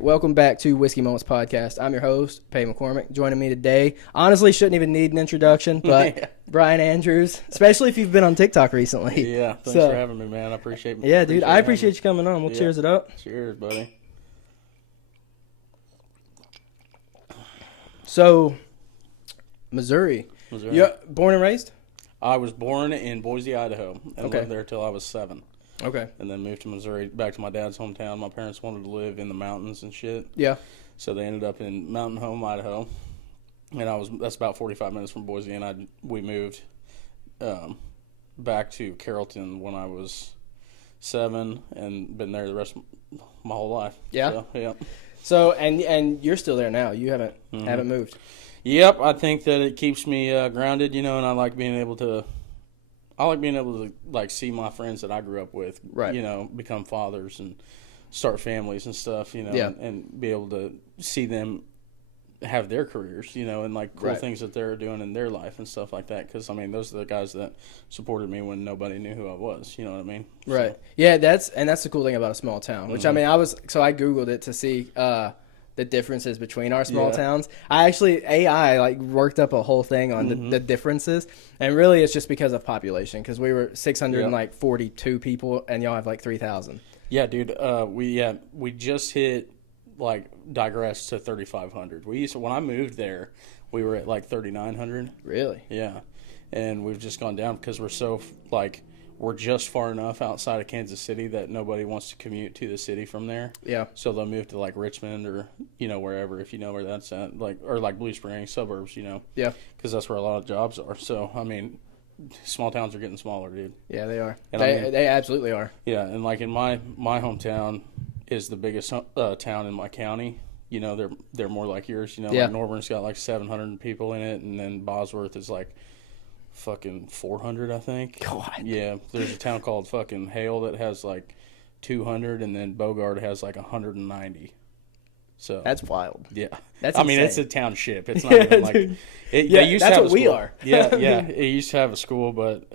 Welcome back to Whiskey Moments Podcast. I'm your host, Pay McCormick. Joining me today, honestly, shouldn't even need an introduction, but Yeah. Bryan Andrews, especially if you've been on TikTok recently. Yeah, thanks for having me, man. I appreciate it. Yeah, dude, I appreciate you coming on. We'll cheers it up. Cheers, buddy. So, Missouri. You're born and raised? I was born in Boise, Idaho, and lived there till I was 7. Okay. And then moved to Missouri, back to my dad's hometown. My parents wanted to live in the mountains and shit. Yeah. So they ended up in Mountain Home, Idaho. And that's about 45 minutes from Boise, and we moved back to Carrollton when I was 7 and been there the rest of my whole life. Yeah. So, yeah. So, and you're still there now. You haven't moved. Yep, I think that it keeps me grounded, and I like being able to like see my friends that I grew up with, right? Become fathers and start families and stuff, and be able to see them have their careers, and like cool things that they're doing in their life and stuff like that. Because those are the guys that supported me when nobody knew who I was. You know what I mean? Right. So. Yeah, that's the cool thing about a small town. Which I Googled it to see the differences between our small towns. AI worked up a whole thing on the differences, and really it's just because of population, because we were 642 people and y'all have like 3,000. Yeah, dude. We just hit digressed to 3,500. When I moved there, we were at like 3,900. Really? Yeah, and we've just gone down because we're just far enough outside of Kansas City that nobody wants to commute to the city from there. Yeah. So they'll move to like Richmond or, wherever, if you know where that's at, or Blue Springs suburbs, Yeah. Because that's where a lot of jobs are. So, small towns are getting smaller, dude. Yeah, they are. And they absolutely are. Yeah. And in my hometown is the biggest town in my county. They're more like yours, like Norburn's got like 700 people in it. And then Bosworth is like fucking 400, I think. God. Yeah, there's a town called fucking Hale that has like 200, and then Bogart has like 190. So that's wild. Yeah, that's insane. It's a township. It's not even like they used that's to have what a we school. are. Yeah, it used to have a school, but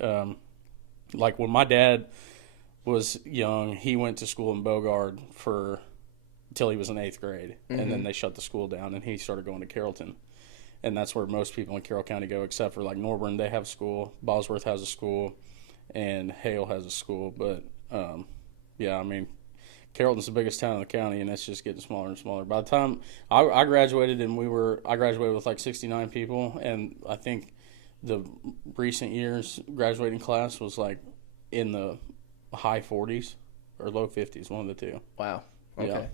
when my dad was young, he went to school in Bogart until he was in 8th grade, and then they shut the school down, and he started going to Carrollton. And that's where most people in Carroll County go, except for like Norburn. They have a school. Bosworth has a school, and Hale has a school. But Carrollton's the biggest town in the county, and it's just getting smaller and smaller. By the time I graduated, I graduated with like 69 people, and I think the recent years graduating class was like in the high 40s or low 50s, one of the two. Wow. Okay. Yeah.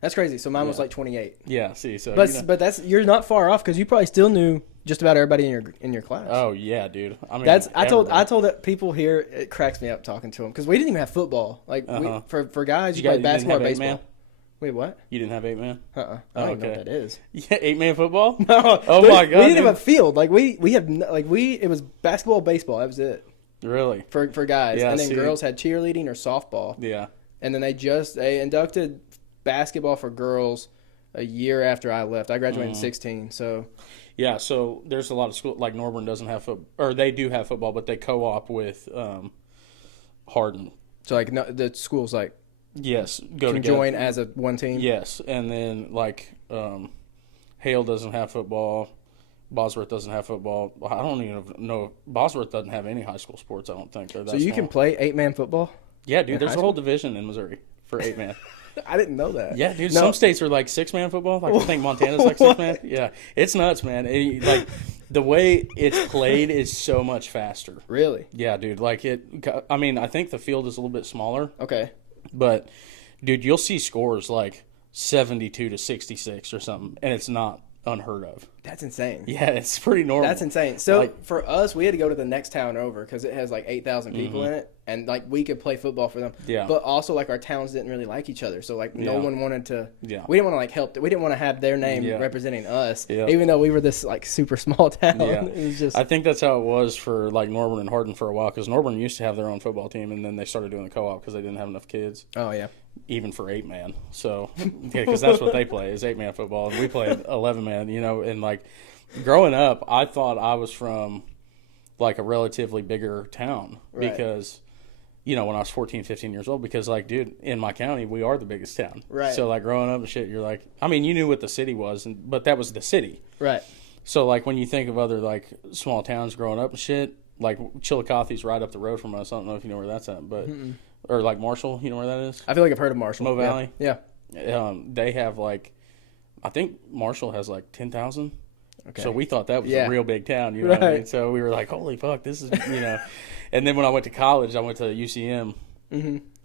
That's crazy. So mine was like 28. Yeah. See, so but you're not far off, because you probably still knew just about everybody in your class. Oh yeah, dude. I told that people here, it cracks me up talking to them, because we didn't even have football. For guys, you played basketball or baseball. 8-man? Wait, what? You didn't have 8-man? I don't even know what that is. Yeah, 8-man football? No. Oh my god. We didn't have a field. It was basketball, baseball. That was it. Really? For guys, yeah, and then girls had cheerleading or softball. Yeah. And then they inducted basketball for girls a year after I left. I graduated in 16, so yeah. So there's a lot of school like Norburn doesn't have football, or they do have football, but they co-op with Hardin. So the schools yes can join as a one team. Yes, and then Hale doesn't have football. Bosworth doesn't have football. I don't even know. Bosworth doesn't have any high school sports, I don't think. So you can play 8-man football? Yeah, dude. There's a whole division in Missouri for 8-man. I didn't know that. Yeah, dude. No. Some states are like 6-man football. I think Montana's like 6-man. Yeah, it's nuts, man. The way it's played is so much faster. Really? Yeah, dude. I think the field is a little bit smaller. Okay. But, dude, you'll see scores like 72 to 66 or something, and it's not unheard of. That's insane. Yeah, it's pretty normal. That's insane. So for us, we had to go to the next town over, because it has like 8,000 people in it, and we could play football for them. Yeah. But also our towns didn't really like each other, so no one wanted to. Yeah. We didn't want to help. We didn't want to have their name representing us, even though we were this super small town. Yeah. It was just. I think that's how it was for Norburn and Hardin for a while, because Norburn used to have their own football team, and then they started doing the co-op because they didn't have enough kids. Oh yeah. Even for 8-man, so because that's what they play is 8-man football, and we played 11-man. And growing up, I thought I was from a relatively bigger town because you know, when I was 14, 15 years old, because like, dude, in my county, we are the biggest town. Right. So like growing up and shit, you're like, I mean, you knew what the city was, but that was the city. Right. So like when you think of other like small towns growing up and shit, like Chillicothe's right up the road from us. I don't know if you know where that's at, but or like Marshall, you know where that is? I feel like I've heard of Marshall. Mo Valley. Yeah. They have like, I think Marshall has like 10,000. Okay. So we thought that was a real big town, you know what I mean? So we were like, holy fuck, this is, you know. And then when I went to college, I went to UCM,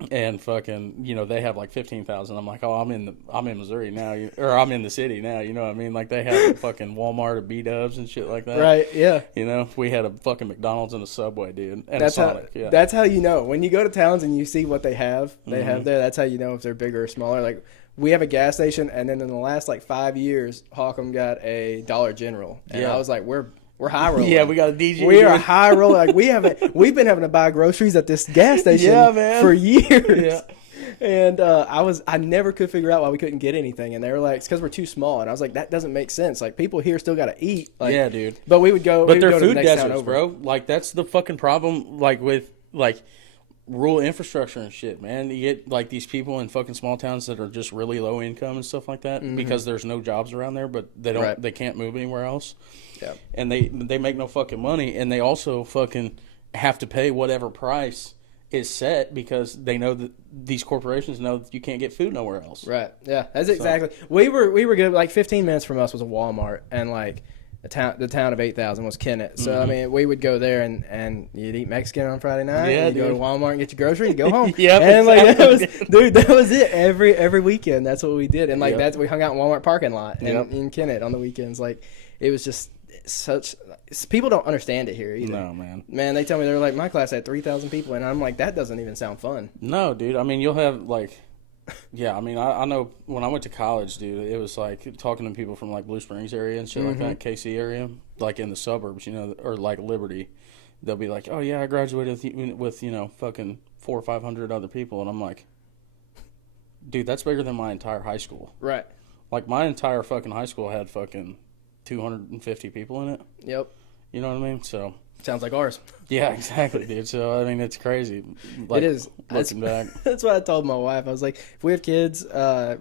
and fucking, you know, they have like 15,000. I'm like, oh, I'm in Missouri now, or I'm in the city now, you know what I mean? Like they have a fucking Walmart, a B-Dubs and shit like that. Right, yeah. You know, we had a fucking McDonald's and a Subway, dude, and a Sonic. That's how you know. When you go to towns and you see what they have there, that's how you know if they're bigger or smaller. Like, we have a gas station, and then in the last like 5 years, Hawkham got a Dollar General, and I was like, we're high rolling. Yeah, we got a DJ. We are high rolling. Like we've been having to buy groceries at this gas station for years. Yeah. And I never could figure out why we couldn't get anything, and they were like, it's because we're too small. And I was like, that doesn't make sense. Like, people here still got to eat. Like, yeah, dude. But we would go. But they're go food to the next deserts, town over. bro. Like that's the fucking problem. Like with like rural infrastructure and shit, man. You get like these people in fucking small towns that are just really low income and stuff like that because there's no jobs around there, but they can't move anywhere else. Yeah. And they make no fucking money, and they also fucking have to pay whatever price is set because they know that these corporations know that you can't get food nowhere else. Right. Yeah. That's exactly. We were good. Like 15 minutes from us was a Walmart, and like the town of 8,000 was Kennett. So I mean, we would go there and you'd eat Mexican on Friday night. Yeah, and you'd go to Walmart and get your groceries. You go home. Yeah. And like that was it. Every weekend, that's what we did. And like we hung out in Walmart parking lot and in Kennett on the weekends. Like it was just such. People don't understand it here either. No, man. Man, they tell me they're like, my class had 3,000 people, and I'm like, that doesn't even sound fun. No, dude. I mean, you'll have like. Yeah, I mean, I know when I went to college, dude, it was like talking to people from like Blue Springs area and shit like that, KC area, like in the suburbs, you know, or like Liberty. They'll be like, oh yeah, I graduated with you know, fucking 400 or 500 other people, and I'm like, dude, that's bigger than my entire high school. Right. Like my entire fucking high school had fucking 250 people in it. Yep. You know what I mean? So. Sounds like ours. Yeah, exactly, dude. So, I mean, it's crazy. Like, it is. Looking back. That's what I told my wife. I was like, if we have kids, I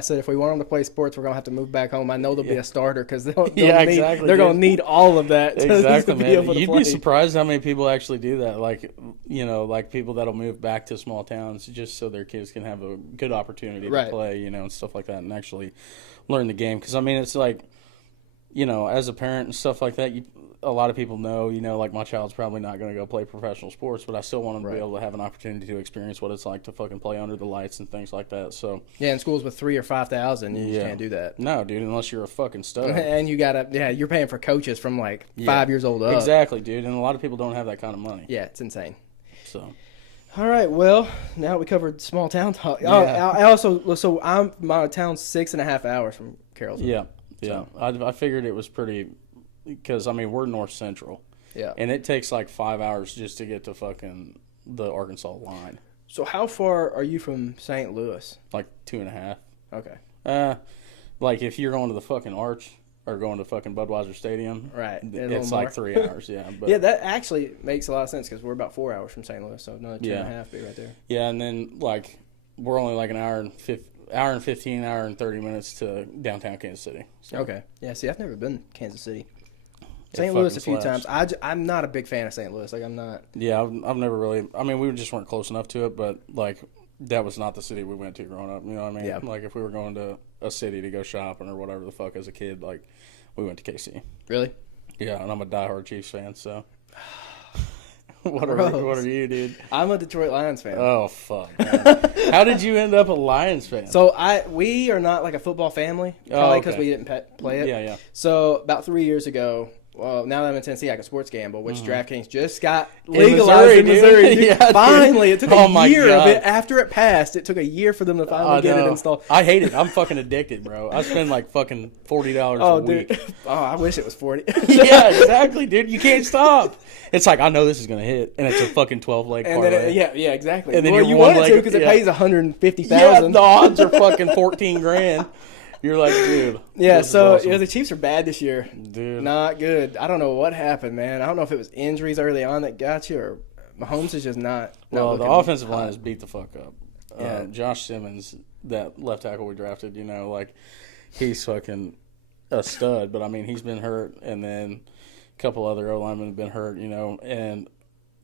said, if we want them to play sports, we're going to have to move back home. I know they'll be a starter because they're going to need all of that. Exactly, man. You'd be surprised how many people actually do that. Like, you know, like people that'll move back to small towns just so their kids can have a good opportunity to play, you know, and stuff like that and actually learn the game. Because, I mean, it's like, you know, as a parent and stuff like that, a lot of people know, you know, like my child's probably not going to go play professional sports, but I still want them to be able to have an opportunity to experience what it's like to fucking play under the lights and things like that. So yeah, in schools with 3,000 or 5,000, you just can't do that. No, dude, unless you're a fucking stud. And you gotta, you're paying for coaches from like 5 years old up. Exactly, dude, and a lot of people don't have that kind of money. Yeah, it's insane. So. All right, well, now we covered small town talk. Yeah. I also, so my town's 6.5 hours from Carrollton. Yeah, yeah. I figured it was pretty, because, I mean, we're north central. Yeah. And it takes like 5 hours just to get to fucking the Arkansas line. So how far are you from St. Louis? Like 2.5. Okay. Like if you're going to the fucking Arch or going to fucking Budweiser Stadium, right? It's like 3 hours. Yeah. But, yeah, that actually makes a lot of sense because we're about 4 hours from St. Louis, so another 2.5 be right there. Yeah, and then like we're only like an hour and 15, hour and 30 minutes to downtown Kansas City. So. Okay. Yeah. See, I've never been to Kansas City. St. Louis a few times. I'm not a big fan of St. Louis. Like, I'm not. Yeah, I've never really. I mean, we just weren't close enough to it, but like that was not the city we went to growing up. You know what I mean? Yeah. Like if we were going to a city to go shopping or whatever the fuck as a kid, like we went to KC. Really? Yeah, and I'm a diehard Chiefs fan. So. What are you, dude? I'm a Detroit Lions fan. Oh fuck! Man. How did you end up a Lions fan? So we are not like a football family, probably because we didn't play it. Yeah, yeah. So about 3 years ago, well, now that I'm in Tennessee, I can sports gamble, which DraftKings just got legalized in Missouri. Dude. Yeah, finally, it took a year of it. After it passed, it took a year for them to finally get it installed. I hate it. I'm fucking addicted, bro. I spend like fucking $40 a week. Dude. Oh, I wish it was 40. Yeah, exactly, dude. You can't stop. It's like I know this is gonna hit, and it's a fucking 12-leg parlay. Yeah, exactly. And then you want it to because it pays $150,000. Yeah, the odds are fucking 14 grand. You're like, dude. Yeah, so awesome. The Chiefs are bad this year. Dude. Not good. I don't know what happened, man. I don't know if it was injuries early on that got you, Mahomes is just not Well, the offensive line has beat the fuck up. Yeah. Josh Simmons, that left tackle we drafted, like he's fucking a stud. But I mean, he's been hurt, and then a couple other O linemen have been hurt, and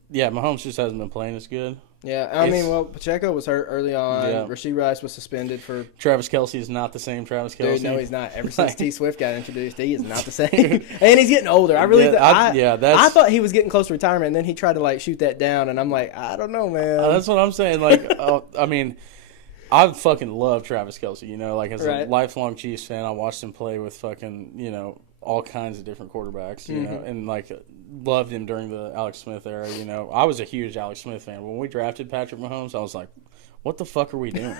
yeah, Mahomes just hasn't been playing as good. Yeah, I mean, well, Pacheco was hurt early on. Yeah. Rasheed Rice was suspended for. Travis Kelce is not the same Travis Kelce. Dude, no, he's not. Ever since T Swift got introduced, he is not the same. And he's getting older. I really, I thought he was getting close to retirement, and then he tried to like shoot that down, and I'm like, I don't know, man. That's what I'm saying. Like, I mean, I fucking love Travis Kelce. Like as a lifelong Chiefs fan, I watched him play with fucking all kinds of different quarterbacks. And like. Loved him during the Alex Smith era. I was a huge Alex Smith fan. When we drafted Patrick Mahomes, I was like, what the fuck are we doing?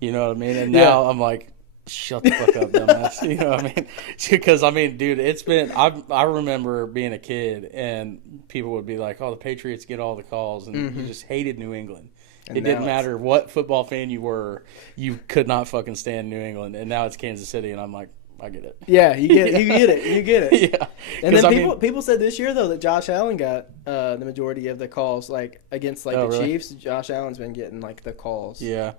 You know what I mean? And now I'm like, shut the fuck up, dumbass. You know what I mean? Because, I mean, dude, it's been – I remember being a kid and people would be like, oh, the Patriots get all the calls. And you just hated New England. And it didn't matter what football fan you were. You could not fucking stand New England. And now it's Kansas City, and I'm like, I get it. Yeah, you get it. You get it. Yeah. And then people said this year though that Josh Allen got the majority of the calls, like against the really? Chiefs. Josh Allen's been getting like the calls. Yeah,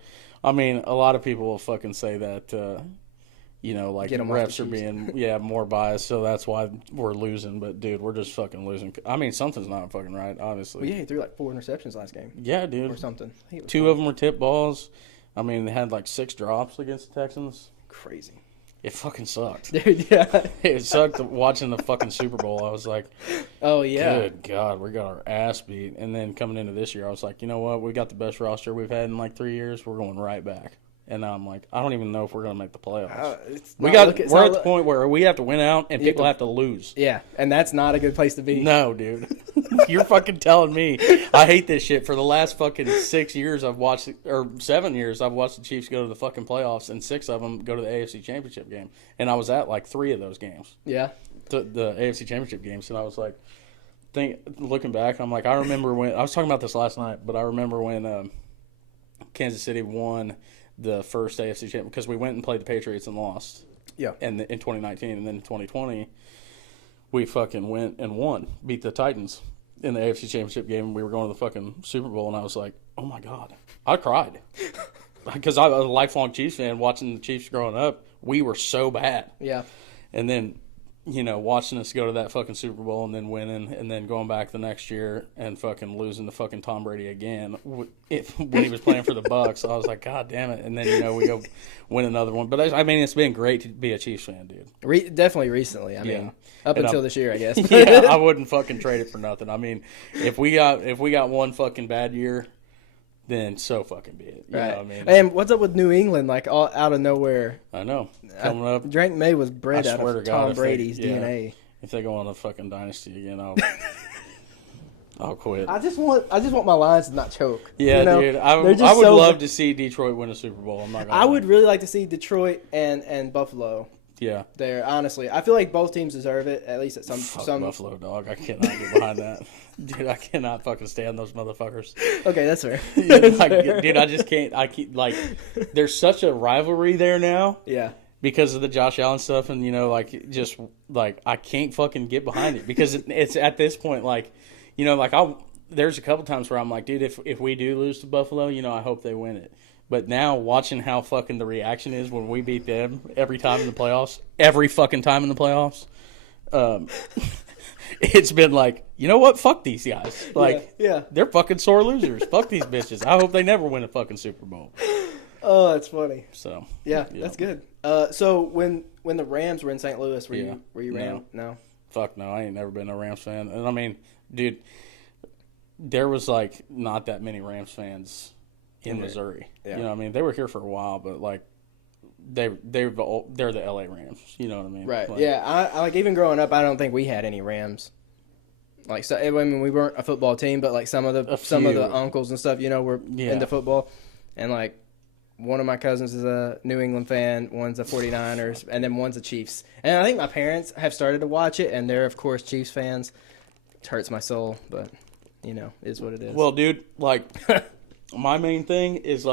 I mean a lot of people will fucking say that like refs are being more biased, so that's why we're losing. But dude, we're just fucking losing. I mean something's not fucking right, honestly. Well, yeah, he threw like 4 interceptions last game. Yeah, dude, or something. 2 of them were tip balls. I mean they had like 6 drops against the Texans. Crazy. It fucking sucked. Dude, yeah. It sucked watching the fucking Super Bowl. I was like, oh, yeah. Good God, we got our ass beat. And then coming into this year, I was like, you know what? We got the best roster we've had in like 3 years. We're going right back. And now I'm like, I don't even know if we're going to make the playoffs. We're at the point where we have to win out and people have to lose. Yeah, and that's not a good place to be. No, dude. You're fucking telling me. I hate this shit. For the last fucking 6 years I've watched, or 7 years, I've watched the Chiefs go to the fucking playoffs, and 6 of them go to the AFC Championship game. And I was at like 3 of those games. Yeah. The AFC Championship games. And I was like, looking back, I'm like, I remember when, I was talking about this last night, but I remember when Kansas City won the first AFC Championship, because we went and played the Patriots and lost. Yeah. And in 2019, and then in 2020, we fucking went and won, beat the Titans in the AFC Championship game, and we were going to the fucking Super Bowl, and I was like, oh my God. I cried. Because I was a lifelong Chiefs fan, watching the Chiefs growing up. We were so bad. Yeah. And then, watching us go to that fucking Super Bowl and then winning, and then going back the next year and fucking losing to fucking Tom Brady again when he was playing for the Bucs. I was like, God damn it. And then, we go win another one. But, I mean, it's been great to be a Chiefs fan, dude. Definitely recently. I mean, up until this year, I guess. Yeah, I wouldn't fucking trade it for nothing. I mean, if we got one fucking bad year, then so fucking be it. You know what I mean? And what's up with New England, like all out of nowhere? I know. Coming up. Drake May was bred out of Tom Brady's DNA. If they go on a fucking dynasty again, I'll quit. I just want my Lions to not choke. Yeah, dude. I would love to see Detroit win a Super Bowl. I'm not gonna lie. would really like to see Detroit and Buffalo. Yeah. There, honestly, I feel like both teams deserve it, at least at some. Buffalo, dog. I cannot get behind that. Dude, I cannot fucking stand those motherfuckers. Okay, that's fair. Dude, I just can't. I keep there's such a rivalry there now. Yeah. Because of the Josh Allen stuff, and I can't fucking get behind it, because it's at this point there's a couple times where I'm like, dude, if we do lose to Buffalo, I hope they win it. But now watching how fucking the reaction is when we beat them every time in the playoffs, it's been like, you know what? Fuck these guys. They're fucking sore losers. Fuck these bitches. I hope they never win a fucking Super Bowl. Oh, that's funny. So yeah, that's good. So when the Rams were in St. Louis, were you Rams? No. Fuck no, I ain't never been a Rams fan. And I mean, dude, there was not that many Rams fans in Missouri. Yeah. You know what I mean? They were here for a while, but they're the LA Rams. You know what I mean? Right. I even growing up, I don't think we had any Rams. I mean, we weren't a football team, but some of the uncles and stuff, were into football, and one of my cousins is a New England fan, one's a 49ers, and then one's a Chiefs. And I think my parents have started to watch it, and they're, of course, Chiefs fans. It hurts my soul, but, is what it is. Well, dude, my main thing is,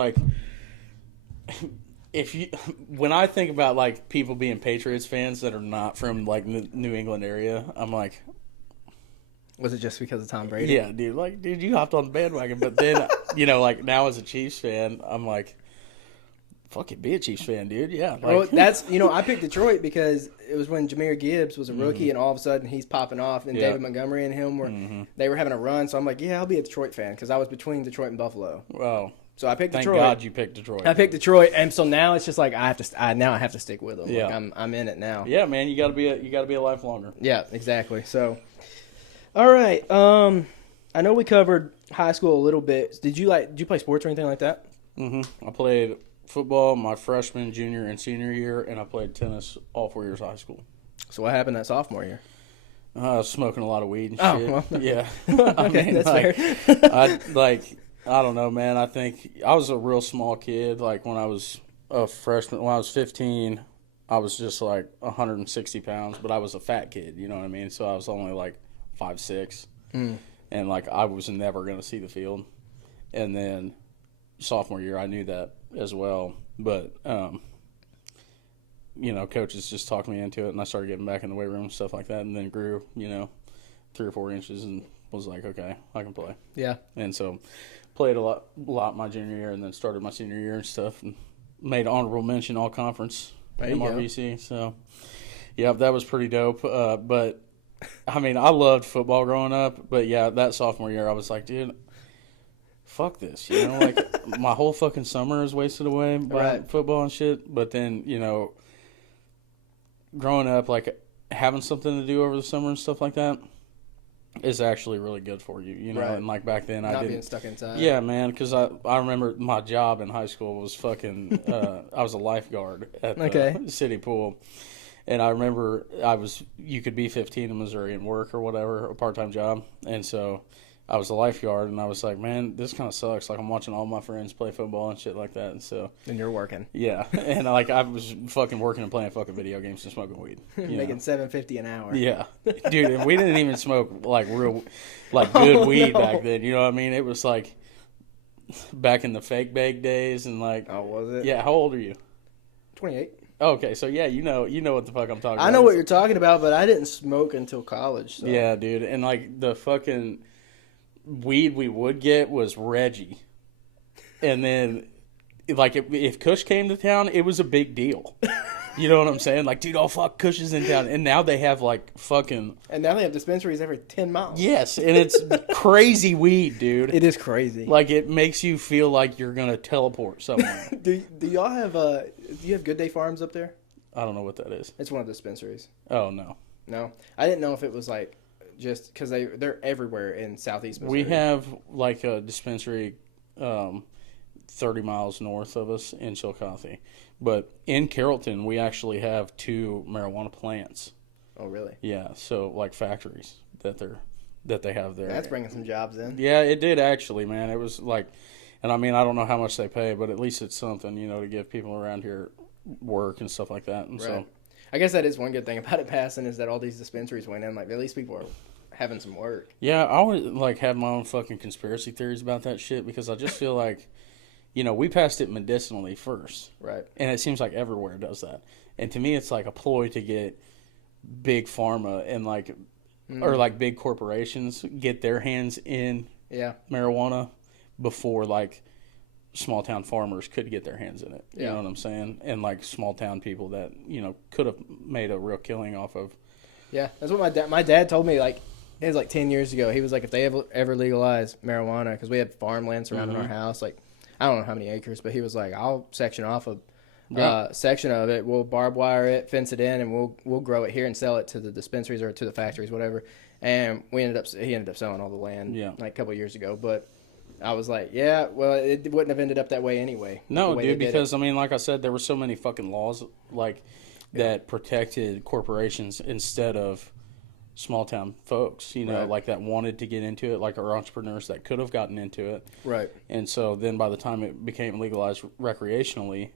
when I think about, people being Patriots fans that are not from, New England area, I'm like, Was it just because of Tom Brady? Yeah, dude. Like, dude, you hopped on the bandwagon. But then, like, now as a Chiefs fan, I'm like, fuck it, be a Chiefs fan, dude. Yeah. Like, well, that's, I picked Detroit because it was when Jahmyr Gibbs was a rookie and all of a sudden he's popping off and David Montgomery and him they were having a run. So I'm like, yeah, I'll be a Detroit fan because I was between Detroit and Buffalo. Well, so I picked thank Detroit. God you picked Detroit. I picked Detroit, and so now it's just like I have to stick with them. Yeah. Like, I'm in it now. Yeah, man, you gotta be a lifelonger. Yeah, exactly. So, all right. I know we covered high school a little bit. Did you play sports or anything like that? Mm-hmm. I played football my freshman, junior, and senior year, and I played tennis all 4 years of high school. So what happened that sophomore year? I was smoking a lot of weed and shit. Well. Yeah. Okay, that's fair. I don't know, man. I think I was a real small kid. Like, when I was a freshman, when I was 15, I was just like 160 pounds, but I was a fat kid, you know what I mean? So I was only like 5'6". And like, I was never going to see the field. And then sophomore year, I knew that as well. But, coaches just talked me into it, and I started getting back in the weight room and stuff like that, and then grew, 3 or 4 inches and was like, okay, I can play. Yeah. And so played a lot my junior year, and then started my senior year and stuff, and made honorable mention all conference MRVC. So, yeah, that was pretty dope. But, I mean, I loved football growing up. But, yeah, that sophomore year, I was like, dude, fuck this. Like, my whole fucking summer is wasted away by football and shit. But then, growing up, like, having something to do over the summer and stuff like that is actually really good for you, Right. And like back then, I didn't being stuck inside. Yeah, man, because I remember my job in high school was fucking. I was a lifeguard at the city pool, and I remember you could be 15 in Missouri and work or whatever, a part-time job, and so I was a lifeguard, and I was like, man, this kind of sucks. Like, I'm watching all my friends play football and shit like that, and so. And you're working. Yeah, and like, I was fucking working and playing fucking video games and smoking weed. Making $7.50 an hour. Yeah, dude, and we didn't even smoke like real, like good weed back then. You know what I mean? It was like back in the fake bag days and like. Oh, was it? Yeah, how old are you? 28. Okay, so yeah, you know what the fuck I'm talking about. I know what you're talking about, but I didn't smoke until college. So. Yeah, dude, and like the fucking weed we would get was Reggie, and then like if Kush came to town, it was a big deal. You know what I'm saying? Like, dude, oh fuck, Kush is in town, and now they have like fucking. And now they have dispensaries every 10 miles. Yes, and it's crazy weed, dude. It is crazy. Like, it makes you feel like you're gonna teleport somewhere. Do y'all have do you have Good Day Farms up there? I don't know what that is. It's one of the dispensaries. Oh no. No, I didn't know if it was like just because they're everywhere in Southeast Missouri. We have like a dispensary 30 miles north of us in Chillicothe. But in Carrollton, we actually have 2 marijuana plants. Oh, really? Yeah, so like factories that they have there. That's bringing some jobs in. Yeah, it did actually, man. It was like, and I mean, I don't know how much they pay, but at least it's something, to give people around here work and stuff like that. And so, I guess that is one good thing about it passing is that all these dispensaries went in. Like, at least people are having some work. Yeah, I always like have my own fucking conspiracy theories about that shit because I just feel like, we passed it medicinally first. Right. And it seems like everywhere does that. And to me, it's like a ploy to get big pharma and like, or like big corporations get their hands in marijuana before like small town farmers could get their hands in it. You know what I'm saying? And like small town people that, could have made a real killing off of. Yeah. That's what my dad told me, like, it was like 10 years ago. He was like, if they ever legalize marijuana, because we had farmland surrounding our house, like, I don't know how many acres, but he was like, I'll section off a section of it. We'll barbed wire it, fence it in, and we'll grow it here and sell it to the dispensaries or to the factories, whatever. And he ended up selling all the land like a couple of years ago. But I was like, yeah, well, it wouldn't have ended up that way anyway. No, dude, because, I mean, like I said, there were so many fucking laws like that protected corporations instead of small town folks, like that wanted to get into it, like our entrepreneurs that could have gotten into it. Right. And so then by the time it became legalized recreationally,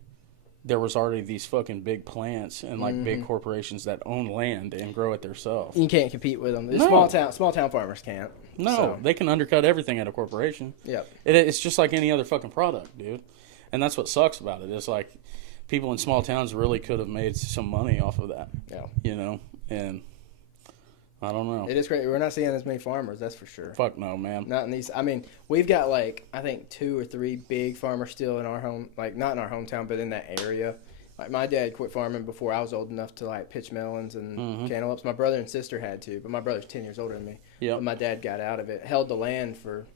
there was already these fucking big plants and like big corporations that own land and grow it themselves. You can't compete with them. No. Small town farmers can't. No, so. They can undercut everything at a corporation. Yep. It's just like any other fucking product, dude. And that's what sucks about it. It's like people in small towns really could have made some money off of that. Yeah. And I don't know. It is great. We're not seeing as many farmers, that's for sure. Fuck no, man. Not in these. I mean, we've got like I think 2 or 3 big farmers still in our home, like not in our hometown, but in that area. Like my dad quit farming before I was old enough to like pitch melons and cantaloupes. My brother and sister had to, but my brother's 10 years older than me. Yeah. But my dad got out of it, held the land for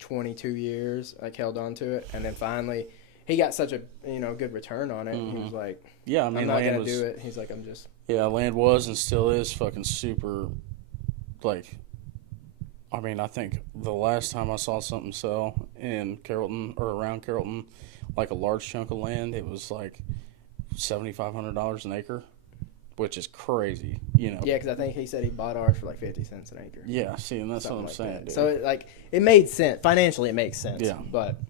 22 years, like held on to it, and then finally he got such a good return on it. He was like, yeah, I mean, I'm not land gonna do it. He's like, I'm just. Yeah, land was and still is fucking super, like, I mean, I think the last time I saw something sell in Carrollton or around Carrollton, like a large chunk of land, it was like $7,500 an acre, which is crazy, Yeah, because I think he said he bought ours for like 50 cents an acre. Yeah, see, and that's something what I'm saying, dude. So, it made sense. Financially, it makes sense. Yeah. But,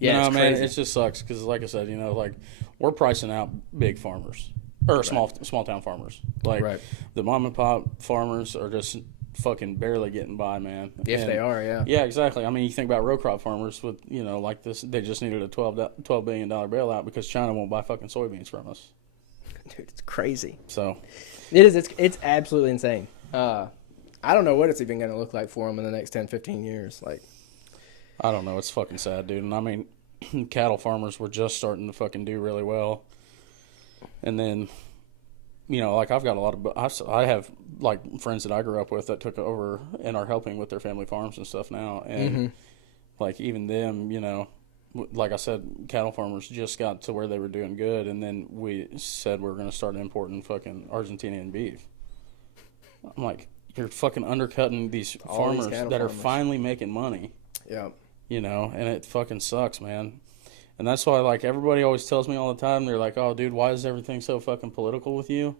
yeah, it's man, crazy. it just sucks because, like I said, like, we're pricing out big farmers. Or small town farmers. Like, the mom and pop farmers are just fucking barely getting by, man. If they are, yeah. Yeah, exactly. I mean, you think about row crop farmers with, like this, they just needed a $12 billion bailout because China won't buy fucking soybeans from us. Dude, it's crazy. So. It is. It's absolutely insane. I don't know what it's even going to look like for them in the next 10, 15 years. Like, I don't know. It's fucking sad, dude. And I mean, cattle farmers were just starting to fucking do really well. And then, like I've got a lot of, I have like friends that I grew up with that took over and are helping with their family farms and stuff now. And like even them, like I said, cattle farmers just got to where they were doing good. And then we said we're going to start importing fucking Argentinian beef. I'm like, you're fucking undercutting these farmers that are finally making money. Yeah. And it fucking sucks, man. And that's why, like, everybody always tells me all the time, they're like, oh, dude, why is everything so fucking political with you?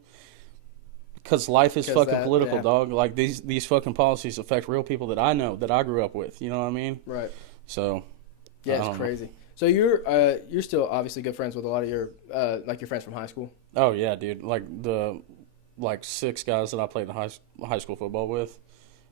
Because life is fucking political, dog. Like, these fucking policies affect real people that I know, that I grew up with. You know what I mean? Right. So, yeah, it's crazy. So you're still obviously good friends with a lot of your friends from high school? Oh, yeah, dude. Like, the 6 guys that I played high school football with,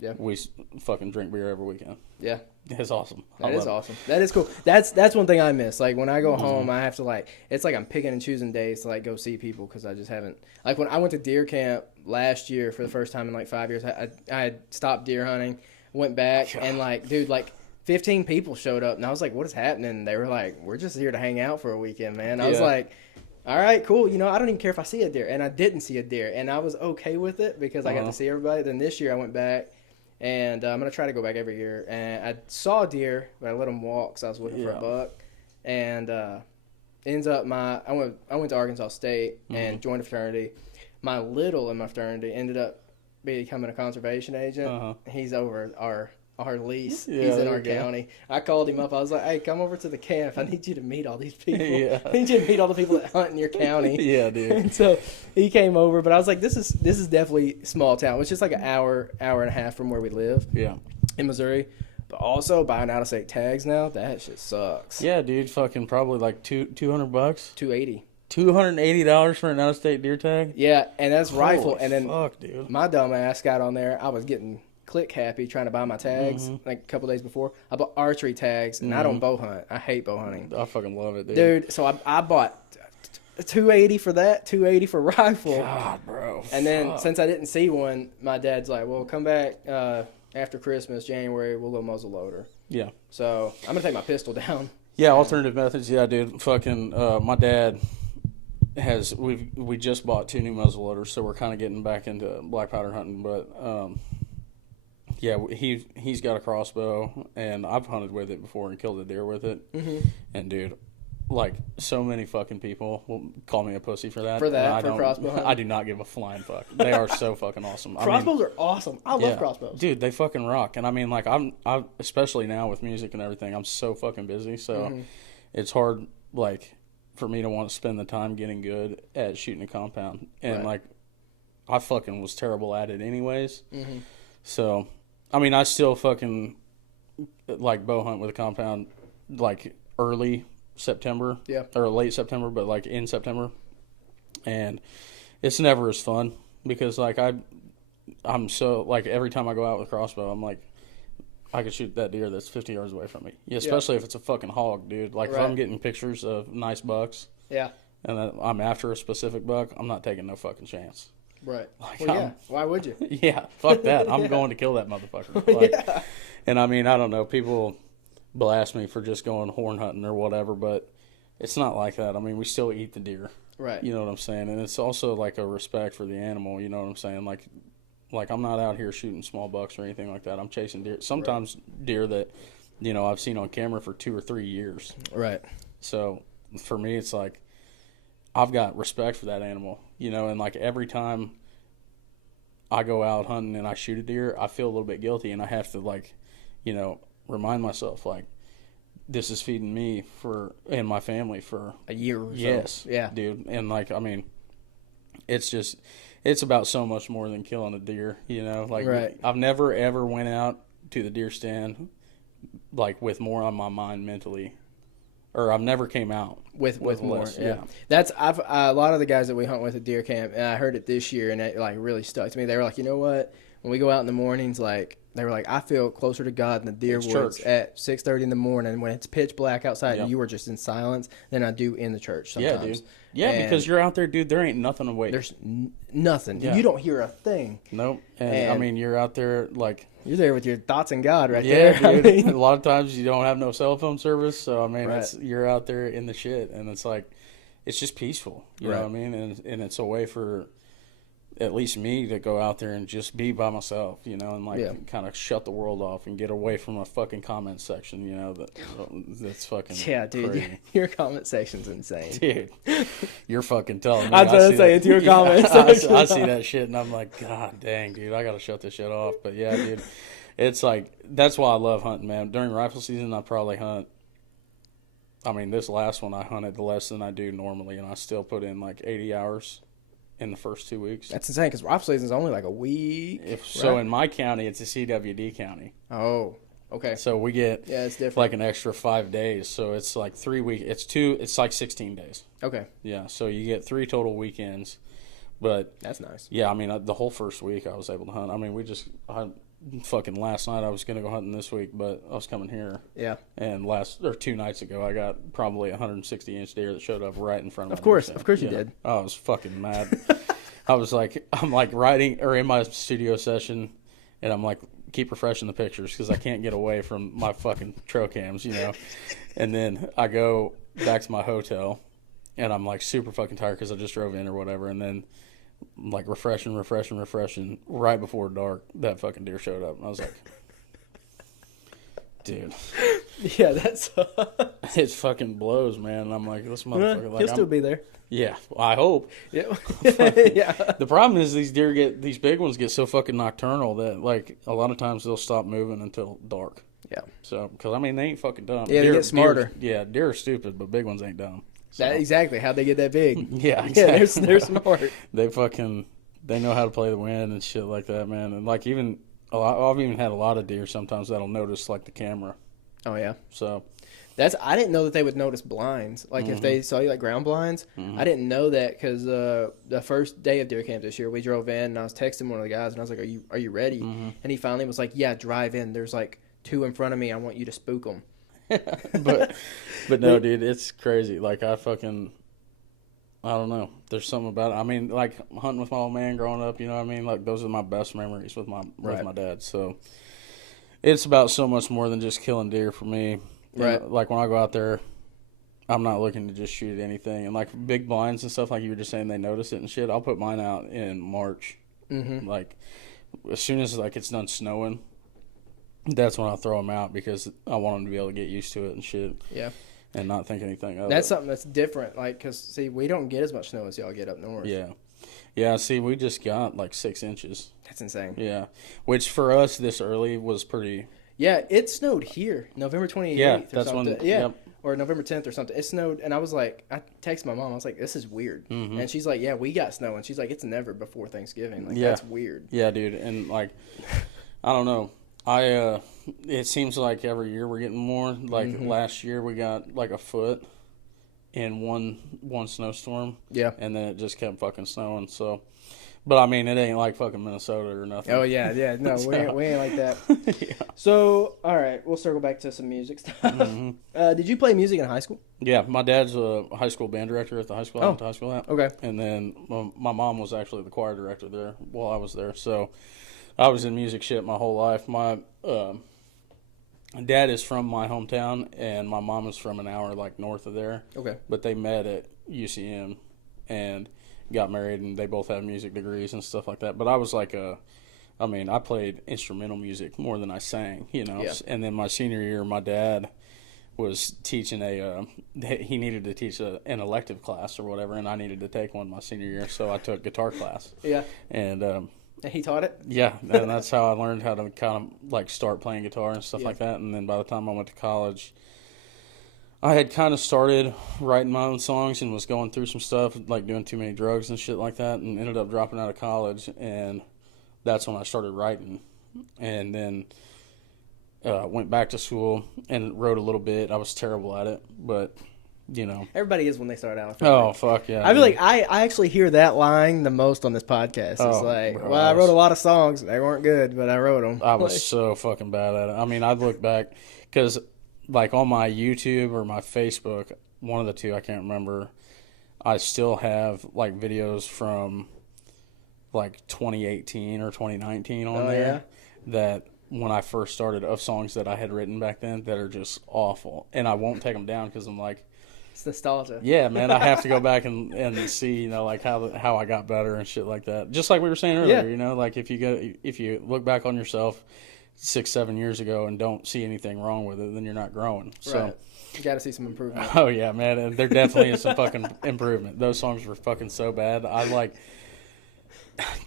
yeah, we fucking drink beer every weekend. Yeah. It's awesome. That is awesome. That is cool. That's one thing I miss. Like when I go home, I have to it's like I'm picking and choosing days to go see people because I just haven't. Like when I went to deer camp last year for the first time in like 5 years, I had stopped deer hunting, went back, and dude, 15 people showed up, and I was like, what is happening? And they were like, we're just here to hang out for a weekend, man. I was like, all right, cool. I don't even care if I see a deer, and I didn't see a deer, and I was okay with it because I got to see everybody. Then this year I went back. And I'm going to try to go back every year. And I saw a deer, but I let him walk because I was looking for a buck. And ends up I went to Arkansas State and joined a fraternity. My little in my fraternity ended up becoming a conservation agent. He's over our lease. He's in our county. I called him up. I was like, hey, come over to the camp. I need you to meet all these people. I need you to meet all the people that hunt in your county. Yeah, dude. And so he came over, but I was like, this is definitely small town. It's just like an hour and a half from where we live. Yeah. In Missouri. But also buying out of state tags now, that shit sucks. Yeah, dude, fucking probably like $200. $280. $280 for an out of state deer tag? Yeah, and that's rifle. Holy and then fuck, dude. My dumb ass got on there. I was getting click happy trying to buy my tags like a couple days before. I bought archery tags, and I don't bow hunt. I hate bow hunting. I fucking love it, dude. Dude, so I bought $280 for that, $280 for rifle. God, bro. And then since I didn't see one, my dad's like, well, come back after Christmas, January, we'll go muzzle loader. Yeah. So I'm going to take my pistol down. Yeah, alternative methods. Yeah, dude. Fucking my dad we just bought 2 new muzzle loaders, so we're kind of getting back into black powder hunting, but yeah, he's got a crossbow, and I've hunted with it before and killed a deer with it. And dude, so many fucking people will call me a pussy for that. For crossbow hunting? I do not give a flying fuck. They are so fucking awesome. Crossbows are awesome. I love crossbows. Dude, they fucking rock. And I mean, I'm especially now with music and everything, I'm so fucking busy, so it's hard, for me to want to spend the time getting good at shooting a compound. And I fucking was terrible at it anyways. So I mean, I still fucking bow hunt with a compound early September, or late September, but in September, and it's never as fun because I'm so every time I go out with a crossbow, I'm I could shoot that deer that's 50 yards away from me. Yeah, especially if it's a fucking hog, dude. If I'm getting pictures of nice bucks, and I'm after a specific buck, I'm not taking no fucking chance. Right. Like, Well, yeah. Why would you? Yeah, fuck that. I'm going to kill that motherfucker. Like, Yeah. And I mean, I don't know. People blast me for just going horn hunting or whatever, but it's not like that. I mean, we still eat the deer. Right. You know what I'm saying? And it's also like a respect for the animal. You know what I'm saying? Like I'm not out here shooting small bucks or anything like that. I'm chasing deer. Sometimes deer that, you know, I've seen on camera for 2 or 3 years. Right. So for me, it's like I've got respect for that animal. You know, and like every time I go out hunting and I shoot a deer, I feel a little bit guilty, and I have to, like, you know, remind myself, like, this is feeding me and my family for a year or so. Yes. Yeah. Dude. And, like, I mean, it's about so much more than killing a deer, you know? Like, right. I've never, ever went out to the deer stand, like, with more on my mind mentally. Or I've never came out with more. Yeah. That's a lot of the guys that we hunt with at deer camp, and I heard it this year, and it like really stuck to me. They were like, you know what? When we go out in the mornings, like they were like, I feel closer to God in the deer woods at 6:30 in the morning when it's pitch black outside and you are just in silence than I do in the church sometimes. Yeah, dude. Yeah, because you're out there, dude. There ain't nothing to wait. There's nothing. Yeah. You don't hear a thing. Nope. And I mean, you're out there like you're there with your thoughts in God right there. Dude. I mean, a lot of times you don't have no cell phone service, so I mean, you're out there in the shit, and it's like it's just peaceful. You know what I mean? And it's a way for at least me to go out there and just be by myself, you know, and like kind of shut the world off and get away from a fucking comment section, you know, that's fucking dude, crazy. Your comment section's insane. Dude, you're fucking telling me. I was going to say, it's your comment section. I see that shit and I'm like, God dang, dude, I got to shut this shit off. But yeah, dude, it's like, that's why I love hunting, man. During rifle season, I probably hunt. I mean, this last one I hunted less than I do normally, and I still put in like 80 hours in the first 2 weeks. That's insane because rifle season is only like a week. So in my county, it's a CWD county. Oh, okay. So we get it's different. Like an extra 5 days. So it's like 3 weeks. It's like 16 days. Okay. Yeah. So you get 3 total weekends. But that's nice. Yeah. I mean, the whole first week I was able to hunt. I mean, fucking last night I was going to go hunting this week, but I was coming here. Yeah. And 2 nights ago I got probably a 160-inch deer that showed up right in front of me. Of course you did. I was fucking mad. I'm like writing or in my studio session, and I'm like keep refreshing the pictures because I can't get away from my fucking trail cams, you know. And then I go back to my hotel, and I'm like super fucking tired because I just drove in or whatever, and then like refreshing right before dark, that fucking deer showed up, and I was like, dude, yeah, that's it fucking blows, man. And I'm like, this motherfucker, he'll still be there. Yeah, well, I hope. Yeah. Yeah. The problem is these big ones get so fucking nocturnal that like a lot of times they'll stop moving until dark. Yeah. So, because I mean they ain't fucking dumb. Yeah, they get smarter. Deer are stupid, but big ones ain't dumb. So. Exactly. How'd they get that big? Yeah, exactly. Yeah, they're smart. They know how to play the wind and shit like that, man. And like I've even had a lot of deer sometimes that'll notice like the camera. Oh yeah. So I didn't know that they would notice blinds. Like if they saw you like ground blinds, I didn't know that because the first day of deer camp this year, we drove in and I was texting one of the guys and I was like, "Are you ready?" And he finally was like, "Yeah, drive in. There's like 2 in front of me. I want you to spook them." but no, dude, it's crazy. Like I don't know. There's something about it. I mean, like hunting with my old man growing up, you know what I mean? Like those are my best memories with my dad. So it's about so much more than just killing deer for me. Right. And, like when I go out there, I'm not looking to just shoot anything. And like big blinds and stuff, like you were just saying, they notice it and shit. I'll put mine out in March. Mm-hmm. Like as soon as like it's done snowing, that's when I throw them out because I want them to be able to get used to it and shit. Yeah. And not think anything of it. That's something that's different. Like, because, see, we don't get as much snow as y'all get up north. Yeah. Yeah, see, we just got like 6 inches. That's insane. Yeah. Which for us this early was pretty. Yeah, it snowed here November 28th or something. Yep. Or November 10th or something. It snowed, and I was like, I texted my mom. I was like, this is weird. Mm-hmm. And she's like, yeah, we got snow. And she's like, it's never before Thanksgiving. Like, that's weird. Yeah, dude. And, like, I don't know. It seems like every year we're getting more. Like last year we got like a foot in one snowstorm. Yeah. And then it just kept fucking snowing. So, But I mean, it ain't like fucking Minnesota or nothing. Oh yeah, yeah. No, So- we ain't like that. Yeah. So, all right, we'll circle back to some music stuff. Did you play music in high school? Yeah, my dad's a high school band director at the high school I went to high school at. Okay. And then my mom was actually the choir director there while I was there. So I was in music shit my whole life. My dad is from my hometown, and my mom is from an hour like north of there. Okay. But they met at UCM and got married, and they both have music degrees and stuff like that. But I was like I played instrumental music more than I sang, you know. Yeah. And then my senior year, my dad was teaching he needed to teach an elective class or whatever, and I needed to take one my senior year, so I took guitar class. Yeah. And And he taught it? yeah, and that's how I learned how to kind of like start playing guitar and stuff Yeah. like that. And then by the time I went to college, I had kind of started writing my own songs and was going through some stuff, like doing too many drugs and shit like that, and ended up dropping out of college. And that's when I started writing. And then went back to school and wrote a little bit. I was terrible at it, but, you know. Everybody is when they start out. I feel Oh, like. fuck yeah. I feel like I actually hear that line the most on this podcast. It's like, bro, well, I wrote a lot of songs. They weren't good, but I wrote them. I was so fucking bad at it. I mean, I'd look back, because, like, on my YouTube or my Facebook, one of the two, I can't remember, I still have, like, videos from, like, 2018 or 2019 on there that when I first started of songs that I had written back then that are just awful. And I won't take them down because I'm like, It's nostalgia. yeah, man, I have to go back and see, you know, like how I got better and shit like that. Just like we were saying earlier, Yeah. you know, like if you look back on yourself 6-7 years ago and don't see anything wrong with it, then you're not growing. So, Right. You got to see some improvement. oh yeah, man, and there definitely is some fucking improvement. Those songs were fucking so bad.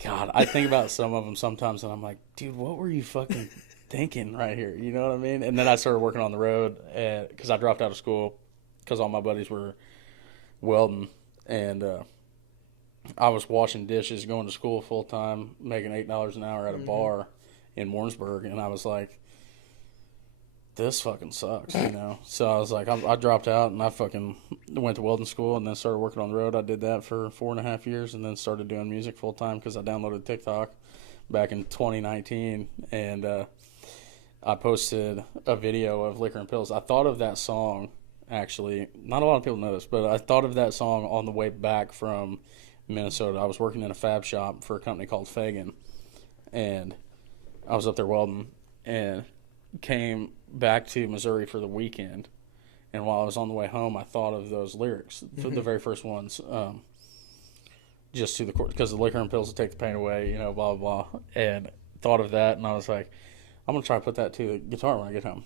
God, I think about some of them sometimes, and I'm like, dude, what were you fucking thinking right here? You know what I mean? And then I started working on the road because I dropped out of school because all my buddies were welding, and I was washing dishes, going to school full time, making $8 an hour at a bar in Warrensburg, and I was like, this fucking sucks, you know? So I was like, I dropped out, and I fucking went to welding school and then started working on the road. I did that for 4.5 years and then started doing music full time because I downloaded TikTok back in 2019, and I posted a video of Liquor and Pills. I thought of that song, actually. Not a lot of people know this, but I thought of that song on the way back from Minnesota. I was working in a fab shop for a company called Fagan, and I was up there welding and came back to Missouri for the weekend. And while I was on the way home, I thought of those lyrics, the very first ones, just to the court, because the liquor and pills will take the pain away, you know, blah, blah, blah. And thought of that, and I was like, I'm going to try to put that to the guitar when I get home.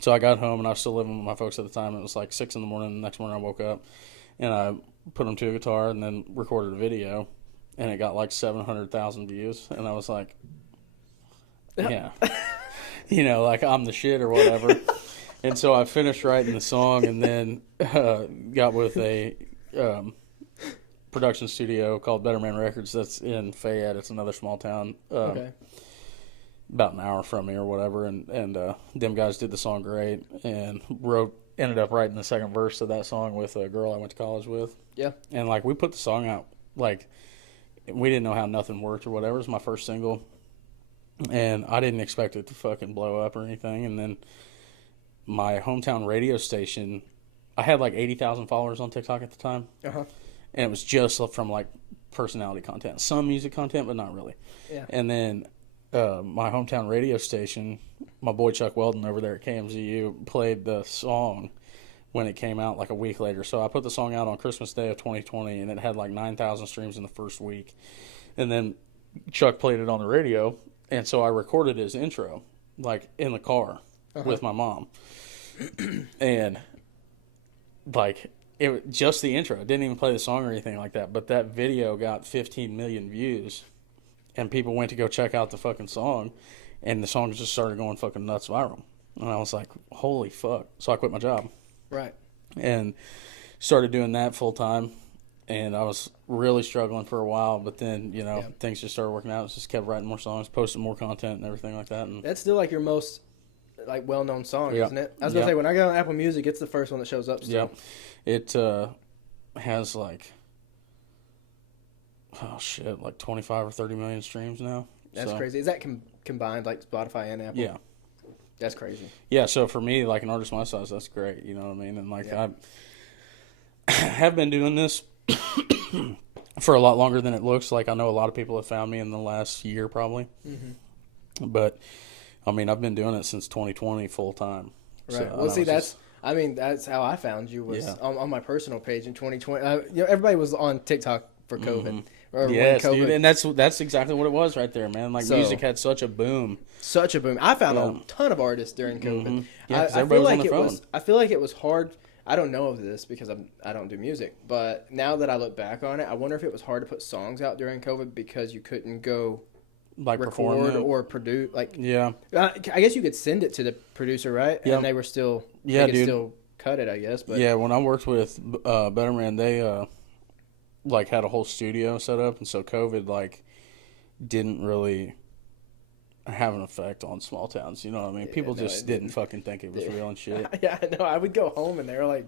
So I got home, and I was still living with my folks at the time. It was like 6 in the morning. The next morning I woke up, and I put them to a guitar and then recorded a video, and it got like 700,000 views. And I was like, yeah. You know, like I'm the shit or whatever. And so I finished writing the song and then got with a production studio called Better Man Records that's in Fayette. It's another small town Okay. about an hour from me or whatever. And them guys did the song great and ended up writing the second verse of that song with a girl I went to college with. Yeah. And, like, we put the song out, like, we didn't know how nothing worked or whatever. It was my first single. And I didn't expect it to fucking blow up or anything. And then my hometown radio station, I had like 80,000 followers on TikTok at the time. Uh-huh. And it was just from like personality content. Some music content, but not really. Yeah. And then my hometown radio station, my boy Chuck Weldon over there at KMZU played the song when it came out like a week later. So I put the song out on Christmas Day of 2020, and it had like 9,000 streams in the first week. And then Chuck played it on the radio. And so I recorded his intro, like, in the car with my mom. And, like, it just the intro. It didn't even play the song or anything like that. But that video got 15 million views. And people went to go check out the fucking song. And the song just started going fucking nuts viral. And I was like, holy fuck. So I quit my job. Right. And started doing that full time. And I was really struggling for a while, but then, you know, things just started working out. Just kept writing more songs, posting more content and everything like that. And That's still like your most like well-known song, Yeah. isn't it? I was going to say, when I go on Apple Music, it's the first one that shows up still. yeah, it has like, oh shit, like 25 or 30 million streams now. That's crazy. Is that combined, like Spotify and Apple? Yeah. That's crazy. Yeah, so for me, like an artist my size, that's great. You know what I mean? And like I have been doing this for a lot longer than it looks. Like I know a lot of people have found me in the last year probably. Mm-hmm. But I mean, I've been doing it since 2020 full time. Right. So, well, see, that's how I found you was on my personal page in 2020. Everybody was on TikTok for COVID. Mm-hmm. Yes, dude, and that's exactly what it was right there, man. Like music had such a boom. Such a boom. I found a ton of artists during COVID. Mm-hmm. Yeah, I feel like I feel like it was hard. I don't know of this because I don't do music, but now that I look back on it, I wonder if it was hard to put songs out during COVID because you couldn't go like record or produce. Like yeah, I guess you could send it to the producer, right? Yeah, and they were still still cut it, I guess. But yeah, when I worked with Better Man, they like had a whole studio set up, and so COVID like didn't really have an effect on small towns. You know what I mean? People just didn't fucking think it was real and shit. Yeah, I know. I would go home and they were like,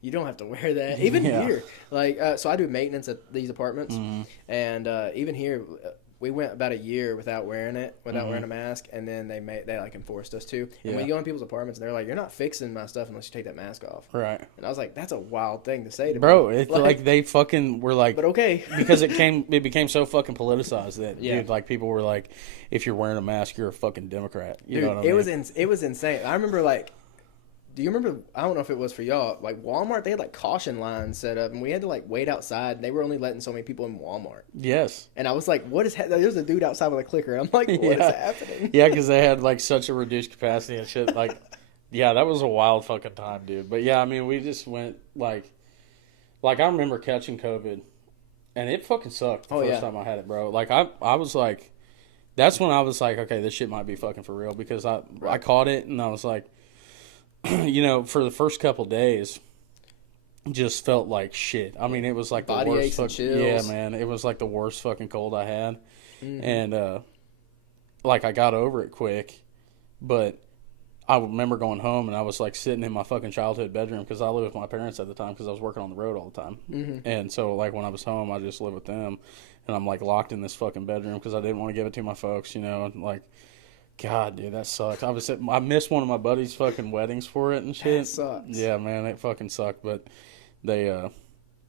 "You don't have to wear that." Even here, like, so I do maintenance at these apartments, and even here, we went about a year without wearing a mask, and then they like enforced us to. And when you go in people's apartments, they're like, "You're not fixing my stuff unless you take that mask off." Right. And I was like, "That's a wild thing to say to bro." me. It's like they fucking were like, but okay, because it became so fucking politicized that dude, like people were like, if you're wearing a mask, you're a fucking Democrat. You know what I mean? It was insane. I remember like. Do you remember, I don't know if it was for y'all, like Walmart, they had like caution lines set up and we had to like wait outside and they were only letting so many people in Walmart. Yes. And I was like, what is there's a dude outside with a clicker. I'm like, what is happening? Yeah, because they had like such a reduced capacity and shit. Like, yeah, that was a wild fucking time, dude. But yeah, I mean, we just went like I remember catching COVID and it fucking sucked the first time I had it, bro. Like I was like, that's when I was like, okay, this shit might be fucking for real because I caught it and I was like, you know, for the first couple days, just felt like shit. I mean, it was like body the worst aches and chills. Yeah, man, it was like the worst fucking cold I had, and like I got over it quick, but I remember going home and I was like sitting in my fucking childhood bedroom because I lived with my parents at the time because I was working on the road all the time, and so like when I was home, I just lived with them, and I'm like locked in this fucking bedroom because I didn't want to give it to my folks, you know, and like. God, dude, that sucks. I missed one of my buddies' fucking weddings for it and shit. That sucks. Yeah, man, it fucking sucked. But they,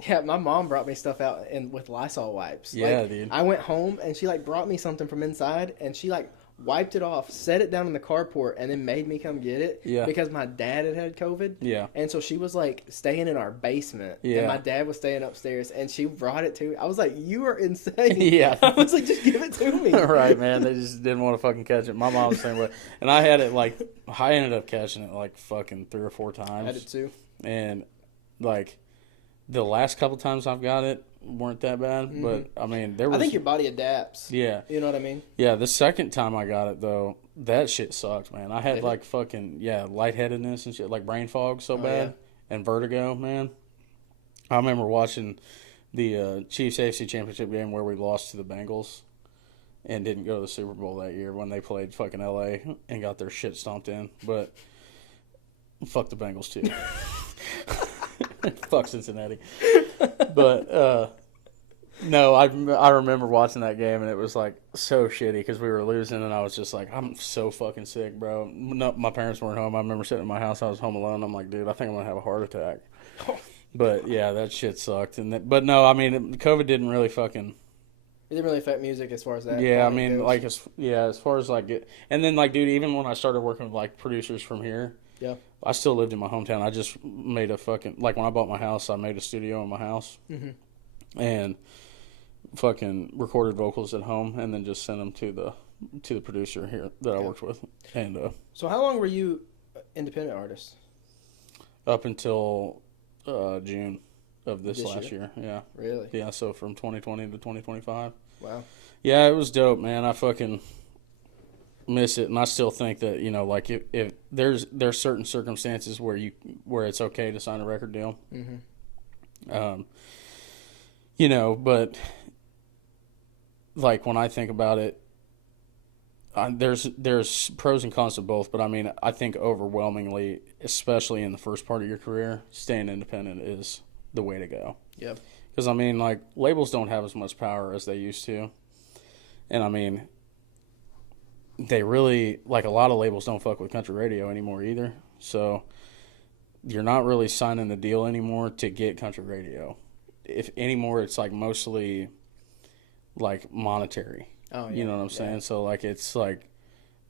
yeah, my mom brought me stuff out with Lysol wipes. Yeah, like, dude. I went home and she like brought me something from inside and she like wiped it off, set it down in the carport, and then made me come get it. Yeah. Because my dad had COVID. Yeah. And so she was like staying in our basement. Yeah. And my dad was staying upstairs, and she brought it to me. I was like, "You are insane." Yeah. I was like, "Just give it to me." Right, man. They just didn't want to fucking catch it. My mom was the same way, and I had it like I ended up catching it like fucking 3 or 4 times. I did too. And like the last couple times I've got it weren't that bad, but I mean there was. I think your body adapts. Yeah. You know what I mean? Yeah. The second time I got it though, that shit sucked, man. I had like fucking lightheadedness and shit, like brain fog so bad, and vertigo, man. I remember watching the Chiefs AFC Championship game where we lost to the Bengals and didn't go to the Super Bowl that year when they played fucking LA and got their shit stomped in. But fuck the Bengals too. Fuck Cincinnati. But no, I remember watching that game and it was like so shitty because we were losing and I was just like, I'm so fucking sick, bro. No, my parents weren't home. I remember sitting in my house. I was home alone. I'm like, dude, I think I'm gonna have a heart attack. But yeah, that shit sucked. But no, I mean, COVID didn't really fucking. It didn't really affect music as far as that. Yeah, I mean, goes. Like as far as like and then like, dude, even when I started working with like producers from here, I still lived in my hometown. I just made a fucking like when I bought my house, I made a studio in my house, and fucking recorded vocals at home, and then just sent them to the producer here that I worked with. And so, how long were you independent artist? Up until June of this last year. Yeah. Really? Yeah. So from 2020 to 2025. Wow. Yeah, it was dope, man. I fucking miss it, and I still think that like if there's certain circumstances where it's okay to sign a record deal. But like when I think about it, there's pros and cons to both, but I mean, I think overwhelmingly, especially in the first part of your career, staying independent is the way to go. Yep. Because, I mean, like, labels don't have as much power as they used to. And, I mean, they really, like, a lot of labels don't fuck with country radio anymore either. So you're not really signing a deal anymore to get country radio. If anymore, it's, like, mostly, like, monetary. Oh, yeah. You know what I'm saying? So, like, it's, like,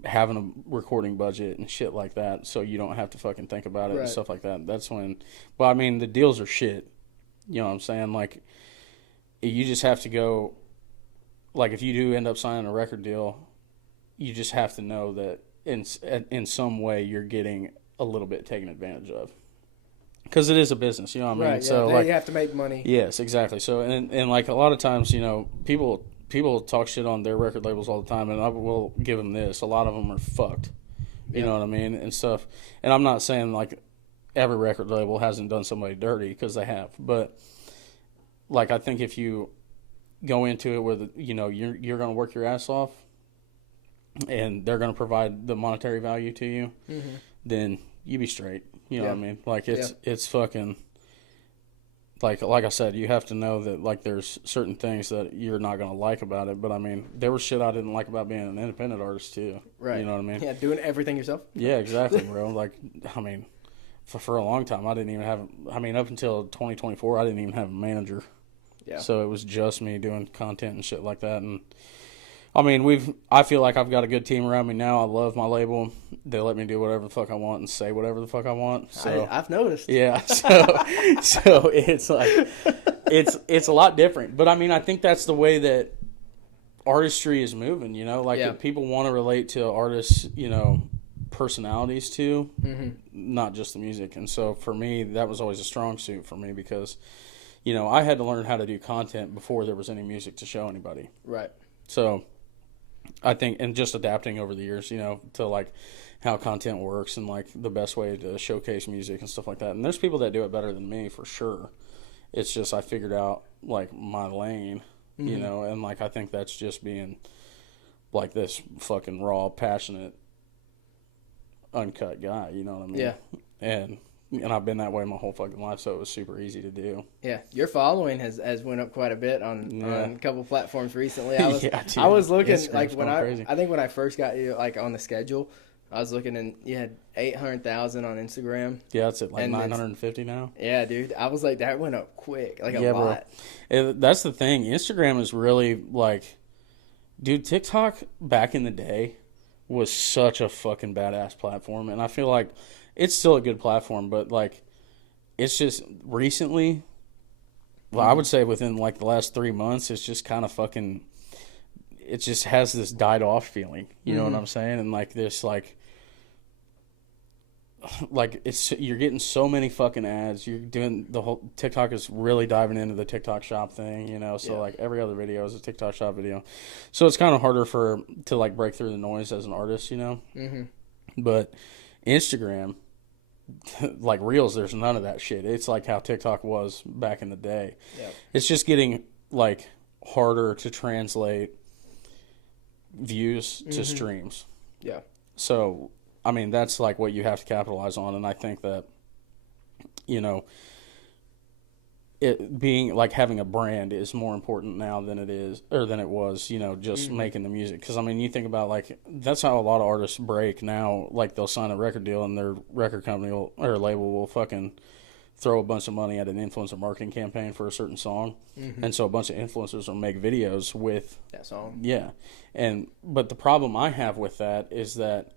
having a recording budget and shit like that so you don't have to fucking think about it and stuff like that. That's when, well, I mean, the deals are shit. You know what I'm saying? Like, you just have to go, like, if you do end up signing a record deal, you just have to know that in some way you're getting a little bit taken advantage of. Because it is a business, you know what I mean? Right, yeah. So, like, you have to make money. Yes, exactly. So, and like, a lot of times, you know, people talk shit on their record labels all the time, and I will give them this. A lot of them are fucked. You know what I mean? And stuff. And I'm not saying, like, every record label hasn't done somebody dirty, because they have. But, like, I think if you go into it with, you know, you're going to work your ass off, and they're going to provide the monetary value to you, then you be straight. You know what I mean? Like, it's fucking... Like I said, you have to know that, like, there's certain things that you're not going to like about it. But, I mean, there was shit I didn't like about being an independent artist, too. Right. You know what I mean? Yeah, doing everything yourself. Yeah, exactly, bro. Like, I mean, for a long time, I didn't even have, I mean, up until 2024, I didn't even have a manager. Yeah. So it was just me doing content and shit like that. And, I mean, I feel like I've got a good team around me now. I love my label. They let me do whatever the fuck I want and say whatever the fuck I want. So I've noticed. Yeah. So it's like, it's a lot different. But, I mean, I think that's the way that artistry is moving, you know? Like, if people want to relate to artists, you know, personalities too, not just the music. And so for me, that was always a strong suit for me because, you know, I had to learn how to do content before there was any music to show anybody. Right. So I think, and just adapting over the years, you know, to, like, how content works and, like, the best way to showcase music and stuff like that. And there's people that do it better than me, for sure. It's just I figured out, like, my lane, you know, and, like, I think that's just being, like, this fucking raw, passionate, uncut guy, you know what I mean? Yeah. And I've been that way my whole fucking life, so it was super easy to do. Yeah, your following has went up quite a bit on a couple platforms recently. I dude, I was looking, Instagram's like, crazy. I think when I first got you, like, on the schedule, I was looking and you had 800,000 on Instagram. Yeah, it's at like 950 now. Yeah, dude. I was like, that went up quick, like a lot. That's the thing. Instagram is really, like, dude, TikTok back in the day was such a fucking badass platform, and I feel like it's still a good platform, but, like, it's just recently, well, I would say within, like, the last 3 months, it's just kind of fucking, it just has this died off feeling. You know what I'm saying? And, like, this, like, you're getting so many fucking ads. You're doing the whole, TikTok is really diving into the TikTok shop thing, you know? So, like, every other video is a TikTok shop video. So it's kind of harder to, like, break through the noise as an artist, you know? But Instagram, like, Reels, there's none of that shit. It's like how TikTok was back in the day. Yep. It's just getting, like, harder to translate views to streams. Yeah. So, I mean, that's, like, what you have to capitalize on. And I think that, you know, it being, like, having a brand is more important now than it was, you know, just making the music. Because, I mean, you think about, like, that's how a lot of artists break now. Like, they'll sign a record deal and their record company or label will fucking throw a bunch of money at an influencer marketing campaign for a certain song. And so a bunch of influencers will make videos with that song. Yeah. But the problem I have with that is that,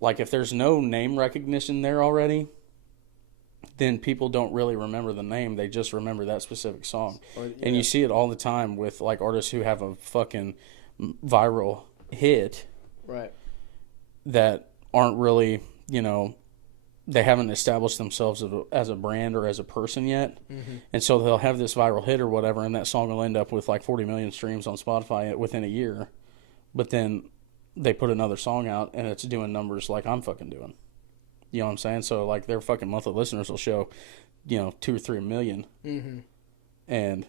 like, if there's no name recognition there already, then people don't really remember the name. They just remember that specific song. And you see it all the time with, like, artists who have a fucking viral hit. Right. That aren't really, you know, they haven't established themselves as a brand or as a person yet. And so they'll have this viral hit or whatever, and that song will end up with, like, 40 million streams on Spotify within a year. But then they put another song out, and it's doing numbers like I'm fucking doing. You know what I'm saying? So, like, their fucking monthly listeners will show, you know, 2 or 3 million. And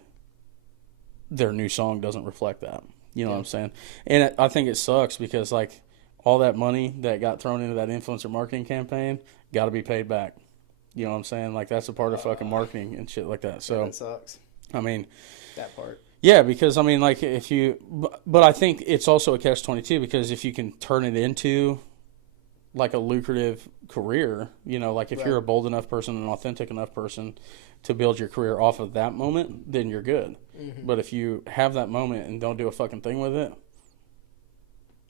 their new song doesn't reflect that. You know what I'm saying? And I think it sucks because, like, all that money that got thrown into that influencer marketing campaign got to be paid back. You know what I'm saying? Like, that's a part of fucking marketing and shit like that. So that sucks. I mean, that part. Yeah, because I mean, like, if you, but I think it's also a catch-22 because if you can turn it into like a lucrative career, you know, like if Right. you're a bold enough person, an authentic enough person to build your career off of that moment, then you're good. Mm-hmm. But if you have that moment and don't do a fucking thing with it,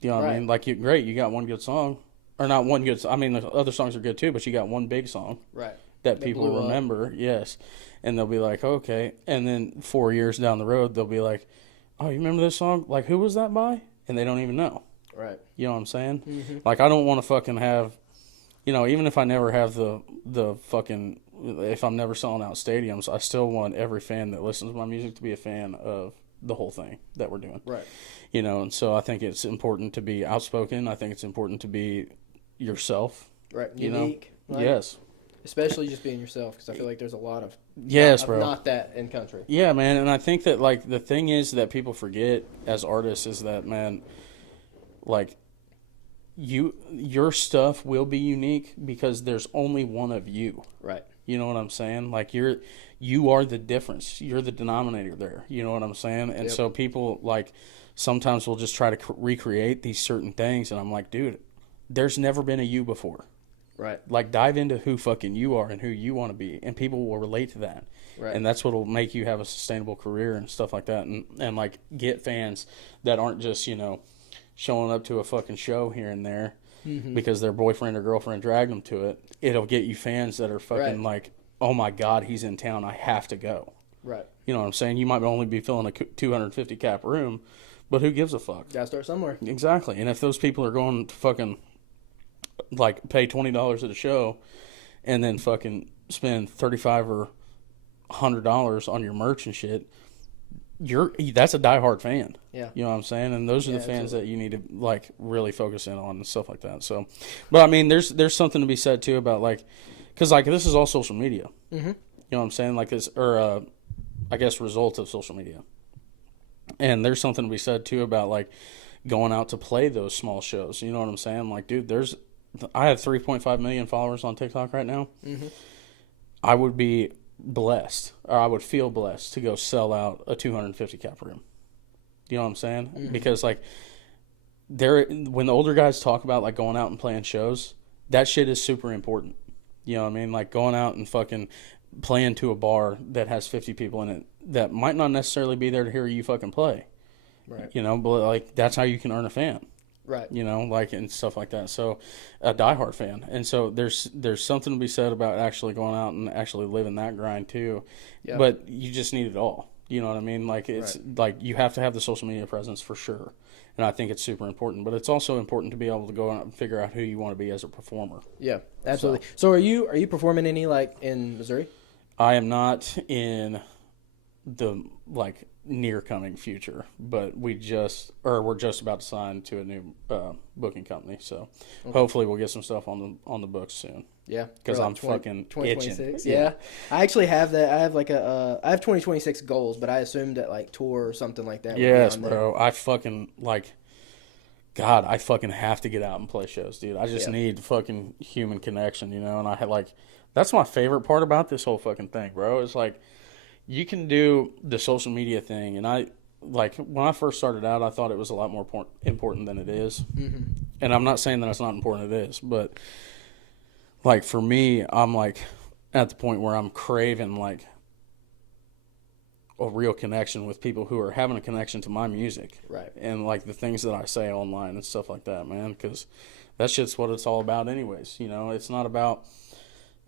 you know what I Right. mean? Like, great, you got one good song, or not one good. I mean, the other songs are good too, but you got one big song Right. that They people blew up. remember. Yes, and they'll be like, okay, and then 4 years down the road, they'll be like, oh, you remember this song? Like, who was that by? And they don't even know. Right. You know what I'm saying? Mm-hmm. Like, I don't want to fucking have, you know, even if I never have the fucking, if I'm never selling out stadiums, I still want every fan that listens to my music to be a fan of the whole thing that we're doing. Right. You know, and so I think it's important to be outspoken. I think it's important to be yourself. Right. You know? Unique. Like, Yes. Especially just being yourself, because I feel like there's a lot of Yes, bro. not that in country. Yeah, man, and I think that, like, the thing is that people forget as artists is that, man, like, your stuff will be unique because there's only one of you. Right. You know what I'm saying? Like, you are the difference. You're the denominator there. You know what I'm saying? And Yep. so people, like, sometimes will just try to recreate these certain things, and I'm like, dude, there's never been a you before. Right. Like, dive into who fucking you are and who you want to be, and people will relate to that. Right. And that's what will make you have a sustainable career and stuff like that. And like, get fans that aren't just, you know, showing up to a fucking show here and there Mm-hmm. because their boyfriend or girlfriend dragged them to it. It'll get you fans that are fucking Right. like, oh my God, he's in town. I have to go. Right. You know what I'm saying? You might only be filling a 250 cap room, but who gives a fuck? Gotta start somewhere. Exactly. And if those people are going to fucking, like, pay $20 at a show and then fucking spend $35 or $100 on your merch and shit, that's a diehard fan. Yeah. You know what I'm saying? And those are Yeah, the fans absolutely. that you need to, like, really focus in on and stuff like that. So, but I mean, there's something to be said too about, like, because, like, this is all social media. Mm-hmm. You know what I'm saying? Like, this, or I guess, result of social media. And there's something to be said too about, like, going out to play those small shows. You know what I'm saying? Like, dude, I have 3.5 million followers on TikTok right now. Mm-hmm. I would be blessed, or I would feel blessed to go sell out a 250 cap room. You know what I'm saying? Mm-hmm. Because, like, when the older guys talk about, like, going out and playing shows, that shit is super important. You know what I mean? Like, going out and fucking playing to a bar that has 50 people in it that might not necessarily be there to hear you fucking play. Right. You know, but, like, that's how you can earn a fan. Right. You know, like, and stuff like that. So, a diehard fan. And so there's something to be said about actually going out and actually living that grind too. Yeah. But you just need it all. You know what I mean? Like, it's Right. like, you have to have the social media presence for sure. And I think it's super important. But it's also important to be able to go out and figure out who you want to be as a performer. Yeah. Absolutely. So are you performing any, like, in Missouri? I am not in the, like, near coming future, but we're just about to sign to a new booking company, so hopefully we'll get some stuff on the books soon. Yeah, because for, I'm fucking 2026. itching. Yeah, I actually have that. I have like I have 2026 goals, but I assumed that, like, tour or something like that. Yes, would be on bro. I fucking, like, God, I fucking have to get out and play shows, dude. I just need fucking human connection, you know. And I had, like, that's my favorite part about this whole fucking thing, bro. It's like, you can do the social media thing, and I, like, when I first started out, I thought it was a lot more important than it is. Mm-hmm. And I'm not saying that it's not important, it is, but, like, for me, I'm, like, at the point where I'm craving, like, a real connection with people who are having a connection to my music. Right. And, like, the things that I say online and stuff like that, man, because that shit's what it's all about anyways, you know. It's not about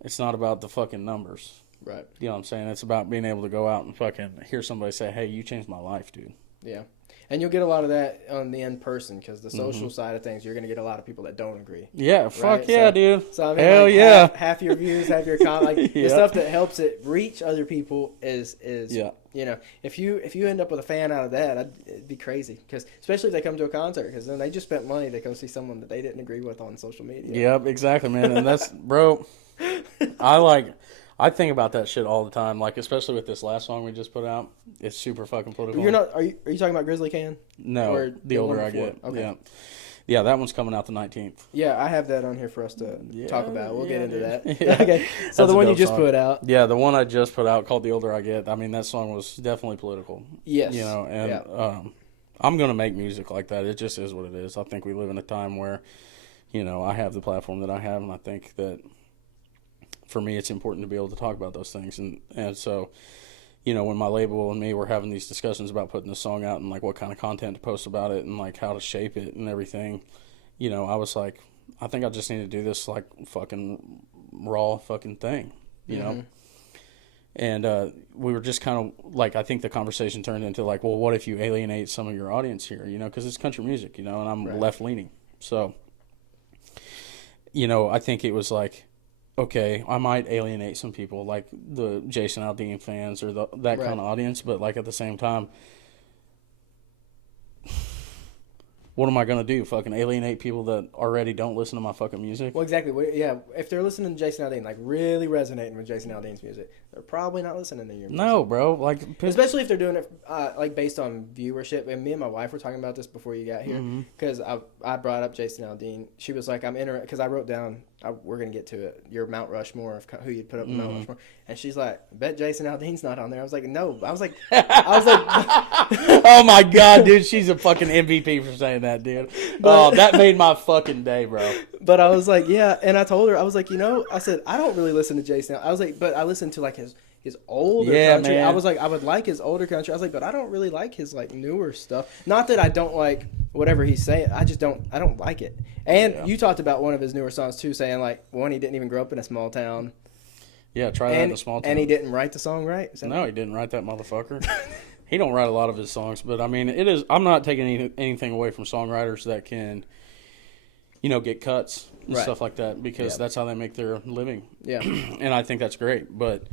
the fucking numbers. Right. You know what I'm saying? It's about being able to go out and fucking hear somebody say, hey, you changed my life, dude. Yeah. And you'll get a lot of that on the in person, because the social side of things, you're going to get a lot of people that don't agree. Yeah, fuck Right? yeah, So- dude. So, I mean, Hell like, yeah. half your views, half your comment, like, the Yeah. stuff that helps it reach other people is Yeah. you know, if you end up with a fan out of that, it'd be crazy, because especially if they come to a concert, because then they just spent money to go see someone that they didn't agree with on social media. Yep, exactly, man. And that's, bro, I think about that shit all the time, like especially with this last song we just put out. It's super fucking political. You're not? Are you talking about Grizzly Can? No, or the older I get. Okay. Yeah, that one's coming out the 19th. Yeah, I have that on here for us to talk about. We'll get into that. Yeah. Okay, so the one you just put out. Yeah, the one I just put out called "The Older I Get." I mean, that song was definitely political. Yes. You know, and I'm gonna make music like that. It just is what it is. I think we live in a time where, you know, I have the platform that I have, and I think that for me, it's important to be able to talk about those things. And so, you know, when my label and me were having these discussions about putting the song out and like what kind of content to post about it and like how to shape it and everything, you know, I was like, I think I just need to do this like fucking raw fucking thing, you know? And we were just kind of like, I think the conversation turned into like, well, what if you alienate some of your audience here, you know, because it's country music, you know, and I'm left leaning. So, you know, I think it was like, okay, I might alienate some people, like the Jason Aldean fans or that kind of audience, but like at the same time, what am I going to do? Fucking alienate people that already don't listen to my fucking music? Well, exactly. Yeah, if they're listening to Jason Aldean, like really resonating with Jason Aldean's music, they're probably not listening to your music. No, bro. Like, especially if they're doing it like based on viewership. And me and my wife were talking about this before you got here because I brought up Jason Aldean. She was like, I'm interested because I wrote down, we're going to get to it, your Mount Rushmore of who you'd put up in Mount Rushmore. And she's like, I bet Jason Aldean's not on there. I was like, no. I was like, oh my God, dude. She's a fucking MVP for saying that, dude. That made my fucking day, bro. But I was like, yeah. And I told her, I was like, you know, I said, I don't really listen to Jason. I was like, but I listen to like his older country. Man. I was like, I would like his older country. I was like, but I don't really like his like newer stuff. Not that I don't like whatever he's saying. I don't like it. And you talked about one of his newer songs too, saying like, one, he didn't even grow up in a small town. Yeah, try that in a small town. And he didn't write the song right? No, he didn't write that motherfucker. He don't write a lot of his songs, but I mean, it is. I'm not taking anything away from songwriters that can, you know, get cuts and stuff like that because that's how they make their living. Yeah, and I think that's great. But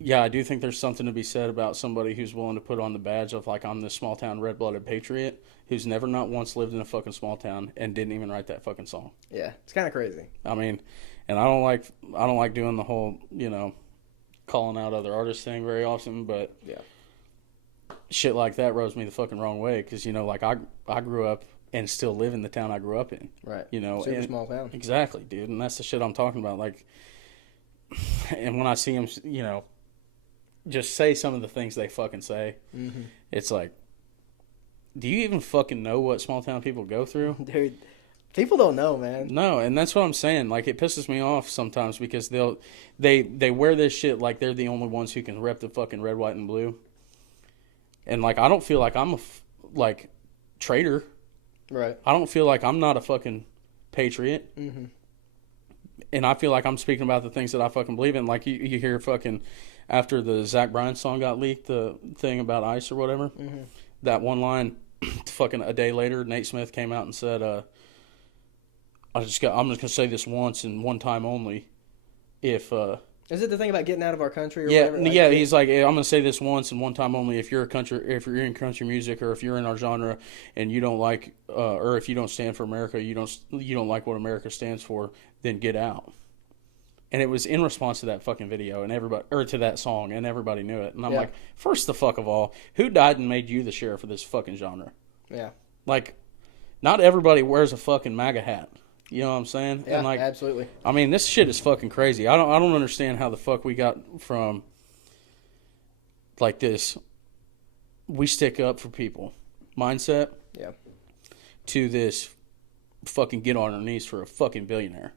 yeah, I do think there's something to be said about somebody who's willing to put on the badge of like, I'm this small town red blooded patriot who's never not once lived in a fucking small town and didn't even write that fucking song. Yeah, it's kind of crazy. I mean, and I don't like doing the whole, you know, calling out other artists thing very often, but yeah, shit like that rubs me the fucking wrong way because, you know, like I grew up and still live in the town I grew up in. Right. You know, super small town. Exactly, dude, and that's the shit I'm talking about. Like, and when I see them, you know, just say some of the things they fucking say, it's like, do you even fucking know what small town people go through? Dude, people don't know, man. No, and that's what I'm saying. Like, it pisses me off sometimes because they wear this shit like they're the only ones who can rep the fucking red, white, and blue. And like, I don't feel like I'm a traitor. Right. I don't feel like I'm not a fucking patriot. And I feel like I'm speaking about the things that I fucking believe in. Like, you hear fucking, after the Zach Bryan song got leaked, the thing about ICE or whatever, that one line, fucking a day later, Nate Smith came out and said, I'm just going to say this once and one time only. If is it the thing about getting out of our country or whatever? Like, yeah, he's like, I'm going to say this once and one time only. If you're in country music or if you're in our genre and you don't like, or if you don't stand for America, you don't like what America stands for, then get out. And it was in response to that fucking video and everybody, or to that song, and everybody knew it. And I'm like, first the fuck of all, who died and made you the sheriff of this fucking genre? Yeah. Like, not everybody wears a fucking MAGA hat. You know what I'm saying? Yeah, and like, absolutely. I mean, this shit is fucking crazy. I don't understand how the fuck we got from like this we stick up for people mindset to this fucking get on our knees for a fucking billionaire.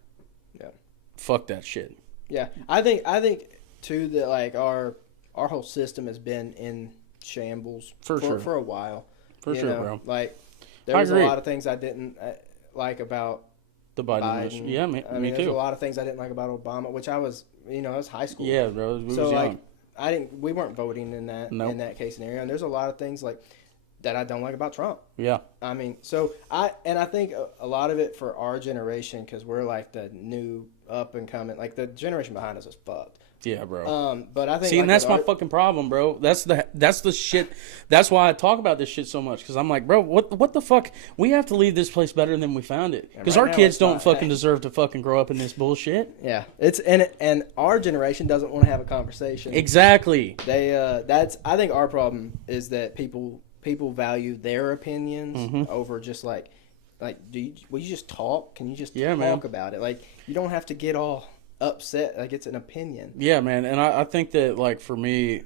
Yeah. Fuck that shit. Yeah. I think too that like our whole system has been in shambles for a while. For sure, bro. Like there was a lot of things I didn't like about the Biden. Yeah, me too. There's a lot of things I didn't like about Obama, which I was high school. Yeah, bro. We was young. We weren't voting in that case scenario. And there's a lot of things like I don't like about Trump. Yeah. I mean, I think a lot of it for our generation, because we're like the new up and coming, like the generation behind us is fucked. Yeah, bro. But I think, see, and that's my fucking problem, bro. That's the shit. That's why I talk about this shit so much, because I'm like, bro, what the fuck? We have to leave this place better than we found it, because our kids don't fucking deserve to fucking grow up in this bullshit. Yeah, it's and our generation doesn't want to have a conversation. Exactly. I think our problem is that people value their opinions over just will you just talk? Can you just talk about it? Like, you don't have to get all upset. Like, it's an opinion. Yeah, man. And I think that, like, for me,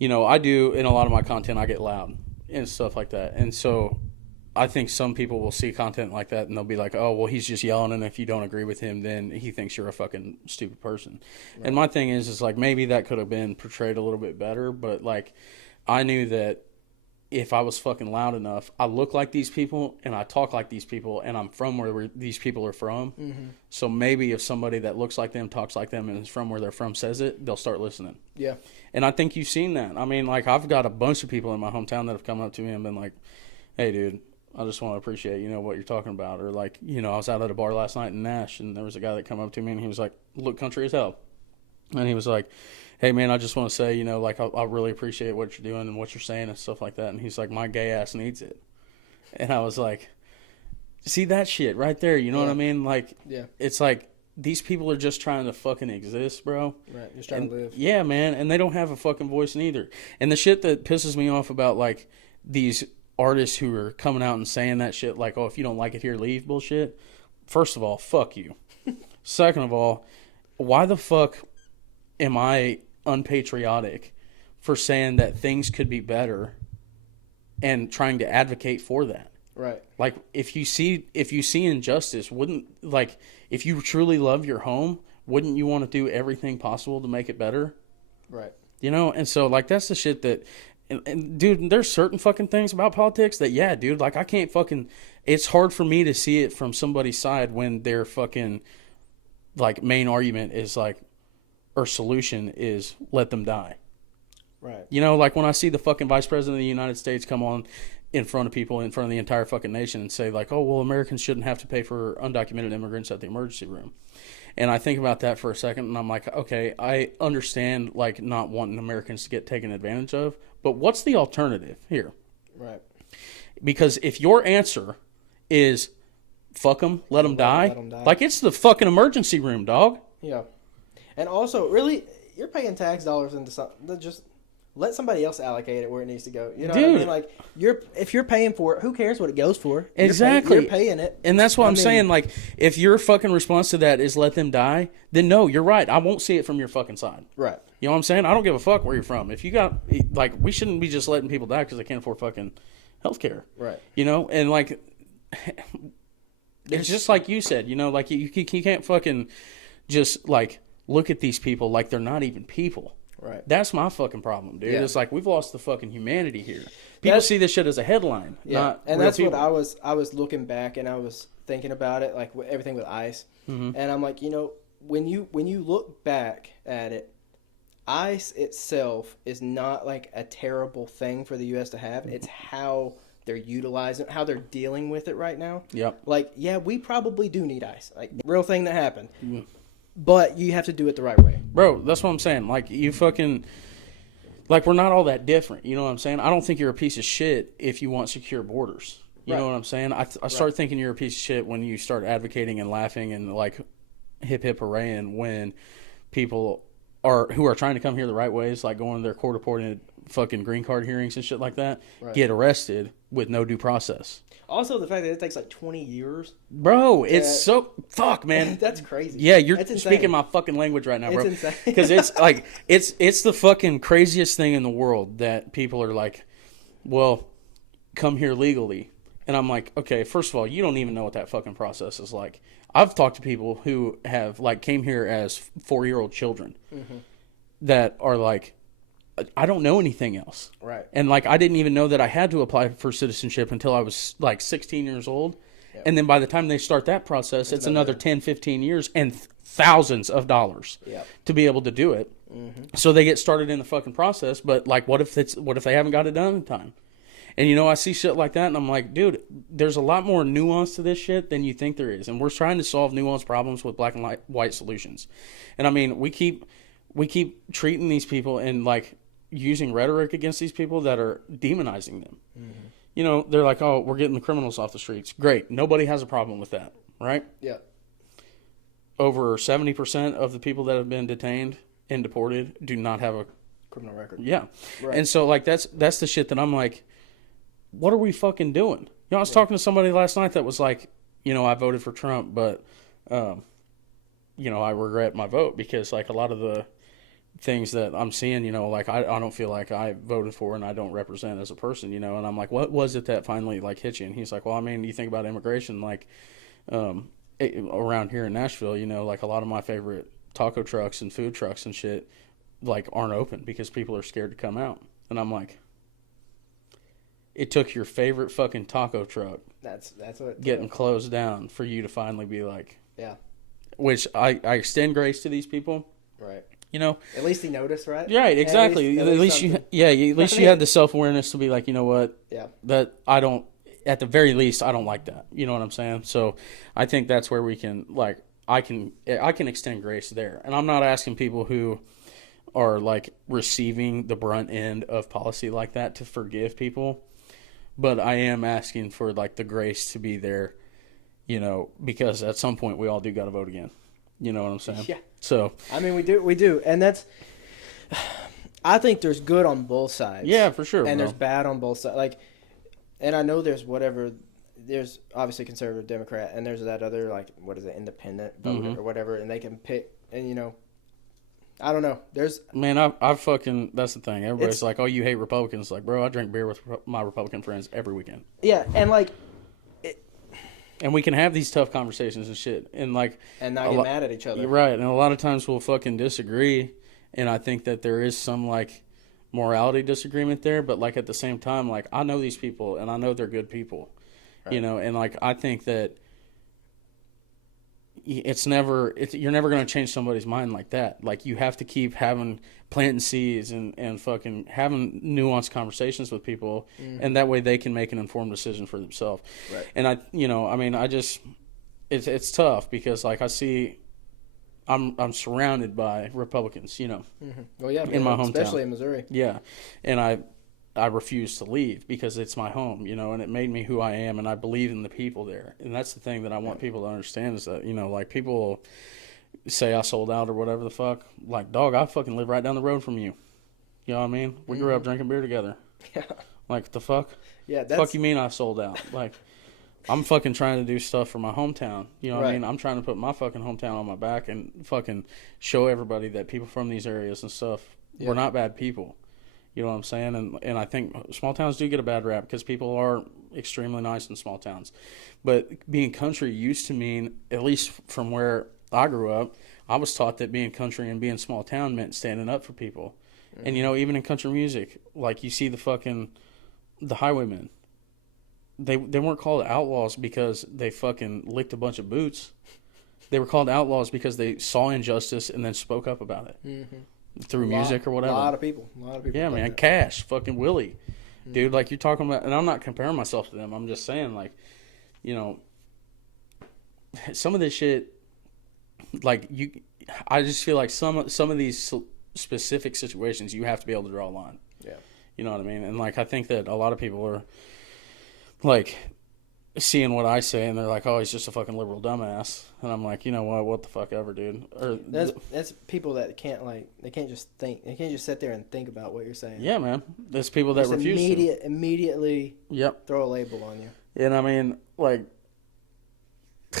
I do, in a lot of my content, I get loud and stuff like that. And so I think some people will see content like that and they'll be like, oh, well, he's just yelling, and if you don't agree with him, then he thinks you're a fucking stupid person. Right. And my thing is like, maybe that could have been portrayed a little bit better, but, like, I knew that if I was fucking loud enough, I look like these people and I talk like these people, and I'm from where these people are from. Mm-hmm. So maybe if somebody that looks like them, talks like them, and is from where they're from says it, they'll start listening. Yeah. And I think you've seen that. I mean, like, I've got a bunch of people in my hometown that have come up to me and been like, hey, dude, I just want to appreciate, what you're talking about. Or, like, I was out at a bar last night in Nash, and there was a guy that come up to me and he was like, look country as hell. And he was like, hey, man, I just want to say, like, I really appreciate what you're doing and what you're saying and stuff like that. And he's like, my gay ass needs it. And I was like, see that shit right there? You know what I mean? Like, it's like, these people are just trying to fucking exist, bro. Right, just trying to live. Yeah, man, and they don't have a fucking voice neither. And the shit that pisses me off about, like, these artists who are coming out and saying that shit, like, oh, if you don't like it here, leave bullshit. First of all, fuck you. Second of all, why the fuck am I unpatriotic for saying that things could be better and trying to advocate for that? Right. Like, if you see injustice, if you truly love your home, wouldn't you want to do everything possible to make it better? Right. And so, like, that's the shit that, and dude, there's certain fucking things about politics that, yeah, dude, like, I can't fucking, it's hard for me to see it from somebody's side when their fucking, like, main argument is like, or solution is let them die. Right. Like, when I see the fucking Vice President of the United States come on in front of people, in front of the entire fucking nation, and say, like, oh, well, Americans shouldn't have to pay for undocumented immigrants at the emergency room. And I think about that for a second, and I'm like, okay, I understand, like, not wanting Americans to get taken advantage of, but what's the alternative here? Right. Because if your answer is fuck them, let them die, like, it's the fucking emergency room, dog. Yeah. And also, really, you're paying tax dollars into something. Just let somebody else allocate it where it needs to go. You know what I mean? Like, if you're paying for it, who cares what it goes for? Exactly. You're paying it. And that's what I'm saying. Like, if your fucking response to that is let them die, then no, you're right. I won't see it from your fucking side. Right. You know what I'm saying? I don't give a fuck where you're from. If you got, like, we shouldn't be just letting people die because they can't afford fucking healthcare. Right. And, like, it's just like you said, like, you can't fucking just, like, look at these people like they're not even people. Right. That's my fucking problem, dude. Yeah. It's like, we've lost the fucking humanity here. People see this shit as a headline. Yeah. Not and that's people. What I was looking back and I was thinking about it, like everything with ICE. Mm-hmm. And I'm like, when you look back at it, ICE itself is not like a terrible thing for the U.S. to have. Mm-hmm. It's how they're utilizing it, how they're dealing with it right now. Yep. Like, yeah, we probably do need ICE. Like, real thing that happened. Mm-hmm. But you have to do it the right way. Bro, that's what I'm saying. Like, you fucking, like, we're not all that different. You know what I'm saying? I don't think you're a piece of shit if you want secure borders. You know what I'm saying? I start thinking you're a piece of shit when you start advocating and laughing and, like, hip hip hooray when people who are trying to come here the right ways, like going to their court-appointed fucking green card hearings and shit like that, get arrested with no due process. Also, the fact that it takes like 20 years. Bro, it's so... Fuck, man. That's crazy. Yeah, you're speaking my fucking language right now, bro. It's insane. Because it's like... It's the fucking craziest thing in the world that people are like, well, come here legally. And I'm like, okay, first of all, you don't even know what that fucking process is like. I've talked to people who have, like, came here as 4-year-old children that are like, I don't know anything else. Right. And, like, I didn't even know that I had to apply for citizenship until I was, like, 16 years old. Yep. And then by the time they start that process, it's another 10, 15 years and thousands of dollars to be able to do it. Mm-hmm. So they get started in the fucking process. But, like, what if they haven't got it done in time? And I see shit like that, and I'm like, dude, there's a lot more nuance to this shit than you think there is. And we're trying to solve nuanced problems with black and white solutions. And I mean, we keep treating these people and like using rhetoric against these people that are demonizing them. Mm-hmm. They're like, oh, we're getting the criminals off the streets. Great. Nobody has a problem with that, right? Yeah. Over 70% of the people that have been detained and deported do not have a criminal record. Yeah. Right. And so like that's the shit that I'm like, what are we fucking doing? I was talking to somebody last night that was like, I voted for Trump, but I regret my vote because like a lot of the things that I'm seeing, like I don't feel like I voted for and I don't represent as a person, and I'm like, what was it that finally like hit you? And he's like, well, I mean, you think about immigration, like around here in Nashville, like a lot of my favorite taco trucks and food trucks and shit like aren't open because people are scared to come out. And I'm like, it took your favorite fucking taco truck that's what getting closed down for you to finally be like, yeah, which I extend grace to these people, right? At least he noticed, right? Right, exactly. At least you had the self-awareness to be like, you know what? Yeah. That I don't, at the very least, I don't like that. You know what I'm saying? So I think that's where we can, like, I can extend grace there. And I'm not asking people who are, like, receiving the brunt end of policy like that to forgive people. But I am asking for, like, the grace to be there, because at some point we all do got to vote again. You know what I'm saying? Yeah. So I mean, we do, and that's. I think there's good on both sides. Yeah, for sure. And there's bad on both sides. Like, and I know there's whatever. There's obviously conservative Democrat, and there's that other like independent voter or whatever, and they can pick. And I don't know. There's I fucking that's the thing. Everybody's like, oh, you hate Republicans. Like, bro, I drink beer with my Republican friends every weekend. Yeah, and like. And we can have these tough conversations and shit. And like and not get mad at each other. You're right. And a lot of times we'll fucking disagree. And I think that there is some like morality disagreement there. But like at the same time, like I know these people and I know they're good people. Right. And like I think that you're never going to change somebody's mind like that. Like you have to keep planting seeds and fucking having nuanced conversations with people, and that way they can make an informed decision for themselves. Right. And it's tough because like I see, I'm surrounded by Republicans, Mm-hmm. Well, yeah, in my hometown, especially in Missouri. Yeah, and I refuse to leave because it's my home, and it made me who I am, and I believe in the people there. And that's the thing that I want people to understand is that, like people say I sold out or whatever the fuck. Like, dog, I fucking live right down the road from you. You know what I mean? We grew up drinking beer together. Yeah. Like, the fuck? Yeah, The fuck you mean I sold out? Like, I'm fucking trying to do stuff for my hometown. You know what I mean? I'm trying to put my fucking hometown on my back and fucking show everybody that people from these areas and stuff, we're not bad people. You know what I'm saying? And I think small towns do get a bad rap because people are extremely nice in small towns. But being country used to mean, at least from where I grew up, I was taught that being country and being small town meant standing up for people. Mm-hmm. And, even in country music, like you see the highwaymen. They weren't called outlaws because they fucking licked a bunch of boots. They were called outlaws because they saw injustice and then spoke up about it. Mm-hmm. Through music or whatever. A lot of people. Yeah, man. Cash. Fucking Willie. Mm-hmm. Dude, like you're talking about, and I'm not comparing myself to them. I'm just saying, like, some of this shit, like, I just feel like some of these specific situations, you have to be able to draw a line. Yeah. You know what I mean? And, like, I think that a lot of people are, like, seeing what I say, and they're like, oh, he's just a fucking liberal dumbass. And I'm like, you know what the fuck ever, dude. Or that's people that can't, like, they can't just think. They can't just sit there and think about what you're saying. Yeah, man. There's people that refuse to. Immediately throw a label on you. And, I mean, like,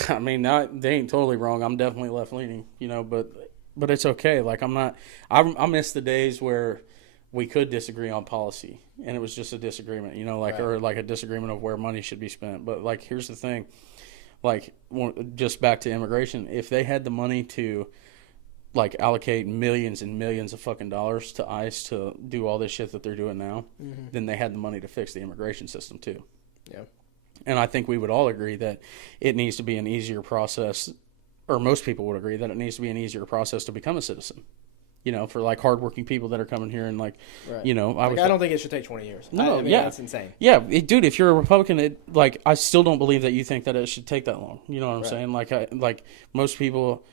they ain't totally wrong. I'm definitely left-leaning, but it's okay. Like, I miss the days where we could disagree on policy, and it was just a disagreement, or like a disagreement of where money should be spent. But like, here's the thing, like, just back to immigration, if they had the money to like allocate millions and millions of fucking dollars to ICE to do all this shit that they're doing now, then they had the money to fix the immigration system too. Yeah. And I think we would all agree that it needs to be an easier process, or most people would agree that it needs to be an easier process to become a citizen. You know, for like hardworking people that are coming here and like, Right. you know, I don't think it should take 20 years. No, I mean, yeah, that's insane. Yeah, dude, if you're a Republican, like I still don't believe that you think that it should take that long. You know what I'm saying? Like most people,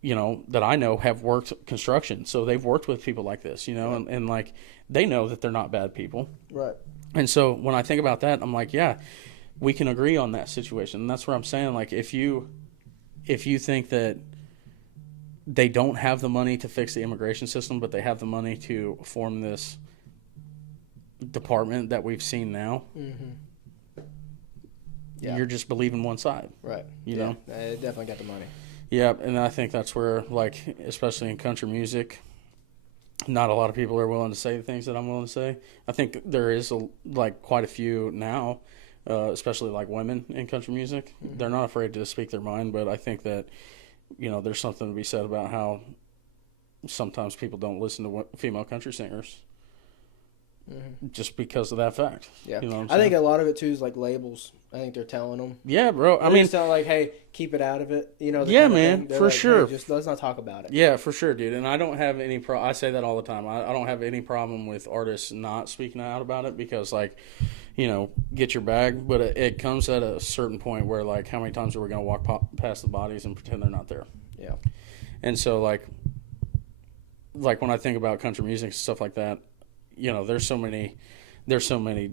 you know, that I know have worked construction, so they've worked with people like this, you know, and like they know that they're not bad people. Right. And so when I think about that, I'm like, yeah, we can agree on that situation. And that's where I'm saying, like, if you think that they don't have the money to fix the immigration system, but they have the money to form this department that we've seen now, you're just believing one side. Right. You know? They definitely got the money. Yeah, and I think that's where, like, especially in country music, not a lot of people are willing to say the things that I'm willing to say. I think there is, quite a few now, especially, like, women in country music. They're not afraid to speak their mind, but I think that, you know, there's something to be said about how sometimes people don't listen to female country singers just because of that fact. Yeah. You know what I'm I think saying? a lot of it, too, is, like, labels. I think they're telling them. Yeah, bro. I mean, just telling, like, hey, keep it out of it. You know, yeah, man, for like, sure. Hey, just let's not talk about it. Yeah, for sure, dude. And I don't have any I say that all the time. I don't have any problem with artists not speaking out about it because, like, you know, get your bag. But it comes at a certain point where, like, how many times are we going to walk past the bodies and pretend they're not there? Yeah. And so, like when I think about country music and stuff like that, you know, there's so many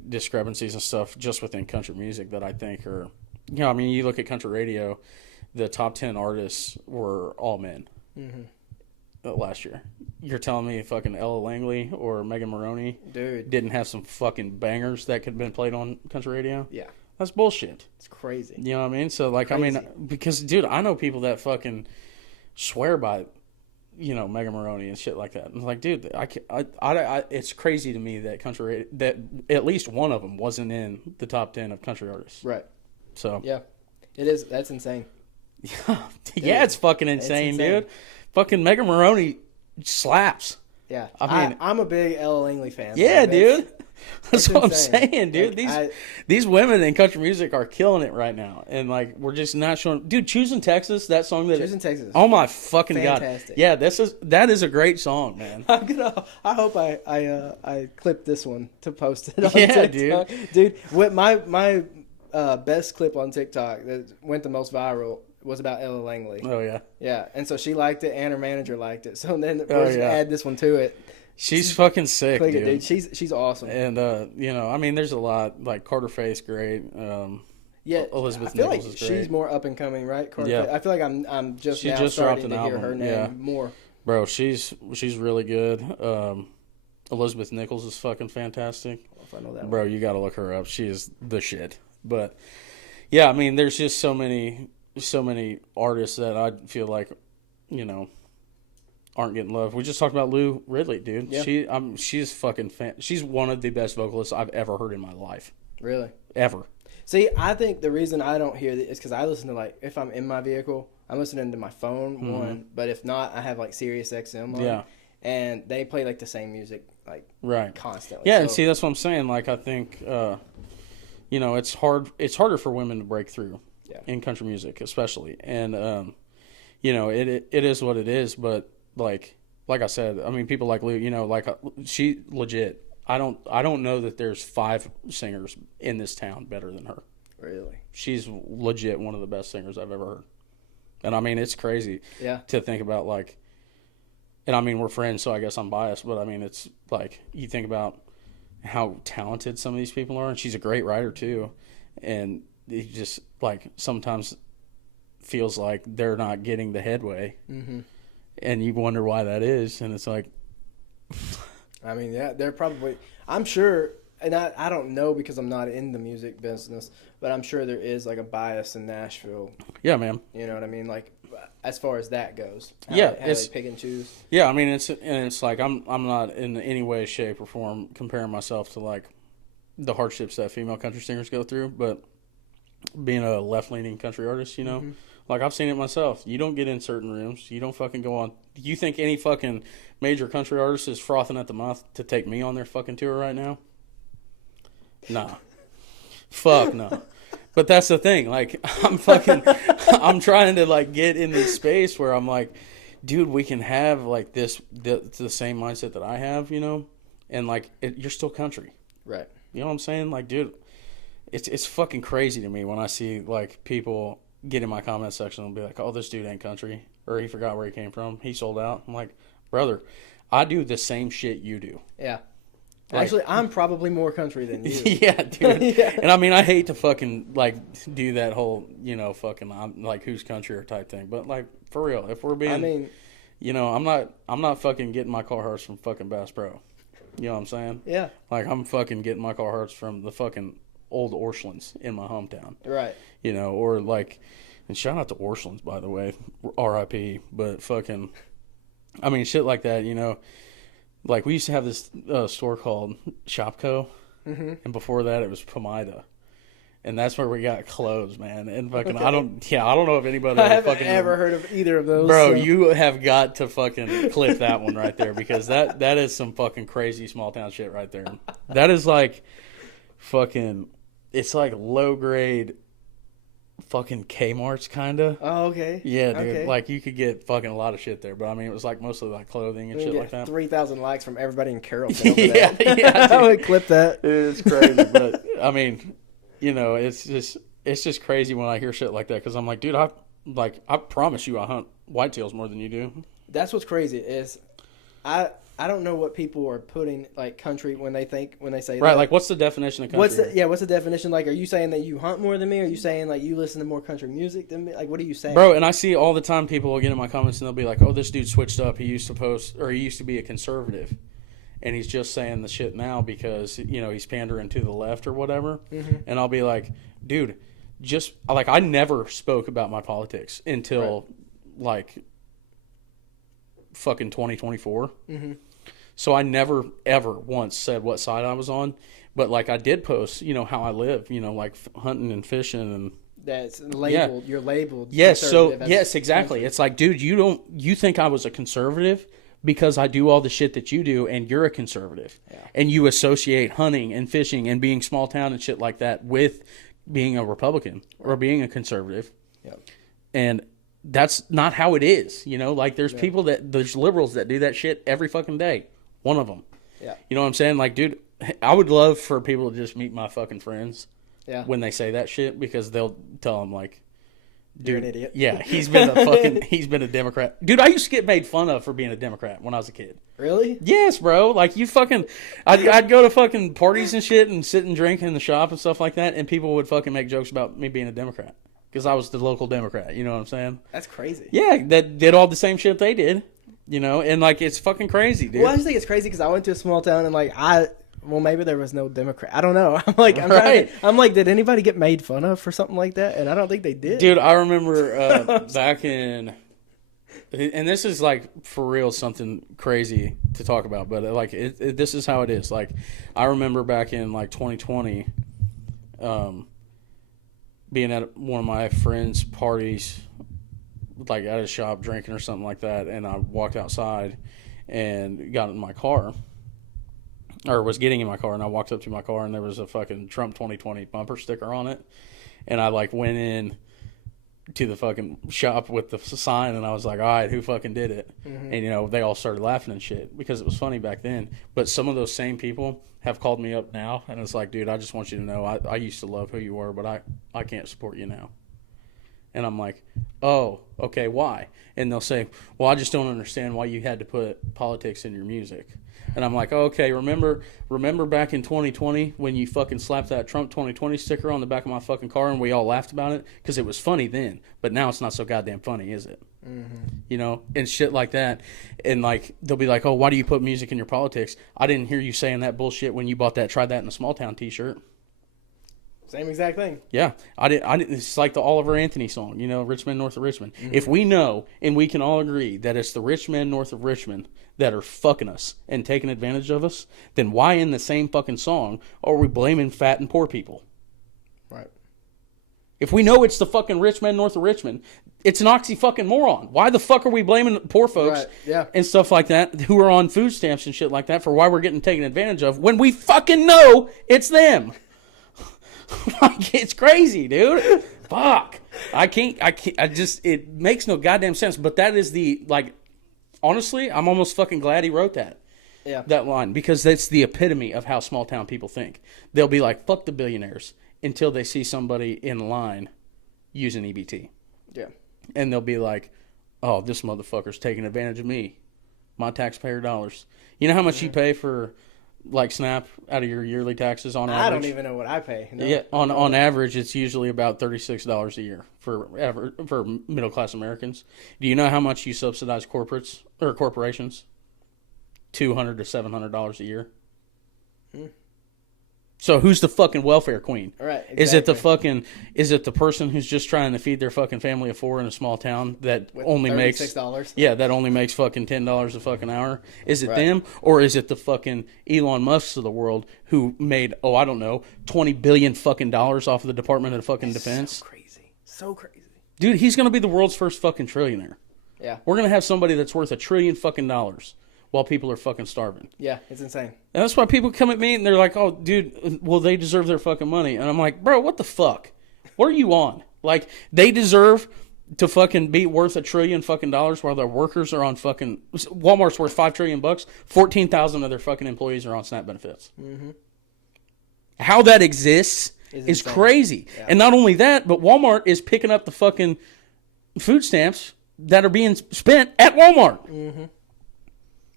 discrepancies and stuff just within country music that I think are, you know, I mean, you look at country radio, the top 10 artists were all men last year. You're telling me fucking Ella Langley or Megan Maroney didn't have some fucking bangers that could have been played on country radio? Yeah. That's bullshit. It's crazy. You know what I mean? So, like, crazy. I mean, because, dude, I know people that fucking swear by, you know, Megan Maroney and shit like that. And like, dude, it's crazy to me that that at least one of them wasn't in the top 10 of country artists. Right. So. Yeah. It is. That's insane. Yeah, it's fucking insane, dude. Fucking Megan Maroney slaps. Yeah. I mean, I'm a big Ella Langley fan. Yeah, dude. That's what insane. I'm saying, dude. Like, these women in country music are killing it right now, and like we're just not showing. Dude, "Choosing Texas," that song that "Choosing Texas." Oh my fucking fantastic. God! Yeah, that is a great song, man. I hope I clip this one to post it on TikTok. Dude. What my best clip on TikTok that went the most viral was about Ella Langley. Oh yeah, yeah, and so she liked it, and her manager liked it. So then we're just add this one to it. She's fucking sick, dude. It, dude. She's awesome. And you know, I mean, there's a lot like Carter Faye's great. Yeah, Elizabeth I feel Nichols like is great. she's more up and coming, right? Carter yeah. Faye. I feel like I'm just she now just starting dropped to an hear album. her name more. Bro, she's really good. Elizabeth Nichols is fucking fantastic. If I know that bro, you got to look her up. She is the shit. But yeah, I mean, there's just so many artists that I feel like, you know, aren't getting love. We just talked about Lou Ridley, dude. Yeah. She's fucking she's one of the best vocalists I've ever heard in my life. Really? Ever. See, I think the reason I don't hear it is because I listen to, like, if I'm in my vehicle, I'm listening to my phone, one. But if not, I have, like, Sirius XM on. Yeah. And they play, like, the same music, like, constantly. Yeah, and see, that's what I'm saying. Like, I think, you know, it's harder for women to break through in country music, especially. And, you know, it is what it is, but like I said, I mean, people like Lou, you know, like she legit. I don't know that there's 5 singers in this town better than her. Really? She's legit one of the best singers I've ever heard. And I mean, it's crazy to think about, like, and I mean, we're friends, so I guess I'm biased, but I mean, it's like you think about how talented some of these people are, and she's a great writer too. And it just, like, sometimes feels like they're not getting the headway. Mm-hmm. And you wonder why that is, and it's like, I mean, yeah, they're probably. I'm sure, and I don't know because I'm not in the music business, but I'm sure there is, like, a bias in Nashville. Yeah, man. You know what I mean? Like, as far as that goes. How they pick and choose. Yeah, I mean, it's like I'm not in any way, shape, or form comparing myself to, like, the hardships that female country singers go through, but being a left-leaning country artist, you know. Mm-hmm. Like, I've seen it myself. You don't get in certain rooms. You don't fucking go on. You think any fucking major country artist is frothing at the mouth to take me on their fucking tour right now? Nah. Fuck no. But that's the thing. Like, I'm trying to, like, get in this space where I'm like, dude, we can have like the same mindset that I have, you know, and like you're still country, right? You know what I'm saying? Like, dude, it's fucking crazy to me when I see like people get in my comment section and be like, "Oh, this dude ain't country," or "He forgot where he came from. He sold out." I'm like, brother, I do the same shit you do. Yeah. Like, actually, I'm probably more country than you. Yeah, dude. Yeah. And I mean, I hate to fucking like do that whole, you know, fucking I'm like who's country or type thing. But like for real, if we're being, I mean, you know, I'm not fucking getting my Carhartts from fucking Bass Pro. You know what I'm saying? Yeah. Like I'm fucking getting my Carhartts from the fucking old Orchlands in my hometown. Right. You know, or like, and shout out to Orchlands, by the way, R.I.P. But fucking, I mean, shit like that, you know. Like, we used to have this store called Shopco, and before that it was Pomida. And that's where we got clothes, man. And fucking, Okay. I don't know if anybody I haven't fucking ever heard of either of those. Bro, so. you have got to fucking clip that one right there, because that is some fucking crazy small town shit right there. That is like fucking, it's like low grade fucking Kmart's kind of. Oh, okay. Yeah, dude. Okay. Like, you could get fucking a lot of shit there, but I mean, it was like mostly like clothing and You shit get like that. 3,000 likes from everybody in Carrollton over Yeah, that. yeah, I dude. would clip that. It's crazy, but I mean, you know, it's just crazy when I hear shit like that, because I'm like, dude, I promise you, I hunt whitetails more than you do. That's what's crazy is, I don't know what people are putting like country when they say Right? that. Like, what's the definition of country? What's the definition? Like, are you saying that you hunt more than me? Are you saying like you listen to more country music than me? Like, what are you saying, Bro? And I see all the time people will get in my comments and they'll be like, "Oh, this dude switched up. He used to be a conservative, and he's just saying the shit now because, you know, he's pandering to the left or whatever." Mm-hmm. And I'll be like, "Dude, just like, I never spoke about my politics until like fucking 2024." Mm-hmm. So I never ever once said what side I was on, but like I did post, you know, how I live, you know, like hunting and fishing and. That's labeled. Yeah. You're labeled. Yes. So conservative as yes, exactly. country. It's like, dude, you think I was a conservative because I do all the shit that you do, and you're a conservative, and you associate hunting and fishing and being small town and shit like that with being a Republican or being a conservative. Yeah. And that's not how it is, you know. Like, there's there's liberals that do that shit every fucking day. One of them. Yeah. You know what I'm saying? Like, dude, I would love for people to just meet my fucking friends. Yeah. When they say that shit, because they'll tell them like, dude, you're an idiot. Yeah, he's been a Democrat. Dude, I used to get made fun of for being a Democrat when I was a kid. Really? Yes, bro. Like, you fucking, I'd go to fucking parties and shit and sit and drink in the shop and stuff like that, and people would fucking make jokes about me being a Democrat because I was the local Democrat. You know what I'm saying? That's crazy. Yeah, that did all the same shit they did. You know, and like, it's fucking crazy, dude. Well, I just think it's crazy because I went to a small town and like well, maybe there was no Democrat. I don't know. I'm like, did anybody get made fun of for something like that? And I don't think they did. Dude, I remember back in, and this is like for real something crazy to talk about, but like this is how it is. Like, I remember back in like 2020, being at one of my friends' parties, like at a shop drinking or something like that, and I walked outside and got in my car, or was getting in my car, and I walked up to my car and there was a fucking Trump 2020 bumper sticker on it, and I like went in to the fucking shop with the sign and I was like, all right, who fucking did it? Mm-hmm. And, you know, they all started laughing and shit because it was funny back then. But some of those same people have called me up now and it's like, dude, I just want you to know I used to love who you were, but I can't support you now. And I'm like, oh, okay, why? And they'll say, well, I just don't understand why you had to put politics in your music. And I'm like, oh, okay, remember back in 2020 when you fucking slapped that Trump 2020 sticker on the back of my fucking car and we all laughed about it? Because it was funny then, but now it's not so goddamn funny, is it? Mm-hmm. You know, and shit like that. And like, they'll be like, oh, why do you put music in your politics? I didn't hear you saying that bullshit when you bought that Try That in a Small Town t-shirt. Same exact thing. Yeah, I didn't. It's like the Oliver Anthony song, you know, "Rich Men North of Richmond." Mm-hmm. If we know and we can all agree that it's the rich men north of Richmond that are fucking us and taking advantage of us, then why in the same fucking song are we blaming fat and poor people? Right. If we know it's the fucking rich men north of Richmond, it's an fucking moron. Why the fuck are we blaming poor folks and stuff like that who are on food stamps and shit like that for why we're getting taken advantage of when we fucking know it's them? Like, it's crazy, dude. Fuck. I can't, it makes no goddamn sense. But that is the, like, honestly, I'm almost fucking glad he wrote that. Yeah. That line, because that's the epitome of how small town people think. They'll be like, fuck the billionaires, until they see somebody in line using EBT. Yeah. And they'll be like, oh, this motherfucker's taking advantage of me. My taxpayer dollars. You know how much you pay for, like, SNAP out of your yearly taxes on average? I don't even know what I pay. No. Yeah, on average, it's usually about $36 a year for middle-class Americans. Do you know how much you subsidize corporations? $200 to $700 a year. So who's the fucking welfare queen? Right. Exactly. Is it the person who's just trying to feed their fucking family of four in a small town that with only makes $36? Yeah, that only makes fucking $10 a fucking hour? Is it them, or is it the fucking Elon Musks of the world who made, I don't know, $20 billion fucking dollars off of the Department of fucking Defense? So crazy. Dude, he's gonna be the world's first fucking trillionaire. Yeah. We're gonna have somebody that's worth $1 trillion fucking dollars while people are fucking starving. Yeah, it's insane. And that's why people come at me and they're like, oh, dude, well, they deserve their fucking money. And I'm like, bro, what the fuck? What are you on? Like, they deserve to fucking be worth $1 trillion fucking dollars while their workers are on fucking... Walmart's worth $5 trillion bucks. 14,000 of their fucking employees are on SNAP benefits. Mm-hmm. How that exists is crazy. Yeah. And not only that, but Walmart is picking up the fucking food stamps that are being spent at Walmart. Mm-hmm.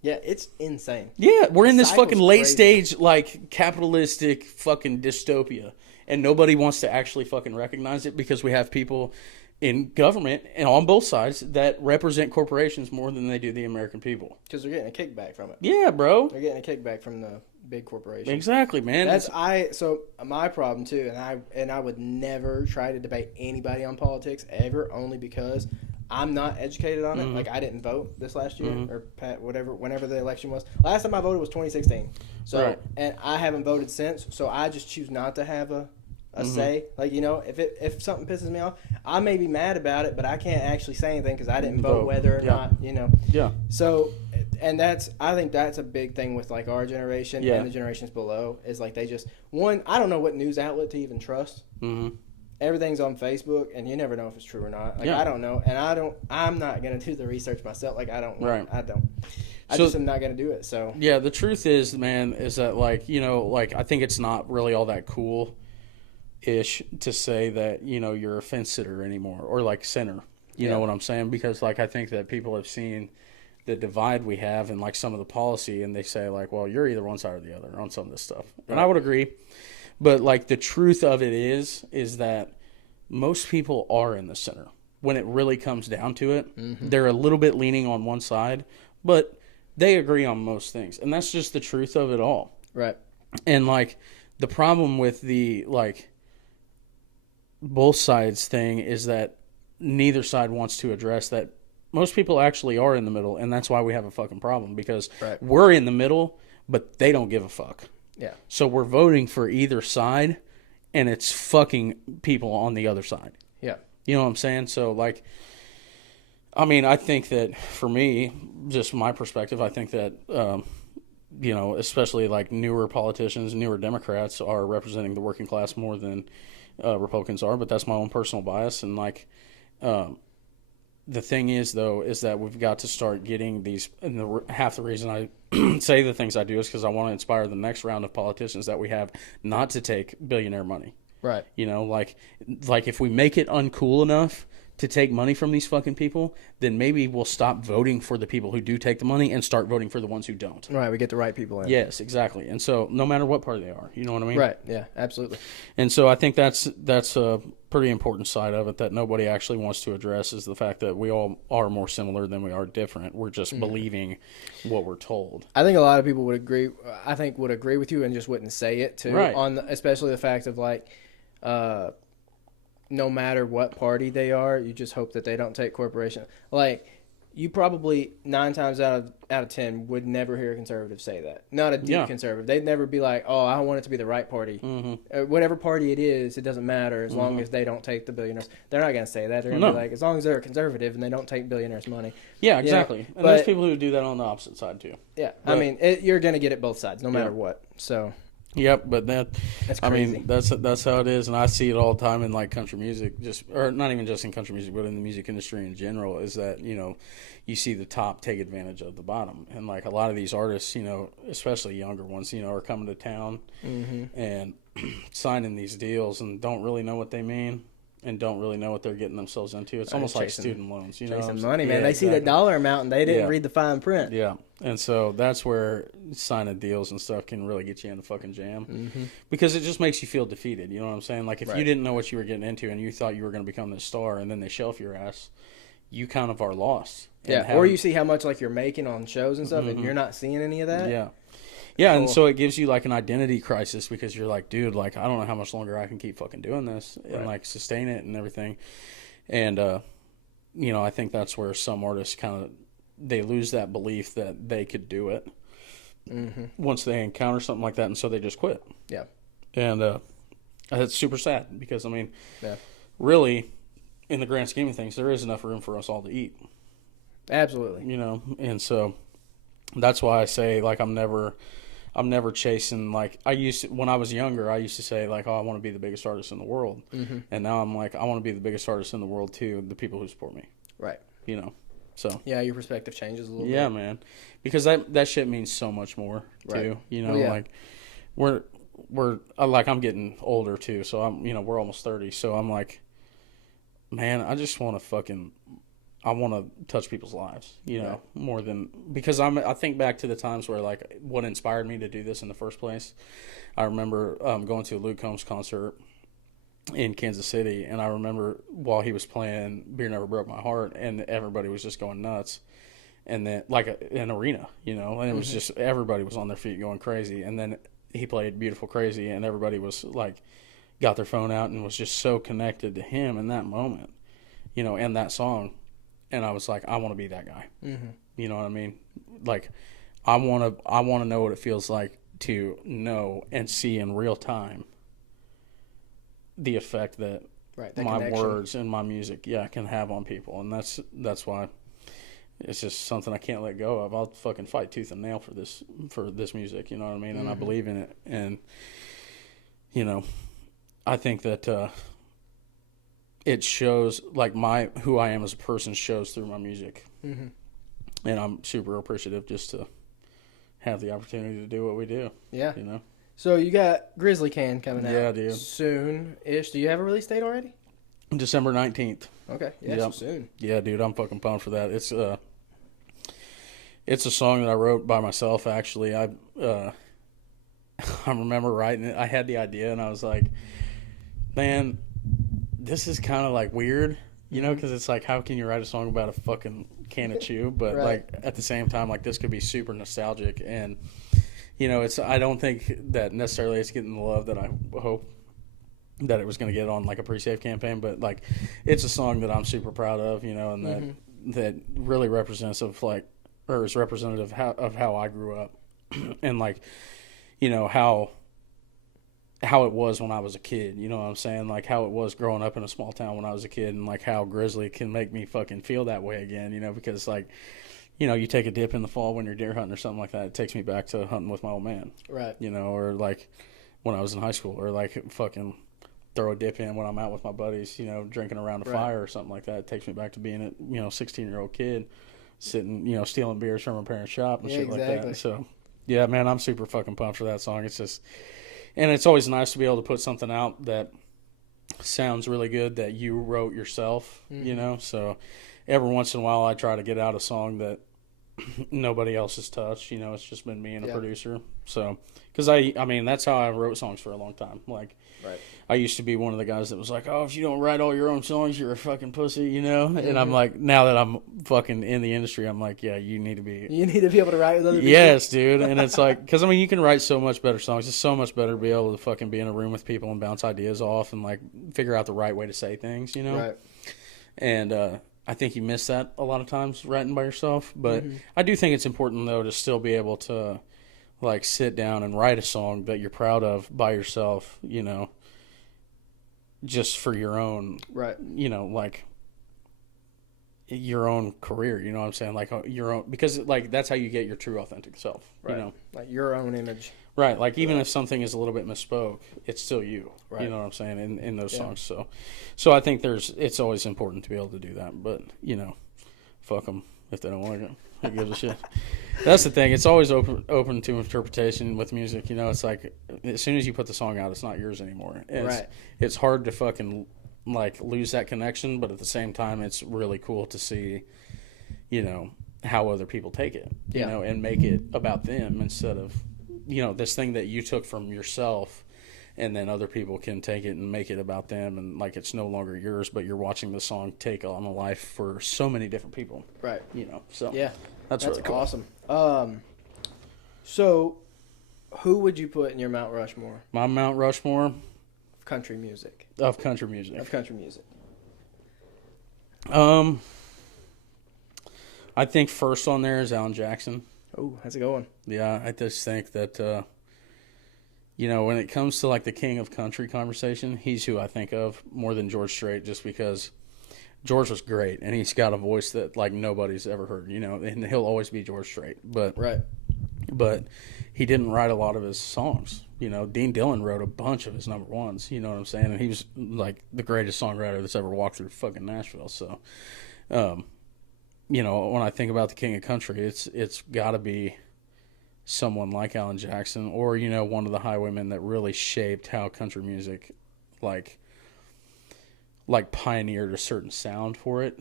Yeah, it's insane. Yeah, we're in this fucking late stage, like, capitalistic fucking dystopia. And nobody wants to actually fucking recognize it because we have people in government and on both sides that represent corporations more than they do the American people. Because they're getting a kickback from it. Yeah, bro. They're getting a kickback from the big corporations. Exactly, man. So my problem too, and I would never try to debate anybody on politics ever, only because I'm not educated on it. Mm-hmm. Like, I didn't vote this last year or whenever the election was. Last time I voted was 2016. So and I haven't voted since. So I just choose not to have a say. Like, you know, if something pisses me off, I may be mad about it, but I can't actually say anything because I didn't vote whether or not, you know. Yeah. So, and I think that's a big thing with, like, our generation and the generations below is, like, they just, I don't know what news outlet to even trust. Mm-hmm. Everything's on Facebook, and you never know if it's true or not. Like, I don't know, and I'm not going to do the research myself. Like, I don't. I just am not going to do it, so. Yeah, the truth is, man, is that, like, you know, like, I think it's not really all that cool-ish to say that, you know, you're a fence sitter anymore, or, like, center. You know what I'm saying? Because, like, I think that people have seen the divide we have in, like, some of the policy, and they say, like, well, you're either one side or the other on some of this stuff. And I would agree. But, like, the truth of it is that most people are in the center. When it really comes down to it, they're a little bit leaning on one side, but they agree on most things. And that's just the truth of it all. Right. And, like, the problem with the, like, both sides thing is that neither side wants to address that most people actually are in the middle, and that's why we have a fucking problem, because we're in the middle, but they don't give a fuck. Yeah. So we're voting for either side, and it's fucking people on the other side. Yeah. You know what I'm saying? So, like, I mean, I think that for me, just my perspective, I think that, you know, especially, like, newer politicians, newer Democrats are representing the working class more than Republicans are, but that's my own personal bias. And, like, the thing is, though, is that we've got to start getting these, and half the reason I say the things I do is because I want to inspire the next round of politicians that we have not to take billionaire money. Right. You know, like if we make it uncool enough to take money from these fucking people, then maybe we'll stop voting for the people who do take the money and start voting for the ones who don't. Right, we get the right people in. Yes, exactly. And so no matter what party they are, you know what I mean? Right, yeah, absolutely. And so I think that's a pretty important side of it that nobody actually wants to address, is the fact that we all are more similar than we are different. We're just believing what we're told. I think a lot of people would agree. I think would agree with you and just wouldn't say it too. Right. Especially the fact of, like, no matter what party they are, you just hope that they don't take corporation. Like, you probably 9 times out of 10 would never hear a conservative say that. Not a deep conservative. They'd never be like, "Oh, I want it to be the right party." Mm-hmm. Whatever party it is, it doesn't matter as long as they don't take the billionaires. They're not going to say that. They're going to be like, as long as they're a conservative and they don't take billionaires' money. Yeah, exactly. And there's people who do that on the opposite side too. Yeah, but, I mean, you're going to get it both sides, no matter what. So. Yep, but That's I crazy. mean, that's how it is, and I see it all the time in like country music, or not even just in country music, but in the music industry in general. Is that you see the top take advantage of the bottom, and like a lot of these artists, especially younger ones, are coming to town and signing these deals and don't really know what they mean. And don't really know what they're getting themselves into. It's almost like student loans, chasing money, man. They see the dollar amount and they didn't read the fine print. Yeah, and so that's where signing deals and stuff can really get you in a fucking jam because it just makes you feel defeated. You know what I'm saying? Like if you didn't know what you were getting into and you thought you were going to become this star, and then they shelf your ass, you kind of are lost. Yeah, or you see how much like you're making on shows and stuff, and you're not seeing any of that. Yeah. Yeah, cool. And so it gives you like an identity crisis because you're like, dude, like I don't know how much longer I can keep fucking doing this and like sustain it and everything. And I think that's where some artists kind of they lose that belief that they could do it once they encounter something like that, and so they just quit. Yeah, and that's super sad because I mean, really, in the grand scheme of things, there is enough room for us all to eat. Absolutely. And so that's why I say like I'm never chasing, like I used to, when I was younger, I used to say like, oh, I want to be the biggest artist in the world. And now I'm like, I want to be the biggest artist in the world too, the people who support me. Right. So. Yeah, your perspective changes a little bit. Yeah, man. Because that shit means so much more too. Like we're like I'm getting older too, so I'm we're almost 30, so I'm like, man, I just want to I want to touch people's lives, more than because I think back to the times where like what inspired me to do this in the first place. I remember going to a Luke Combs concert in Kansas City, and I remember while he was playing "Beer Never Broke My Heart," and everybody was just going nuts, and then like an arena, and it was just everybody was on their feet going crazy, and then he played "Beautiful Crazy," and everybody was like got their phone out and was just so connected to him in that moment, and that song. And I was like, I want to be that guy. You know what I mean? Like, I want to know what it feels like to know and see in real time the effect that my connection. Words and my music, can have on people. And that's why it's just something I can't let go of. I'll fucking fight tooth and nail for this music. You know what I mean? And I believe in it. And I think that. It shows like who I am as a person shows through my music, and I'm super appreciative just to have the opportunity to do what we do. Yeah, So you got Grizzly Can coming out. Yeah, dude. Soon-ish. Do you have a release date already? December 19th. Okay, so soon. Yeah, dude, I'm fucking pumped for that. It's a song that I wrote by myself. Actually, I remember writing it. I had the idea, and I was like, man. This is kind of like weird, because it's like, how can you write a song about a fucking can of chew? But like at the same time, like this could be super nostalgic, and I don't think that necessarily it's getting the love that I hope that it was going to get on like a pre-save campaign. But like, it's a song that I'm super proud of, and that really represents is representative of how I grew up, and like, how it was when I was a kid, you know what I'm saying? Like how it was growing up in a small town when I was a kid, and like how Grizzly can make me fucking feel that way again, because like, you take a dip in the fall when you're deer hunting or something like that. It takes me back to hunting with my old man. Right. Or like when I was in high school, or like fucking throw a dip in when I'm out with my buddies, drinking around a fire or something like that. It takes me back to being a, 16-year-old kid sitting, stealing beers from a parent's shop and shit like that. So yeah, man, I'm super fucking pumped for that song. It's just, and it's always nice to be able to put something out that sounds really good that you wrote yourself, So every once in a while I try to get out a song that nobody else has touched. It's just been me and a producer. So, because I mean, that's how I wrote songs for a long time. Like, I used to be one of the guys that was like, oh, if you don't write all your own songs, you're a fucking pussy, And I'm like, now that I'm fucking in the industry, I'm like, yeah, you need to be able to write with other people. Yes, dude. And it's like, because I mean, you can write so much better songs. It's so much better to be able to fucking be in a room with people and bounce ideas off and like figure out the right way to say things, Right. And I think you miss that a lot of times writing by yourself. But I do think it's important though to still be able to like sit down and write a song that you're proud of by yourself, just for your own, right? Like your own career. You know what I'm saying? Like your own, because like that's how you get your true authentic self. Right. You know, like your own image. Right. Like even if something is a little bit misspoke, it's still you. Right. You know what I'm saying? In those songs. So I think it's always important to be able to do that. But you know, fuck them if they don't like it. Who gives a shit? That's the thing. It's always open to interpretation with music. You know, it's like as soon as you put the song out, it's not yours anymore. It's hard to fucking like lose that connection, but at the same time, it's really cool to see, you know, how other people take it. You know, and make it about them instead of, you know, this thing that you took from yourself, and then other people can take it and make it about them, and like it's no longer yours, but you're watching the song take on a life for so many different people. Right. You know. So that's really cool. Awesome. So, who would you put in your Mount Rushmore? My Mount Rushmore of country music. I think first on there is Alan Jackson. Oh, how's it going? Yeah, I just think that, you know, when it comes to like the king of country conversation, he's who I think of more than George Strait, just because George was great and he's got a voice that like nobody's ever heard, you know, and he'll always be George Strait. But he didn't write a lot of his songs. You know, Dean Dillon wrote a bunch of his number ones, you know what I'm saying? And he was like the greatest songwriter that's ever walked through fucking Nashville. So, you know, when I think about the king of country, it's got to be someone like Alan Jackson, or, you know, one of the highwaymen that really shaped how country music like pioneered a certain sound for it,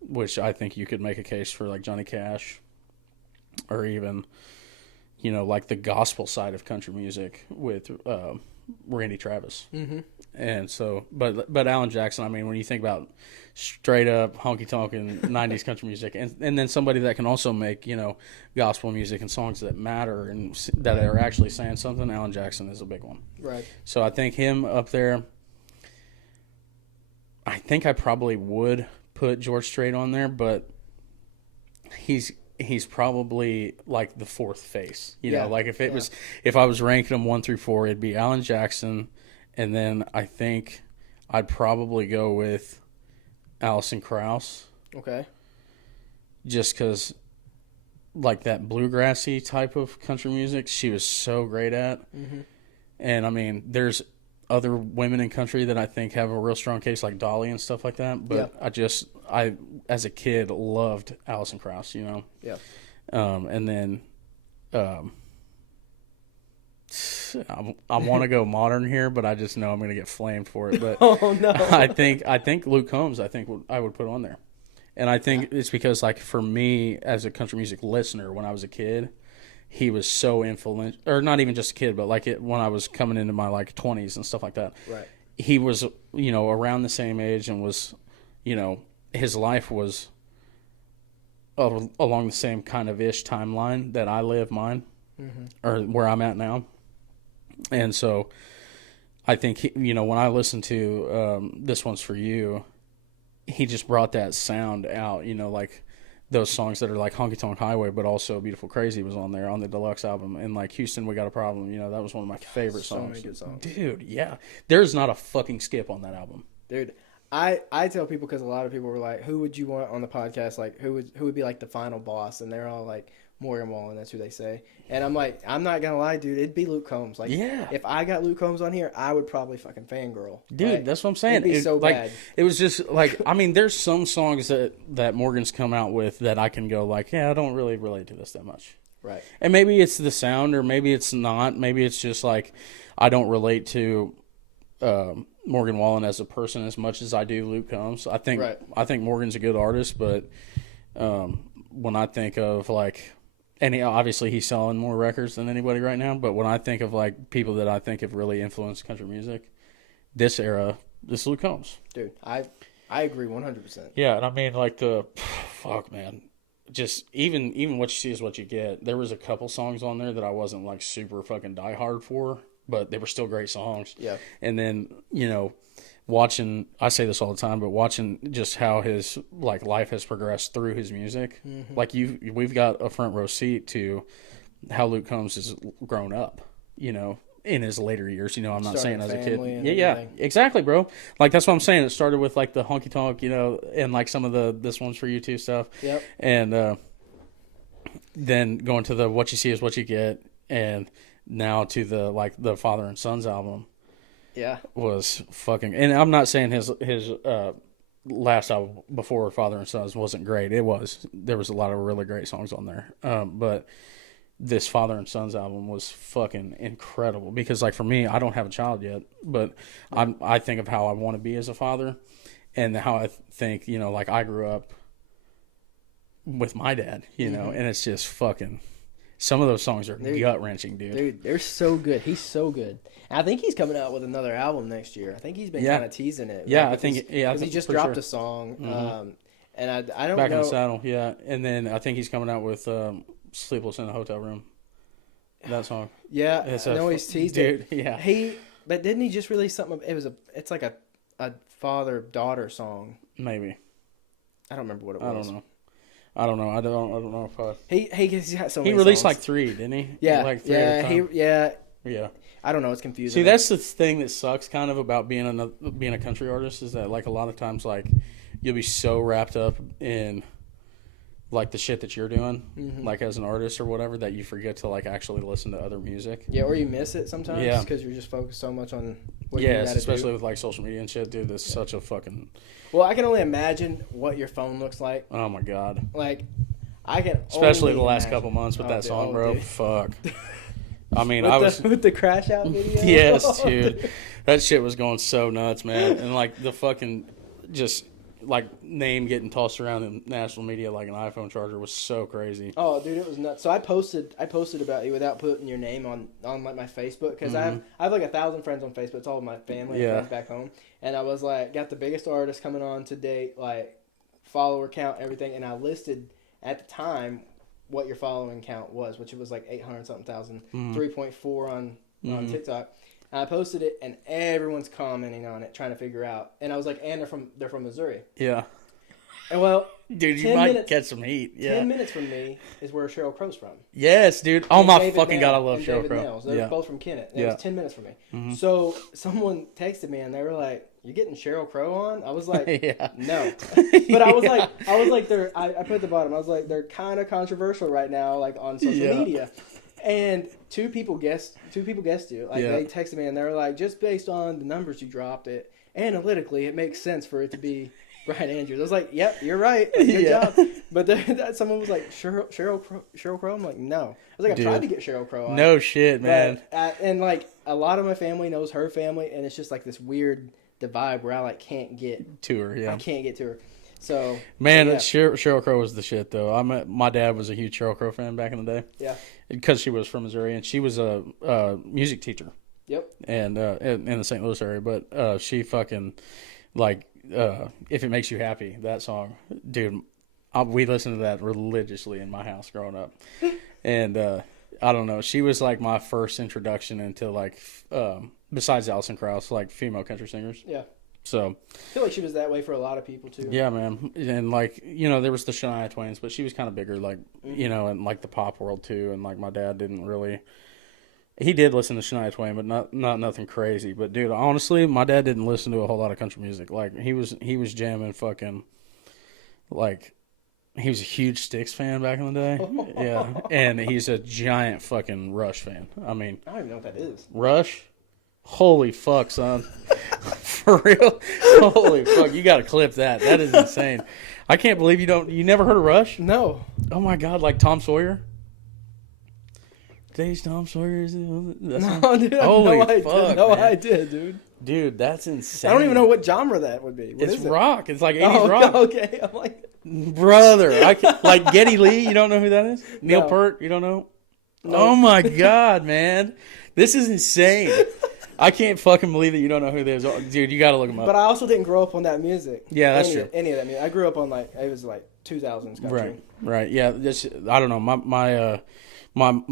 which I think you could make a case for like Johnny Cash, or even, you know, like the gospel side of country music with Randy Travis. And so, but Alan Jackson, I mean, when you think about straight up honky-tonkin' 90s country music, and then somebody that can also make, you know, gospel music and songs that matter and that are actually saying something, Alan Jackson is a big one. Right. So I think him up there. I think I probably would put George Strait on there, but he's probably like the fourth face. You know, like if I was ranking them 1 through 4, it'd be Alan Jackson, and then I think I'd probably go with Alison Krauss. Okay. Just because, like, that bluegrassy type of country music, she was so great at. And I mean, there's other women in country that I think have a real strong case, like Dolly and stuff like that. But I as a kid loved Alison Krauss, you know. Yeah. And then I want to go modern here, but I just know I'm going to get flamed for it. But oh no, I think Luke Combs. I would put on there, and I think it's because, like, for me as a country music listener, when I was a kid, he was so influential, or not even just a kid, but like when I was coming into my like 20s and stuff like that. Right. He was, you know, around the same age and was, you know, his life was along the same kind of ish timeline that I live mine, or where I'm at now. And so I think, you know, when I listen to This One's For You, he just brought that sound out, you know, like those songs that are like Honky Tonk Highway, but also Beautiful Crazy was on there on the deluxe album. And like Houston, We Got a Problem, you know, that was one of my favorite songs. So many good songs. Dude, yeah. There's not a fucking skip on that album. Dude, I tell people, because a lot of people were like, who would you want on the podcast? Like, who would be like the final boss? And they're all like, Morgan Wallen, that's who they say. And I'm like, I'm not gonna lie, dude, it'd be Luke Combs. Like, if I got Luke Combs on here, I would probably fucking fangirl. Dude, like, that's what I'm saying. It'd be so like, bad. It was just like, I mean, there's some songs that Morgan's come out with that I can go like, yeah, I don't really relate to this that much. Right. And maybe it's the sound, or maybe it's not. Maybe it's just like I don't relate to Morgan Wallen as a person as much as I do Luke Combs. I think Morgan's a good artist, but when I think of like, and obviously he's selling more records than anybody right now, but when I think of like people that I think have really influenced country music, this era, this is Luke Combs. Dude, I agree 100%. Yeah, and I mean, like, fuck, man. Just even what you see is what you get. There was a couple songs on there that I wasn't like super fucking diehard for, but they were still great songs. Yeah. And then, you know, watching, I say this all the time, but watching just how his like life has progressed through his music, like we've got a front row seat to how Luke Combs has grown up, you know, in his later years. You know, I'm not saying Starting as a kid. family Yeah, and exactly, bro. Like that's what I'm saying. It started with like the honky tonk, you know, and like some of the This One's For You Too stuff. Yep. And then going to the What You See Is What You Get, and now to the Father and Sons album. Yeah. Was fucking, and I'm not saying his last album before Father and Sons wasn't great. There was a lot of really great songs on there. But this Father and Sons album was fucking incredible because, like, for me, I don't have a child yet, but I think of how I want to be as a father, and how I think, you know, like I grew up with my dad, you know, and it's just fucking. Some of those songs are gut wrenching, dude. Dude, they're so good. He's so good. And I think he's coming out with another album next year. I think he's been kind of teasing it. Yeah, like, I think. Because he just dropped a song. And I don't know. Back in the Saddle, yeah. And then I think he's coming out with Sleepless in a Hotel Room. That song. Yeah, I know he's teased it. Yeah. But didn't he just release something? It's like a father-daughter song. Maybe. I don't remember what it was. I don't know. I don't know if he's got so many released songs. like 3, didn't he? Yeah, like 3 at a time. Yeah. I don't know. It's confusing. See, that's the thing that sucks kind of about being a country artist is that like a lot of times like you'll be so wrapped up in like the shit that you're doing, like as an artist or whatever, that you forget to like actually listen to other music. Yeah, or you miss it sometimes because you're just focused so much on what you gotta especially do. with like social media and shit, dude. That's such a fucking. Well, I can only imagine what your phone looks like. Oh my god. Like, I can. Especially only the last imagine. couple months with that song, bro. Dude. Fuck. I mean, with the crash out video. Yes, dude. That shit was going so nuts, man. And like the fucking just like name getting tossed around in national media like an iPhone charger was so crazy. Oh, dude, it was nuts. So I posted about you without putting your name on like my Facebook because I have like 1,000 friends on Facebook. It's all of my family and friends back home. And I was like, got the biggest artist coming on to date, like follower count, everything. And I listed at the time what your following count was, which it was like 800 something thousand, 3.4 on TikTok. And I posted it, and everyone's commenting on it, trying to figure out. And I was like, and they're from Missouri. Yeah. And well, dude, you might get some heat. Yeah. 10 minutes from me is where Sheryl Crow's from. Yes, dude. Oh, my David fucking Nail, God, I love Sheryl David Crow. Nails. They're both from Kennett. It was 10 minutes from me. So someone texted me, and they were like, "You're getting Sheryl Crow on?" I was like, "No." But I was like, I put at the bottom. I was like, they're kind of controversial right now, like on social media. And two people guessed you. Like they texted me, and they were like, just based on the numbers you dropped, it analytically, it makes sense for it to be Bryan Andrews. I was like, yep, you're right. Good job. But someone was like, Sheryl Crow? I'm like, no. I was like, I tried to get Sheryl Crow on. No shit, man. And like a lot of my family knows her family, and it's just like this weird divide where I like can't get to her. Yeah, I can't get to her. So man, Sheryl Crow was the shit though. My dad was a huge Sheryl Crow fan back in the day. Yeah, because she was from Missouri and she was a music teacher. Yep. And in the St. Louis area, but she fucking like If It Makes You Happy, that song, dude. We listened to that religiously in my house growing up, and I don't know. She was like my first introduction into like besides Alison Krauss, like female country singers. Yeah. So I feel like she was that way for a lot of people too. Yeah, man. And like, you know, there was the Shania Twains, but she was kind of bigger, like, you know, in like the pop world too. And like my dad didn't really, he did listen to Shania Twain, but not nothing crazy. But dude, honestly, my dad didn't listen to a whole lot of country music. Like he was jamming fucking, like, he was a huge Styx fan back in the day. Yeah. And he's a giant fucking Rush fan. I mean, I don't even know what that is. Rush? Holy fuck, son. For real? Holy fuck, you gotta clip that. That is insane. I can't believe you never heard of Rush? No. Oh my god, like Tom Sawyer? Today's Tom Sawyer is no, dude, idea, dude. Dude, that's insane. I don't even know what genre that would be. What it's is it? Rock. It's like 80s rock. Okay, I'm like, brother, like Geddy Lee, you don't know who that is? Neil Peart, you don't know? No. Oh my god, man. This is insane. I can't fucking believe that you don't know who they are. Dude, you gotta look them up. But I also didn't grow up on that music. Yeah, that's true. Any of that music. I grew up on it was like 2000s country. Right. Yeah, I don't know. My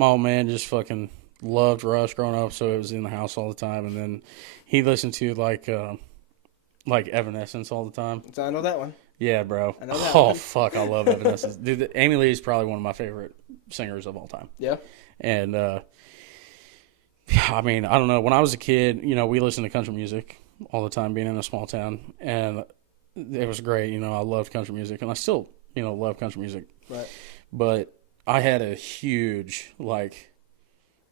old man just fucking loved Rush growing up, so it was in the house all the time. And then he listened to like Evanescence all the time. So I know that one. Yeah, bro. I know that one. Fuck, I love Evanescence. Dude, Amy Lee is probably one of my favorite singers of all time. Yeah. And I mean, I don't know. When I was a kid, we listened to country music all the time being in a small town, and it was great. I loved country music, and I still, love country music. Right. But I had a huge,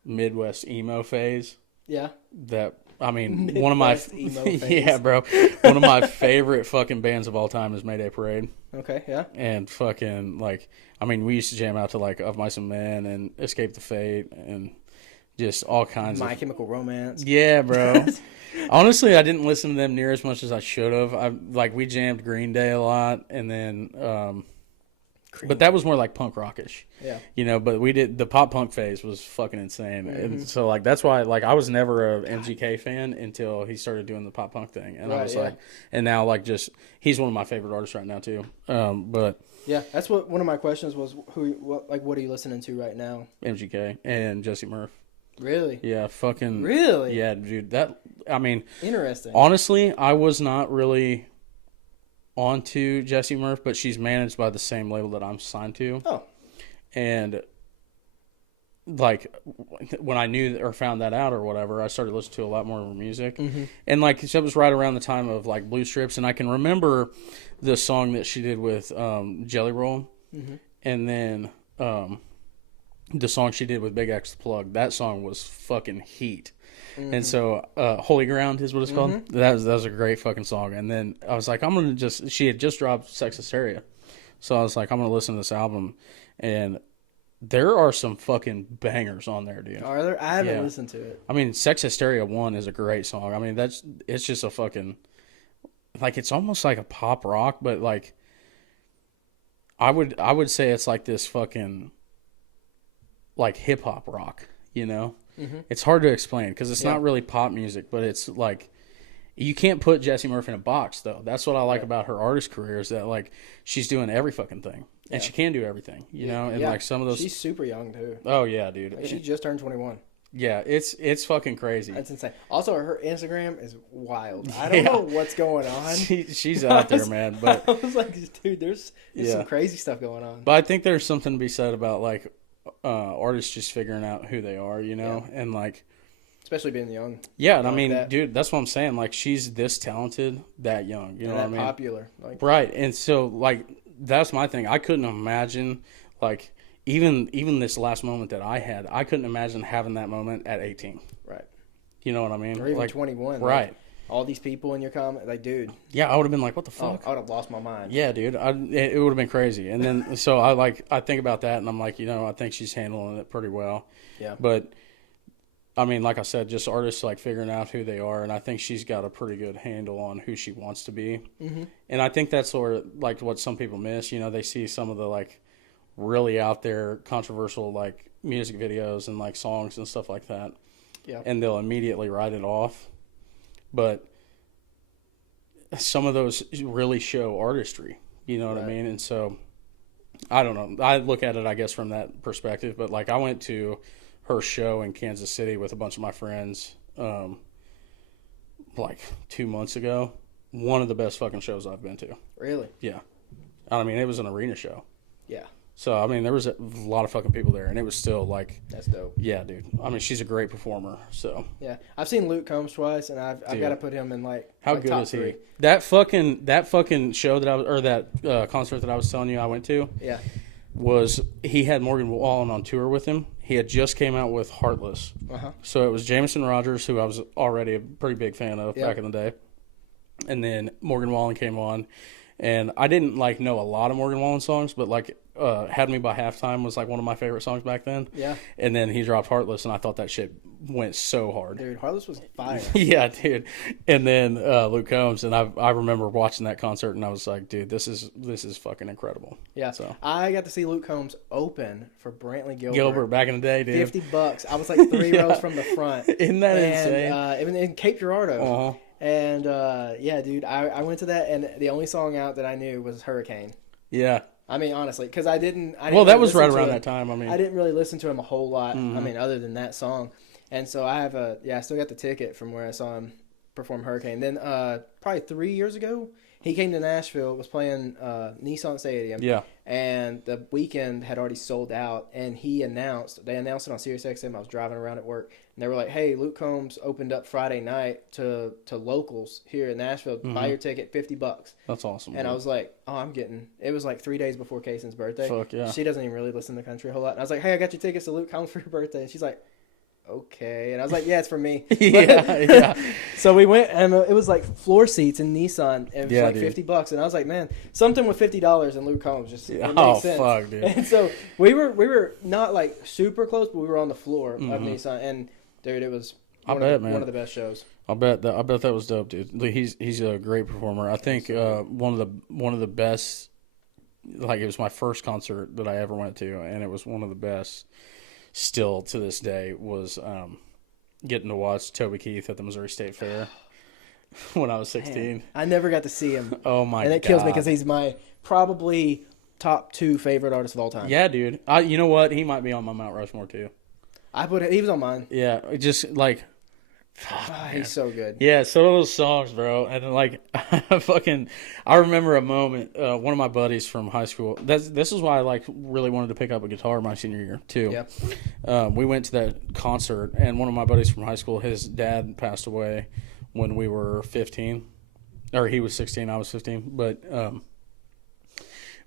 Midwest emo phase. Yeah. That, I mean, Midwest one of my, emo phase. yeah, bro. One of my favorite fucking bands of all time is Mayday Parade. Okay, yeah. And fucking, we used to jam out to, Of Mice and Men and Escape the Fate and just all kinds My Chemical Romance. Yeah, bro. Honestly, I didn't listen to them near as much as I should have. We jammed Green Day a lot, and then, but that was more like punk rockish. Yeah. But we did, the pop punk phase was fucking insane. Mm-hmm. And so, that's why, I was never a MGK fan until he started doing the pop punk thing. And I was and now, he's one of my favorite artists right now, too. But. Yeah, that's what one of my questions was. What are you listening to right now? MGK and Jesse Murph. Really? Yeah, fucking. Really? Yeah, dude. Interesting. Honestly, I was not really onto Jessie Murph, but she's managed by the same label that I'm signed to. Oh. And, when I knew or found that out or whatever, I started listening to a lot more of her music. Mm-hmm. And, it was right around the time of, Blue Strips. And I can remember the song that she did with Jelly Roll. Mm-hmm. And then... the song she did with Big X the Plug, that song was fucking heat. Mm-hmm. And so, Holy Ground is what it's called. Mm-hmm. That was a great fucking song. And then I was like, she had just dropped Sex Hysteria. So I was like, I'm going to listen to this album. And there are some fucking bangers on there, dude. Are there? I haven't listened to it. I mean, Sex Hysteria 1 is a great song. I mean, it's just a fucking, it's almost like a pop rock, but I would say it's like this fucking, hip hop rock, Mm-hmm. It's hard to explain because it's not really pop music, but it's you can't put Jessie Murph in a box though. That's what I like about her artist career is that she's doing every fucking thing and she can do everything, you know. And some of those, she's super young too. Oh yeah, dude. She just turned 21. Yeah, it's fucking crazy. That's insane. Also, her Instagram is wild. I don't know what's going on. She's out there, man. But I was like, dude, there's some crazy stuff going on. But I think there's something to be said about artists just figuring out who they are, and especially being young. Yeah, and I mean, dude, that's what I'm saying. She's this talented, that young, you know what I mean? Popular, right? And so, that's my thing. I couldn't imagine, even this last moment that I had, I couldn't imagine having that moment at 18. Right. You know what I mean? Or even 21. Right. All these people in your comment, dude. Yeah, I would have been like, what the fuck? I would have lost my mind. Yeah, dude. It would have been crazy. And then, so I think about that and I'm like, I think she's handling it pretty well. Yeah. But, I mean, like I said, just artists, figuring out who they are. And I think she's got a pretty good handle on who she wants to be. Mm-hmm. And I think that's sort of, what some people miss. They see some of the, really out there, controversial, music videos and, songs and stuff like that. Yeah. And they'll immediately write it off. But some of those really show artistry, you know what I mean? And so, I don't know. I look at it, I guess, from that perspective. But, I went to her show in Kansas City with a bunch of my friends, 2 months ago. One of the best fucking shows I've been to. Really? Yeah. I mean, it was an arena show. Yeah. So, I mean, there was a lot of fucking people there, and it was still That's dope. Yeah, dude. I mean, she's a great performer, so. Yeah. I've seen Luke Combs twice, and I've got to put him in, how good top is he? 3. That fucking show that concert that I was telling you I went to. Yeah. He had Morgan Wallen on tour with him. He had just came out with Heartless. Uh-huh. So it was Jameson Rogers, who I was already a pretty big fan of back in the day. And then Morgan Wallen came on. And I didn't know a lot of Morgan Wallen songs, but Had Me by Halftime was one of my favorite songs back then. Yeah. And then he dropped Heartless, and I thought that shit went so hard. Dude, Heartless was fire. Yeah, dude. And then Luke Combs, and I remember watching that concert, and I was like, dude, this is fucking incredible. Yeah. So I got to see Luke Combs open for Brantley Gilbert back in the day, dude. $50. I was 3 rows from the front. Isn't that insane? And in Cape Girardeau. Uh-huh. And yeah, dude, I went to that, and the only song out that I knew was Hurricane. Yeah. I mean, honestly, because I didn't well, really that was right around that time. I mean, I didn't really listen to him a whole lot. Mm-hmm. I mean, other than that song. And so I still got the ticket from where I saw him perform Hurricane. Then probably 3 years ago, he came to Nashville, was playing Nissan Stadium. Yeah. And the weekend had already sold out, and they announced it on SiriusXM. I was driving around at work. And they were like, "Hey, Luke Combs opened up Friday night to locals here in Nashville. Buy your ticket, $50." That's awesome. And dude. I was like, "Oh, I'm getting." It was like 3 days before Kaysen's birthday. Fuck yeah. She doesn't even really listen to country a whole lot. And I was like, "Hey, I got your tickets to Luke Combs for your birthday." And she's like, "Okay." And I was like, "Yeah, it's for me." yeah. So we went, and it was like floor seats in Nissan. It was like dude. $50, and I was like, "Man, something with $50 in Luke Combs just it makes sense." Fuck, dude. And so we were not like super close, but we were on the floor of Nissan, and dude, it was one of the best shows. I bet that was dope, dude. He's a great performer. I think one of the best. Like, it was my first concert that I ever went to, and it was one of the best. Still to this day was getting to watch Toby Keith at the Missouri State Fair when I was 16. Man, I never got to see him. Oh my god! And it kills me because he's my probably top 2 favorite artists of all time. Yeah, dude. You know what? He might be on my Mount Rushmore too. He was on mine. Yeah, just like. He's so good. Yeah, some of those songs, bro. And like, I remember a moment. One of my buddies from high school. This is why I like really wanted to pick up a guitar my senior year too. Yeah. We went to that concert, and one of my buddies from high school, his dad passed away when we were 15, or he was 16, I was 15. But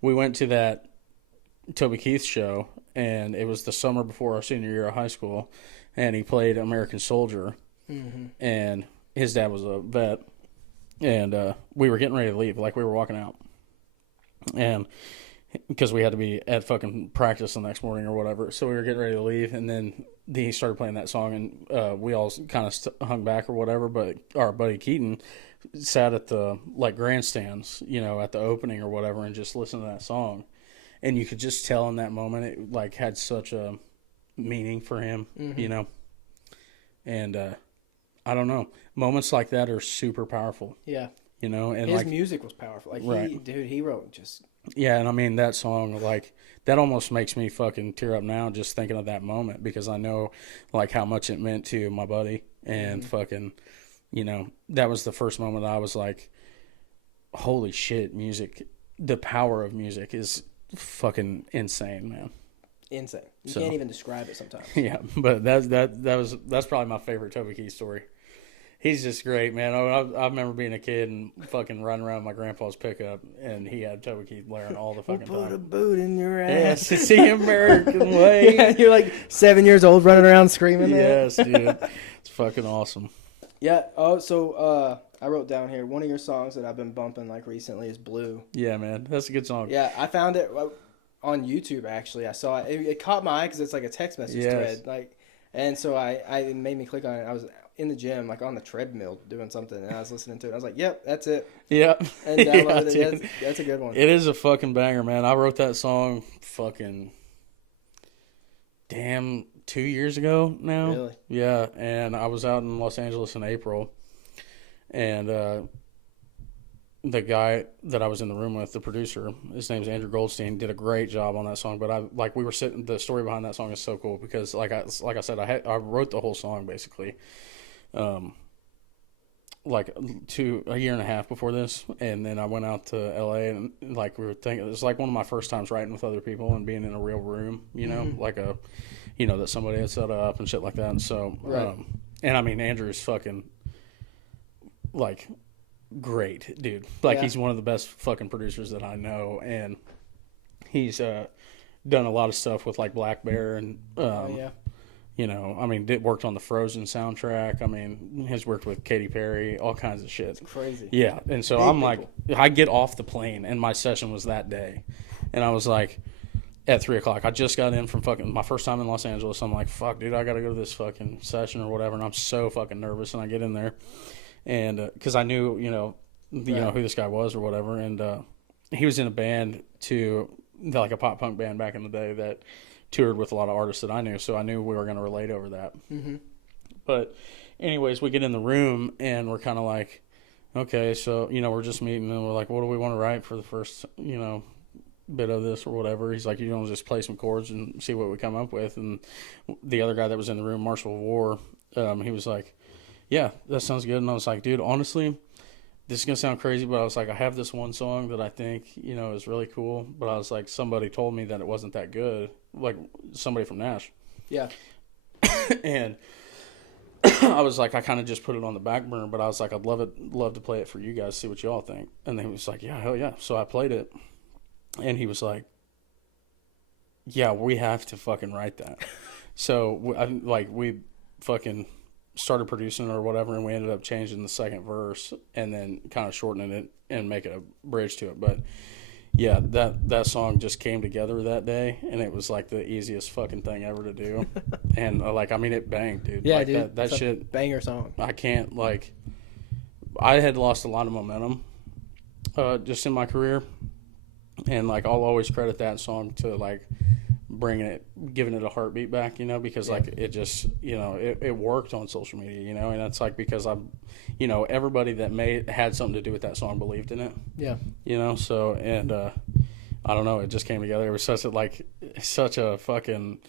we went to that Toby Keith show, and it was the summer before our senior year of high school, and he played American Soldier. Mm-hmm. And his dad was a vet, and we were getting ready to leave, like we were walking out, and because we had to be at fucking practice the next morning or whatever, so we were getting ready to leave, and then he started playing that song, and we all kind of hung back or whatever, but our buddy Keaton sat at the like grandstands, at the opening or whatever, and just listened to that song, and you could just tell in that moment it like had such a meaning for him, and I don't know. Moments like that are super powerful. Yeah. And his music was powerful. Like, right. he wrote just. Yeah, and I mean, that song, like, that almost makes me fucking tear up now just thinking of that moment, because I know, like, how much it meant to my buddy. And fucking, that was the first moment I was like, holy shit, music, the power of music is fucking insane, man. Insane. You can't even describe it sometimes. Yeah, but that's probably my favorite Toby Keith story. He's just great, man. I remember being a kid and fucking running around my grandpa's pickup, and he had Toby Keith blaring all the fucking we'll put time. a boot in your ass. Yes, it's the American way. Yeah, you're like 7 years old running around screaming. Yes, dude. It's fucking awesome. Yeah. Oh, so I wrote down here, one of your songs that I've been bumping like recently is Blue. Yeah, man. That's a good song. Yeah, I found it on YouTube, actually. I saw it. It caught my eye because it's like a text message thread. Like, and so it made me click on it. I was in the gym, like on the treadmill doing something, and I was listening to it. I was like, yep, that's it. Yep. And downloaded it. That's a good one. It is a fucking banger, man. I wrote that song fucking 2 years ago now. Really? Yeah, and I was out in Los Angeles in April, and the guy that I was in the room with, the producer, his name's Andrew Goldstein, did a great job on that song. But we were sitting. The story behind that song is so cool because, like I said, I wrote the whole song basically, like a year and a half before this, and then I went out to LA, and like we were thinking, it's like one of my first times writing with other people and being in a real room, like a, that somebody had set up and shit like that. And so, right. And I mean, Andrew's fucking like great, dude. Like, he's one of the best fucking producers that I know, and he's done a lot of stuff with like Black Bear and I mean, worked on the Frozen soundtrack. I mean, has worked with Katy Perry, all kinds of shit. It's crazy. Yeah, and so I'm like, I get off the plane, and my session was that day, and I was like, at 3:00, I just got in from fucking my first time in Los Angeles. I'm like, fuck, dude, I gotta go to this fucking session or whatever, and I'm so fucking nervous, and I get in there. And because I knew, who this guy was or whatever, and he was in a band like a pop punk band back in the day that toured with a lot of artists that I knew, so I knew we were going to relate over that. Mm-hmm. But anyways, we get in the room, and we're kind of like, okay, so, we're just meeting, and we're like, what do we want to write for the first, bit of this or whatever? He's like, you want to just play some chords and see what we come up with? And the other guy that was in the room, Marshall War, he was like, yeah, that sounds good. And I was like, dude, honestly, this is going to sound crazy, but I was like, I have this one song that I think, is really cool. But I was like, somebody told me that it wasn't that good. Like, somebody from Nash. Yeah. And I was like, I kind of just put it on the back burner, but I was like, I'd love to play it for you guys, see what y'all think. And then he was like, yeah, hell yeah. So I played it, and he was like, yeah, we have to fucking write that. So we fucking started producing it or whatever, and we ended up changing the second verse and then kind of shortening it and making a bridge to it. But yeah, that song just came together that day, and it was like the easiest fucking thing ever to do. And like, I mean, it banged, dude. Yeah, like, dude. that shit, banger song. I can't, like, I had lost a lot of momentum just in my career, and like, I'll always credit that song to like giving it a heartbeat back, you know, because like it just, you know, it worked on social media, you know, and that's like because I'm, you know, everybody that had something to do with that song believed in it. Yeah. You know, so, and I don't know, it just came together. It was such a fucking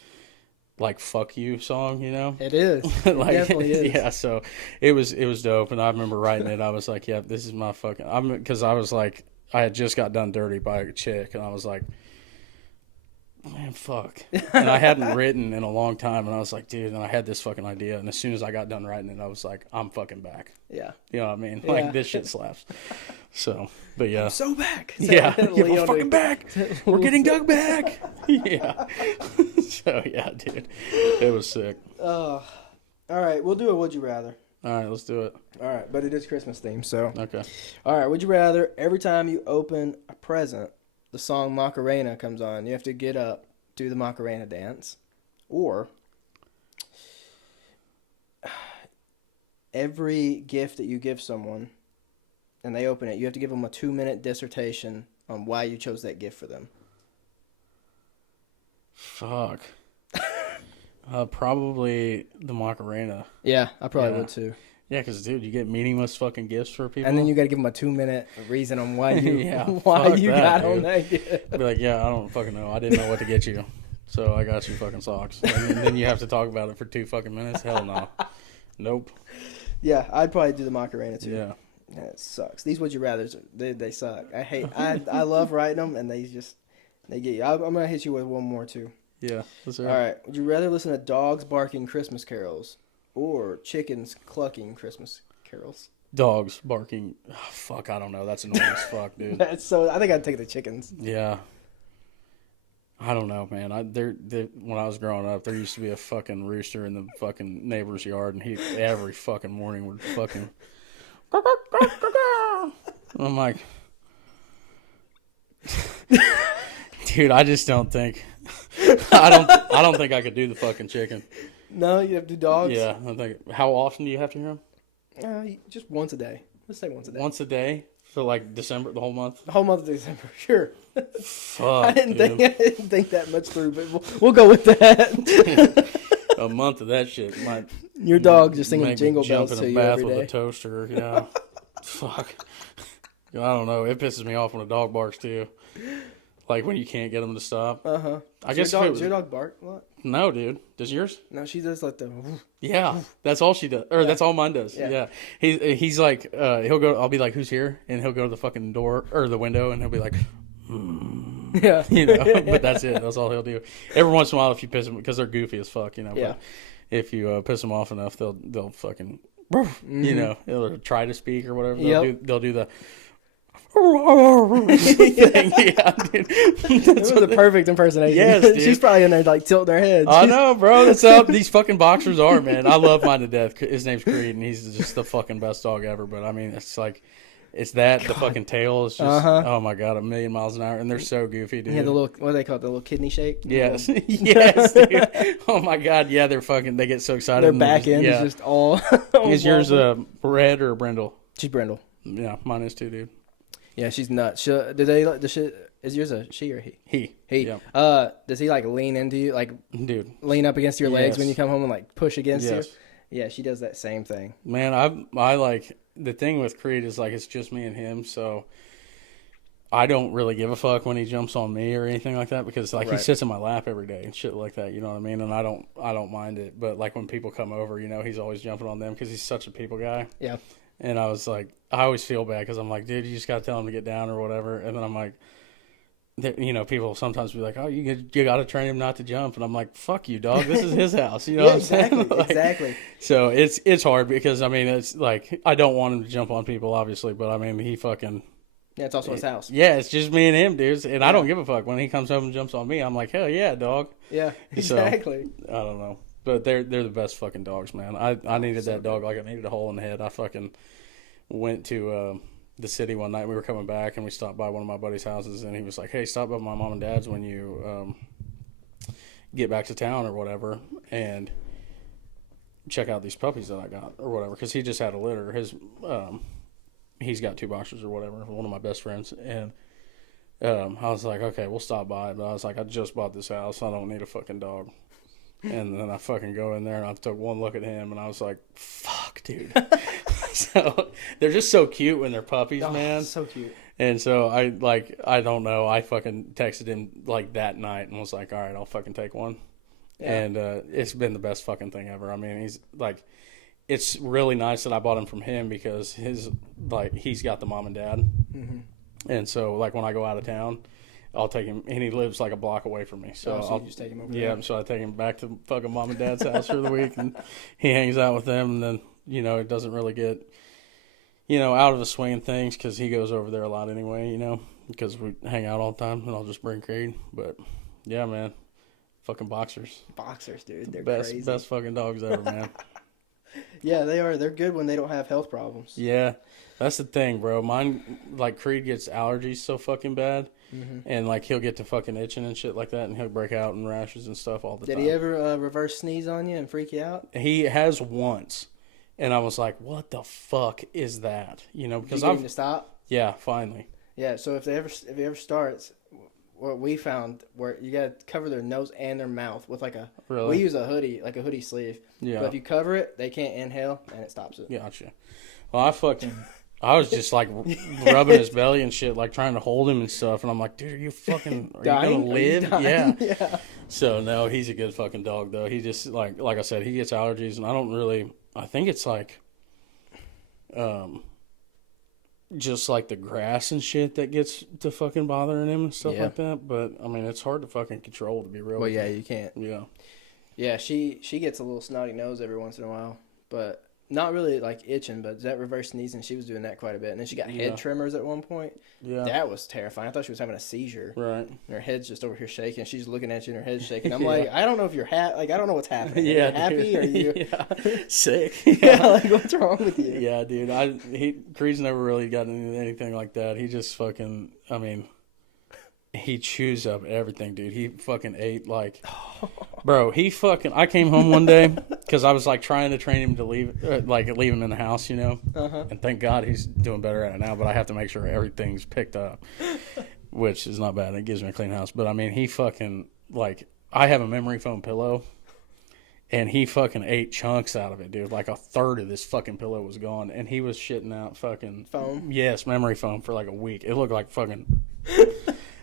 like fuck you song, you know. It is. It like, definitely is. Yeah, so it was dope, and I remember writing it. I was like, yeah, this is my fucking, because I was like, I had just got done dirty by a chick, and I was like, man, fuck. And I hadn't written in a long time, and I was like, dude, and I had this fucking idea, and as soon as I got done writing it, I was like, I'm fucking back. Yeah. You know what I mean? Like, this shit slaps. So, but yeah. I'm so back. Yeah, we're fucking back. We're getting Doug back. Yeah. So, yeah, dude. It was sick. All right, we'll do a Would You Rather. All right, let's do it. All right, but it is Christmas themed, so. Okay. All right, would you rather every time you open a present, the song Macarena comes on, you have to get up, do the Macarena dance, or every gift that you give someone and they open it, you have to give them a 2-minute dissertation on why you chose that gift for them? Fuck. Probably the Macarena. Yeah, I probably would too. Yeah, because, dude, you get meaningless fucking gifts for people. And then you got to give them a 2-minute reason on why you yeah, why you that, got dude. on that gift. Be like, yeah, I don't fucking know. I didn't know what to get you. So I got you fucking socks. And then you have to talk about it for 2 fucking minutes? Hell no. Nope. Yeah, I'd probably do the Macarena too. Yeah. Yeah, it sucks. These Would You Rathers, they suck. I love writing them, and they get you. I'm going to hit you with one more too. Yeah. All right. Would you rather listen to dogs barking Christmas carols or chickens clucking Christmas carols? Dogs barking. Oh, fuck, I don't know. That's annoying as fuck, dude. I think I'd take the chickens. Yeah. I don't know, man. When I was growing up, there used to be a fucking rooster in the fucking neighbor's yard, and he every fucking morning would fucking. I'm like, dude, I just don't think. I don't think I could do the fucking chicken. No, you have to do dogs. Yeah, I think. How often do you have to hear them? Just once a day. Let's say once a day. Once a day for like December, the whole month. The whole month of December, sure. Fuck, I didn't think that much through, but we'll go with that. A month of that shit might. Your dog just singing jingle bells to to you you bath every with day. a toaster. Yeah. Fuck. I don't know. It pisses me off when a dog barks too. Like when you can't get them to stop. I guess does your dog bark a lot? No, dude. Does yours? No, she does like the. Yeah, that's all she does, or that's all mine does. Yeah. He's like, he'll go. I'll be like, "Who's here?" And he'll go to the fucking door or the window, and he'll be like, Yeah, you know. But that's it. That's all he'll do. Every once in a while, if you piss them, because they're goofy as fuck, you know. Yeah. But if you piss them off enough, they'll fucking, you know, they'll try to speak or whatever. They'll do the. thing. Yeah, dude. That's the perfect impersonation. Yes, dude. She's probably in there like tilting her head. I know, bro. That's how these fucking boxers are, man. I love mine to death. His name's Creed, and he's just the fucking best dog ever. But I mean, it's like, it's that the fucking tail is just oh my god, 1,000,000 miles an hour, and they're so goofy, dude. Yeah, the little what do they call it? The little kidney shake. Yes, yes, dude. Oh my god, yeah, they're fucking. They get so excited. Their back end is just all. Is yours a red or a brindle? She's brindle. Yeah, mine is too, dude. Yeah, she's nuts. Do they like the shit? Is yours a she or he? He. Yeah. Does he like lean into you, like dude, lean up against your legs Yes. when you come home and like push against Yes. you? Yeah, she does that same thing. Man, I like the thing with Creed is like it's just me and him, so I don't really give a fuck when he jumps on me or anything like that because like he sits in my lap every day and shit like that, you know what I mean? And I don't mind it, but like when people come over, you know, he's always jumping on them because he's such a people guy. Yeah. And I was like, I always feel bad because I'm like, dude, you just got to tell him to get down or whatever. And then I'm like, you know, people sometimes be like, "Oh, you got to train him not to jump," and I'm like, "Fuck you, dog. This is his house." You know what I'm saying? Like, exactly. So it's hard because I mean, it's like I don't want him to jump on people, obviously, but I mean, he fucking. Yeah, it's also his house. Yeah, it's just me and him, dudes, and I don't give a fuck when he comes home and jumps on me. I'm like, hell yeah, dog. Yeah, exactly. So, I don't know, but they're the best fucking dogs, man. I needed that dog like I needed a hole in the head. I fucking went to the city one night. We were coming back and we stopped by one of my buddy's houses, and he was like, "Hey, stop by my mom and dad's when you get back to town or whatever, and check out these puppies that I got or whatever." Because he just had a litter. He's got 2 boxers or whatever. One of my best friends, and I was like, "Okay, we'll stop by." But I was like, "I just bought this house. I don't need a fucking dog." And then I fucking go in there and I took one look at him and I was like, "Fuck, dude." So they're just so cute when they're puppies, man. So cute. And so I don't know. I fucking texted him like that night and was like, "All right, I'll fucking take one." Yeah. And it's been the best fucking thing ever. I mean, he's like, it's really nice that I bought him from him because he's got the mom and dad. Mm-hmm. And so like when I go out of town, I'll take him, and he lives like a block away from me. So I'll just take him over there. Yeah, so I take him back to fucking mom and dad's house for the week, and he hangs out with them, and then, you know, it doesn't really get, you know, out of the swing of things because he goes over there a lot anyway, you know, because we hang out all the time, and I'll just bring Creed. But, yeah, man, fucking boxers. Boxers, dude. They're best, crazy. Best fucking dogs ever, man. Yeah, they are. They're good when they don't have health problems. Yeah, that's the thing, bro. Mine, like, Creed gets allergies so fucking bad. Mm-hmm. And, like, he'll get to fucking itching and shit like that, and he'll break out in rashes and stuff all the time. Did he ever reverse sneeze on you and freak you out? He has once. And I was like, what the fuck is that? You know, because Did you get him to stop? Yeah, finally. Yeah, so if he ever starts, what we found, where you got to cover their nose and their mouth with like a... Really? We use a hoodie, like a hoodie sleeve. Yeah. But if you cover it, they can't inhale, and it stops it. Gotcha. Well, I was just, like, rubbing his belly and shit, like, trying to hold him and stuff. And I'm like, dude, are you going to live? Yeah. So, no, he's a good fucking dog, though. He just, like I said, he gets allergies. And I think it's, like, just, like, the grass and shit that gets to fucking bothering him and stuff like that. But, I mean, it's hard to fucking control, to be real. Well, yeah, you can't. Yeah. Yeah, she gets a little snotty nose every once in a while. But... Not really, like, itching, but that reverse sneezing, she was doing that quite a bit. And then she got head tremors at one point. Yeah. That was terrifying. I thought she was having a seizure. Right. And her head's just over here shaking. She's looking at you and her head's shaking. I'm like, I don't know if you're I don't know what's happening. Yeah, are you happy? Or are you sick? Yeah, like, what's wrong with you? Yeah, dude. Creed's never really gotten anything like that. He just fucking, I mean... He chews up everything, dude. He fucking ate like, bro. I came home one day because I was like trying to train him to leave him in the house, you know. Uh-huh. And thank God he's doing better at it now. But I have to make sure everything's picked up, which is not bad. It gives me a clean house. But I mean, he fucking like I have a memory foam pillow, and he fucking ate chunks out of it, dude. Like a third of this fucking pillow was gone, and he was shitting out fucking foam. Yes, memory foam for like a week. It looked like fucking.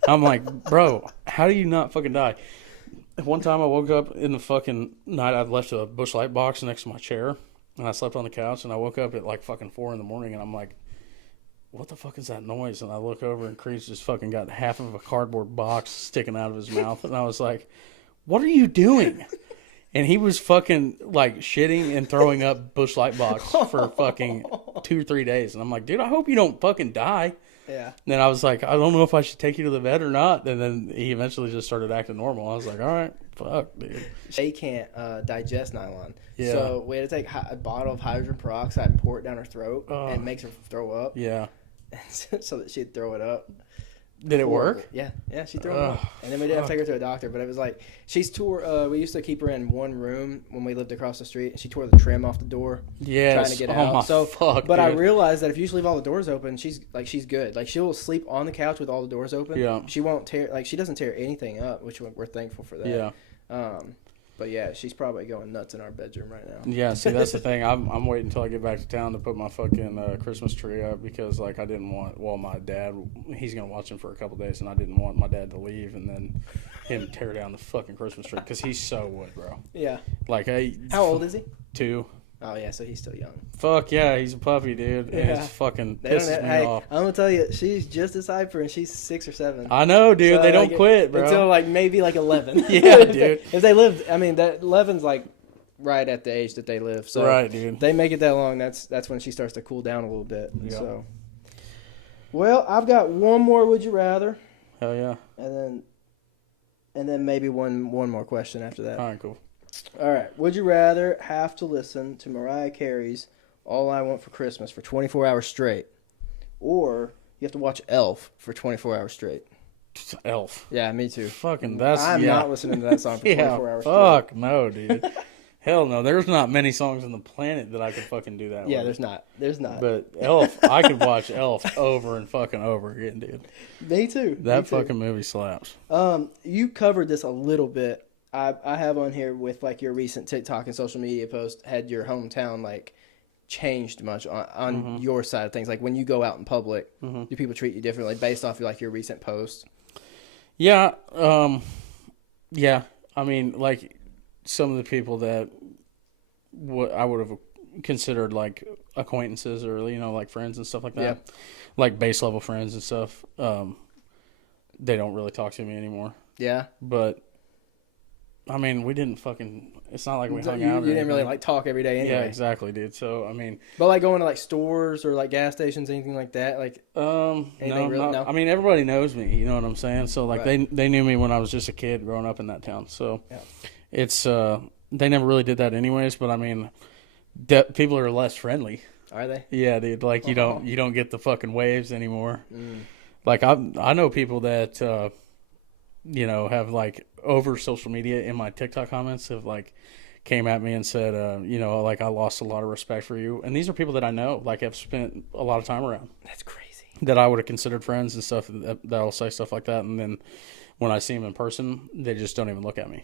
I'm like, bro, how do you not fucking die? One time I woke up in the fucking night, I'd left a Busch Light box next to my chair, and I slept on the couch, and I woke up at like fucking 4 a.m, and I'm like, what the fuck is that noise? And I look over, and Creed's just fucking got half of a cardboard box sticking out of his mouth, and I was like, what are you doing? And he was fucking like shitting and throwing up Busch Light box for fucking 2 or 3 days, and I'm like, dude, I hope you don't fucking die. Yeah. And then I was like, I don't know if I should take you to the vet or not. And then he eventually just started acting normal. I was like, all right, fuck, dude. They can't digest nylon. Yeah. So we had to take a bottle of hydrogen peroxide and pour it down her throat, and it makes her throw up. Yeah. So that she'd throw it up. Did it work? Yeah, she threw it up. And then we did have to take her to a doctor, but it was like, she's tore, we used to keep her in one room when we lived across the street, and she tore the trim off the door. Yes. Trying to get out. Fuck, but dude. I realized that if you just leave all the doors open, she's good. Like, she'll sleep on the couch with all the doors open. Yeah. She won't tear, like, she doesn't tear anything up, which we're thankful for that. Yeah. But yeah, she's probably going nuts in our bedroom right now. Yeah, see, that's the thing. I'm waiting until I get back to town to put my fucking Christmas tree up because, like, I didn't want. Well, my dad, he's gonna watch him for a couple days, and I didn't want my dad to leave and then him tear down the fucking Christmas tree because he so would, bro. Yeah. Like, how old is he? 2. Oh yeah, so he's still young. Fuck yeah, he's a puppy, dude. Yeah. And it's fucking pisses me off. I'm gonna tell you, she's just as hyper, and she's 6 or 7. I know, dude. So, they don't quit, bro. Until maybe 11. Yeah, dude. If they live, I mean, that 11's right at the age that they live. So right, dude. They make it that long. That's when she starts to cool down a little bit. Yeah. So, well, I've got one more. Would you rather? Hell yeah. And then maybe one more question after that. All right, cool. All right. Would you rather have to listen to Mariah Carey's "All I Want for Christmas" for 24 hours straight, or you have to watch Elf for 24 hours straight? Elf. Yeah, me too. Fucking I'm not listening to that song for 24 hours straight. Fuck no, dude. Hell no. There's not many songs on the planet that I could fucking do that with. Yeah, there's not. But Elf, I could watch Elf over and fucking over again, dude. Me too. That fucking movie slaps. You covered this a little bit. I have on here with your recent TikTok and social media post, had your hometown changed much on your side of things? Like when you go out in public, do people treat you differently based off of your recent posts? Yeah. Yeah. I mean, some of the people that I would have considered acquaintances or, friends and stuff like that. Yeah. Base level friends and stuff. They don't really talk to me anymore. Yeah. But I mean, we didn't it's not like we hung out. You didn't really talk every day anyway. Yeah, exactly, dude. So, I mean. But going to stores or gas stations, anything like that? No. I mean, everybody knows me, you know what I'm saying? So, right. they knew me when I was just a kid growing up in that town. So, yeah. It's, they never really did that anyways, but I mean, people are less friendly. Are they? Yeah, dude. You don't get the fucking waves anymore. I know people that, have over social media in my TikTok comments have came at me and said, I lost a lot of respect for you. And these are people that I know, have spent a lot of time around. That's crazy. That I would have considered friends and stuff that'll say stuff like that. And then when I see them in person, they just don't even look at me.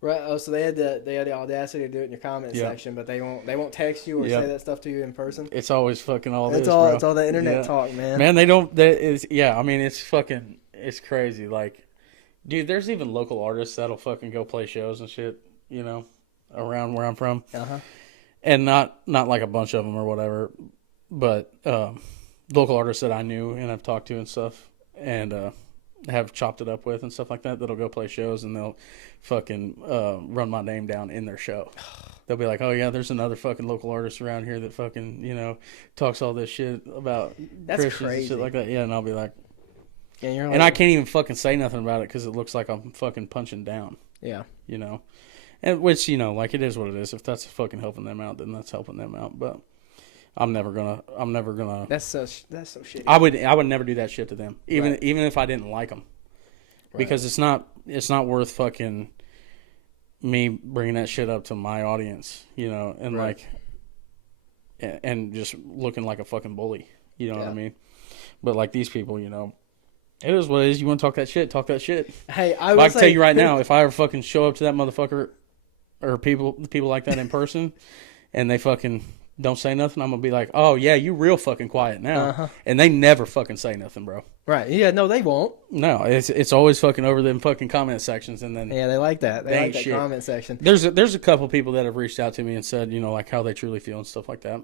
Right. Oh, so they had the audacity to do it in your comment section, but they won't text you or say that stuff to you in person. It's always fucking all this. It's all the internet talk, man. Man, they don't. I mean, it's crazy. Dude, there's even local artists that'll fucking go play shows and shit, around where I'm from. And not a bunch of them or whatever, but local artists that I knew and I've talked to and stuff, and have chopped it up with and stuff like that, that'll go play shows and they'll fucking run my name down in their show. They'll be like, oh yeah, there's another fucking local artist around here that fucking, talks all this shit about Christians and shit like that. Yeah, and I'll be like, yeah, and I can't even fucking say nothing about it because it looks like I'm fucking punching down. Yeah. And which, it is what it is. If that's fucking helping them out, then that's helping them out. But I'm never gonna. That's so shitty. I would never do that shit to them, even if I didn't like them, because it's not worth fucking me bringing that shit up to my audience, and and just looking like a fucking bully, you know what I mean? But these people, it is what it is. You want to talk that shit? Talk that shit. Hey, I can tell you right now, if I ever fucking show up to that motherfucker or people like that in person, and they fucking don't say nothing, I'm gonna be like, oh yeah, you real fucking quiet now, and they never fucking say nothing, bro. Right? Yeah, no, they won't. No, it's always fucking over them fucking comment sections, and then they like that. They like that shit. Comment section. There's a couple people that have reached out to me and said, how they truly feel and stuff like that,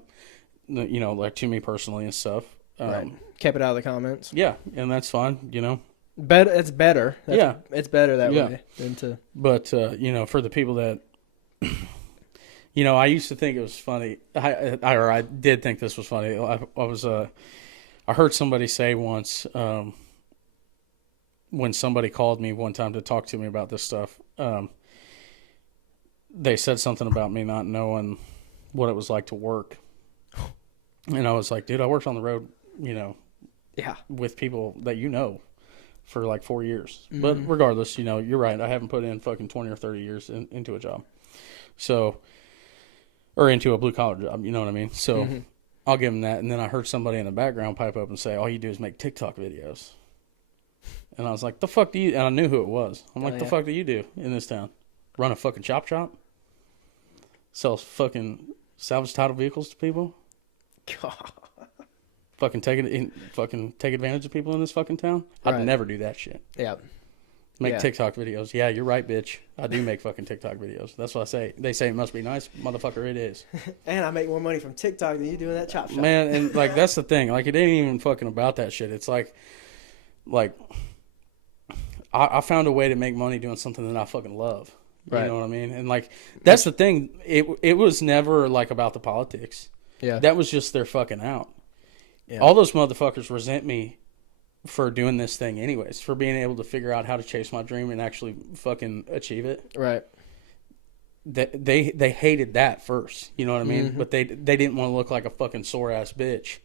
to me personally and stuff. Right. Kept it out of the comments. Yeah, and that's fine, It's better. It's better that way than to. But for the people that, I used to think it was funny. I did think this was funny. I heard somebody say once, when somebody called me one time to talk to me about this stuff, they said something about me not knowing what it was like to work, and I was like, dude, I worked on the road. With people that for 4 years. Mm-hmm. But regardless, you're right. I haven't put in fucking 20 or 30 years into a job. So, or into a blue collar job, you know what I mean? So, I'll give them that. And then I heard somebody in the background pipe up and say, all you do is make TikTok videos. And I was like, the fuck do you, and I knew who it was. I'm like, the fuck do you do in this town? Run a fucking chop shop? Sell fucking salvage title vehicles to people? God. Fucking take advantage of people in this fucking town. I'd never do that shit. Yeah. Make TikTok videos. Yeah, you're right, bitch. I do make fucking TikTok videos. That's what I say. They say it must be nice. Motherfucker, it is. And I make more money from TikTok than you doing that chop shop. Man, and like that's the thing. Like it ain't even fucking about that shit. It's like I found a way to make money doing something that I fucking love. You know what I mean? And like that's the thing. It was never like about the politics. Yeah. That was just their fucking out. Yeah. All those motherfuckers resent me for doing this thing anyways, for being able to figure out how to chase my dream and actually fucking achieve it. Right. They hated that first, you know what I mean? Mm-hmm. But they didn't want to look like a fucking sore ass bitch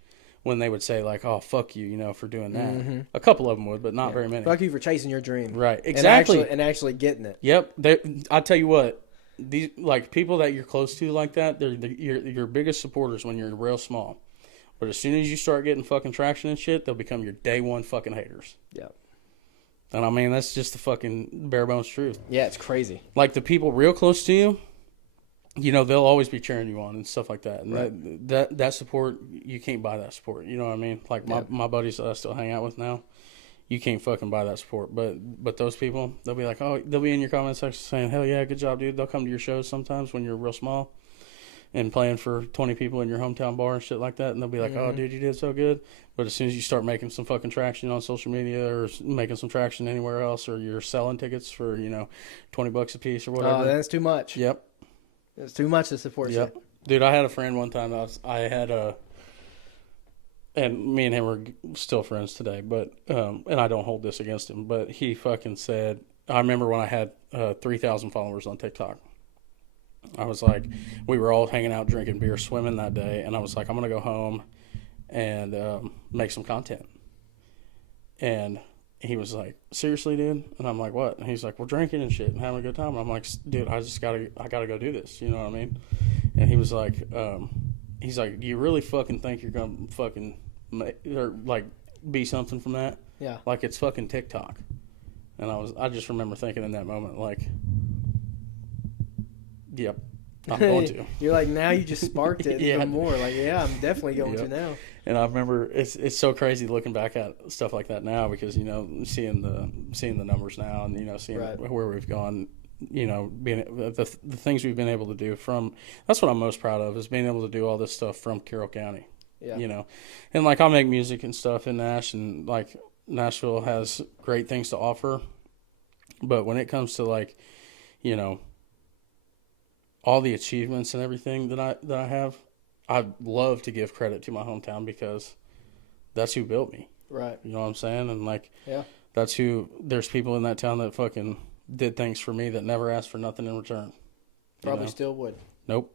when they would say like, "Oh, fuck you," for doing that. Mm-hmm. A couple of them would, but not very many. Fuck you for chasing your dream. Right. Exactly. And actually getting it. Yep. I tell you what, these like people that you're close to like that, they're your biggest supporters when you're real small. But as soon as you start getting fucking traction and shit, they'll become your day one fucking haters. Yeah. And I mean, that's just the fucking bare bones truth. Yeah, it's crazy. Like the people real close to you, they'll always be cheering you on and stuff like that. And that support, you can't buy that support. You know what I mean? Like my buddies that I still hang out with now, you can't fucking buy that support. But those people, they'll be like, oh, they'll be in your comment section saying, hell yeah, good job, dude. They'll come to your shows sometimes when you're real small and playing for 20 people in your hometown bar and shit like that. And they'll be like, oh, dude, you did so good. But as soon as you start making some fucking traction on social media or making some traction anywhere else, or you're selling tickets for, $20 a piece or whatever. Oh, that's too much. Yep. It's too much to support you. Dude, I had a friend one time. And me and him are still friends today, but and I don't hold this against him, but he fucking said, I remember when I had 3,000 followers on TikTok. I was like, we were all hanging out, drinking beer, swimming that day, and I was like, I'm going to go home and make some content. And he was like, seriously, dude? And I'm like, what? And he's like, we're drinking and shit and having a good time. And I'm like, dude, I gotta go do this. You know what I mean? And he was like, do you really fucking think you're going to fucking be something from that? Yeah. Like, it's fucking TikTok. And I just remember thinking in that moment, like, yep, I'm going to. You're like, now you just sparked it even more. Like, yeah, I'm definitely going to now. And I remember it's so crazy looking back at stuff like that now because seeing the numbers now and seeing where we've gone, being the things we've been able to do from. That's what I'm most proud of is being able to do all this stuff from Carroll County. Yeah. And like I make music and stuff in Nash, and like Nashville has great things to offer, but when it comes to like, all the achievements and everything that I have, I'd love to give credit to my hometown because that's who built me. Right. You know what I'm saying? And like, there's people in that town that fucking did things for me that never asked for nothing in return. Probably still would. Nope.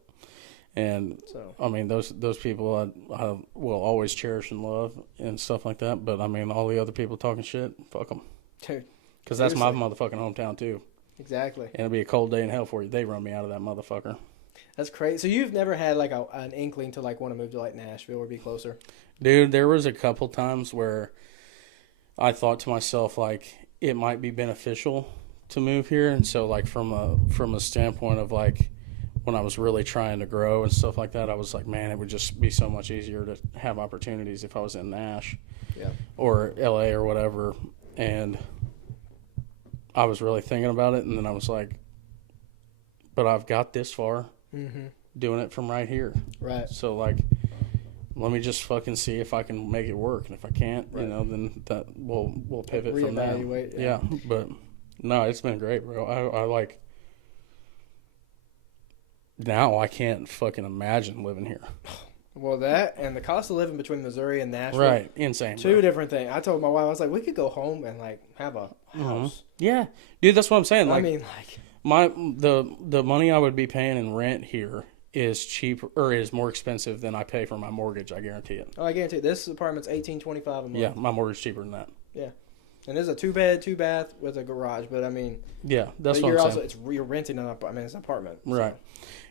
And so, I mean, those people I will always cherish and love and stuff like that. But I mean, all the other people talking shit, fuck them. Dude. Because that's my motherfucking hometown too. Exactly. And it'll be a cold day in hell for you. They run me out of that motherfucker. That's crazy. So you've never had like an inkling to like want to move to like Nashville or be closer? Dude, there was a couple times where I thought to myself like it might be beneficial to move here, and so like from a standpoint of like when I was really trying to grow and stuff like that, I was like, man, it would just be so much easier to have opportunities if I was in Nash, or LA or whatever. And I was really thinking about it, and then I was like, but I've got this far. Doing it from right here. Right. So, like, let me just fucking see if I can make it work. And if I can't, then that we'll pivot from there. Yeah. But, no, it's been great, bro. I like, now I can't fucking imagine living here. Well, that and the cost of living between Missouri and Nashville. Right. Insane. Two different things. I told my wife, I was like, we could go home and, like, have a house. Yeah. Dude, that's what I'm saying. Like, I mean, like... The money I would be paying in rent here is cheaper or is more expensive than I pay for my mortgage. I guarantee it. Oh, I guarantee it. This apartment's $1,825 a month. Yeah, my mortgage is cheaper than that. Yeah, and there's a 2-bed, 2-bath with a garage. But I mean, yeah, that's what I'm saying. You're renting an apartment. It's an apartment, right?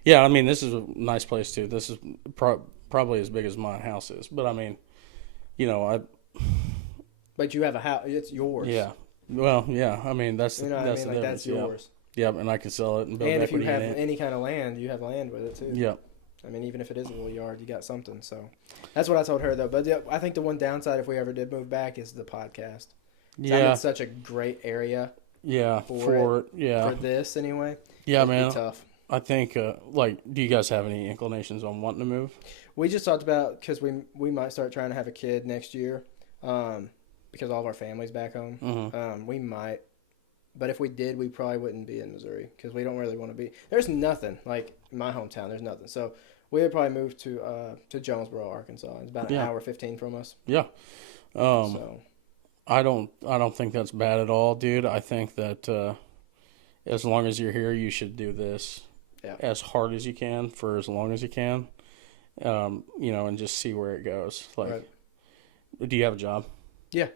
Yeah, I mean, this is a nice place too. This is probably as big as my house is. But I mean, But you have a house. It's yours. Yeah. Well, yeah. I mean, that's that's yours. Yep, and I can sell it and build equity. And if you have any kind of land, you have land with it too. Yep. I mean, even if it is a little yard, you got something. So that's what I told her though. But I think the one downside if we ever did move back is the podcast. I'm in such a great area. for this anyway. Yeah, it'd man. Be tough. I think, like, do you guys have any inclinations on wanting to move? We just talked about, because we might start trying to have a kid next year, because all of our family's back home. Mm-hmm. We might, but if we did, we probably wouldn't be in Missouri, because we don't really want to be. There's nothing, like, in my hometown, there's nothing. So we would probably move to Jonesboro, Arkansas. It's about an hour 15 from us. Yeah. So I don't think that's bad at all, dude. I think that as long as you're here, you should do this as hard as you can for as long as you can, and just see where it goes. Like, right. Do you have a job? Yeah,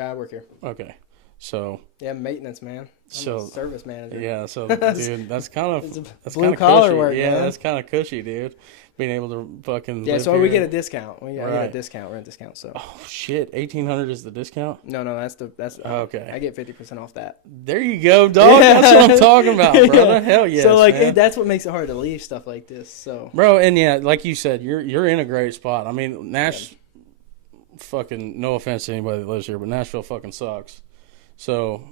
I work here. Okay, so maintenance man. I'm a service manager. Yeah, so dude, that's kind of blue collar cushy. work. Yeah, man. That's kind of cushy, dude. Being able to fucking so here. We get a discount. We get a discount, rent discount. So shit, $1,800 is the discount? No, that's okay. I get 50% off that. There you go, dog. That's what I'm talking about, brother. Hell yes. So man. That's what makes it hard to leave stuff like this. So bro, and like you said, you're in a great spot. I mean, fucking no offense to anybody that lives here, but Nashville fucking sucks. So,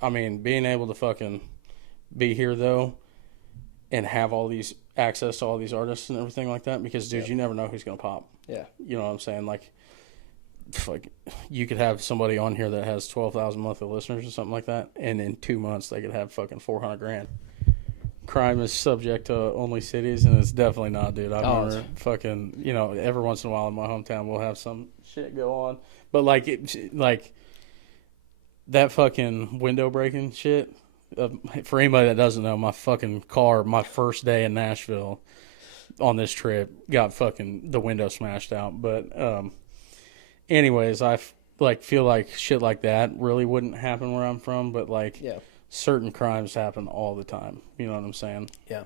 I mean, being able to fucking be here though, and have all these access to all these artists and everything like that, because dude, you never know who's gonna pop. Yeah, you know what I'm saying? Like you could have somebody on here that has 12,000 monthly listeners or something like that, and in 2 months they could have fucking $400,000. Crime is subject to only cities, and it's definitely not, dude. I've never fucking, every once in a while in my hometown we'll have some shit go on, but like that fucking window breaking shit. For anybody that doesn't know, my fucking car, my first day in Nashville on this trip, got fucking the window smashed out. But anyways, I feel like shit like that really wouldn't happen where I'm from, but certain crimes happen all the time. You know what I'm saying? Yeah.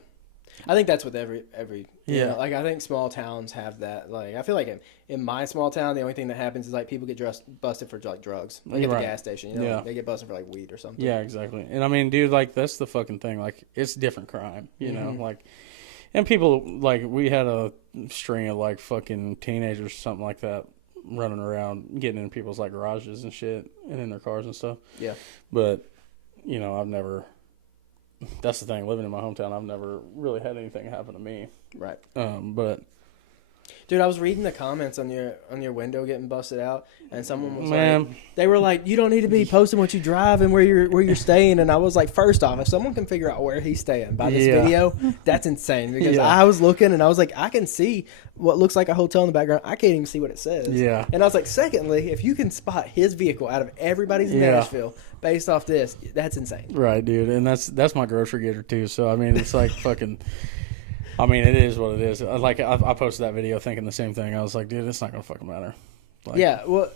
I think that's with every I think small towns have that. Like, I feel like in my small town, the only thing that happens is like people get busted for like drugs, like at the gas station. They get busted for like weed or something. Yeah, exactly. And I mean, dude, like that's the fucking thing. Like, it's different crime, you know. Like, and people like we had a string of like fucking teenagers or something like that running around, getting in people's like garages and shit, and in their cars and stuff. Yeah, but I've never. That's the thing. Living in my hometown, I've never really had anything happen to me. Right. But dude, I was reading the comments on your window getting busted out, and someone was like, they were like, "You don't need to be posting what you drive and where you're staying." And I was like, first off, if someone can figure out where he's staying by this video, that's insane. Because I was looking and I was like, I can see what looks like a hotel in the background. I can't even see what it says. Yeah. And I was like, secondly, if you can spot his vehicle out of everybody's in Nashville based off this, that's insane. Right, dude. And that's my grocery getter too. So I mean, it's like fucking. I mean, it is what it is. Like, I posted that video thinking the same thing. I was like, dude, it's not going to fucking matter. Like, yeah, well,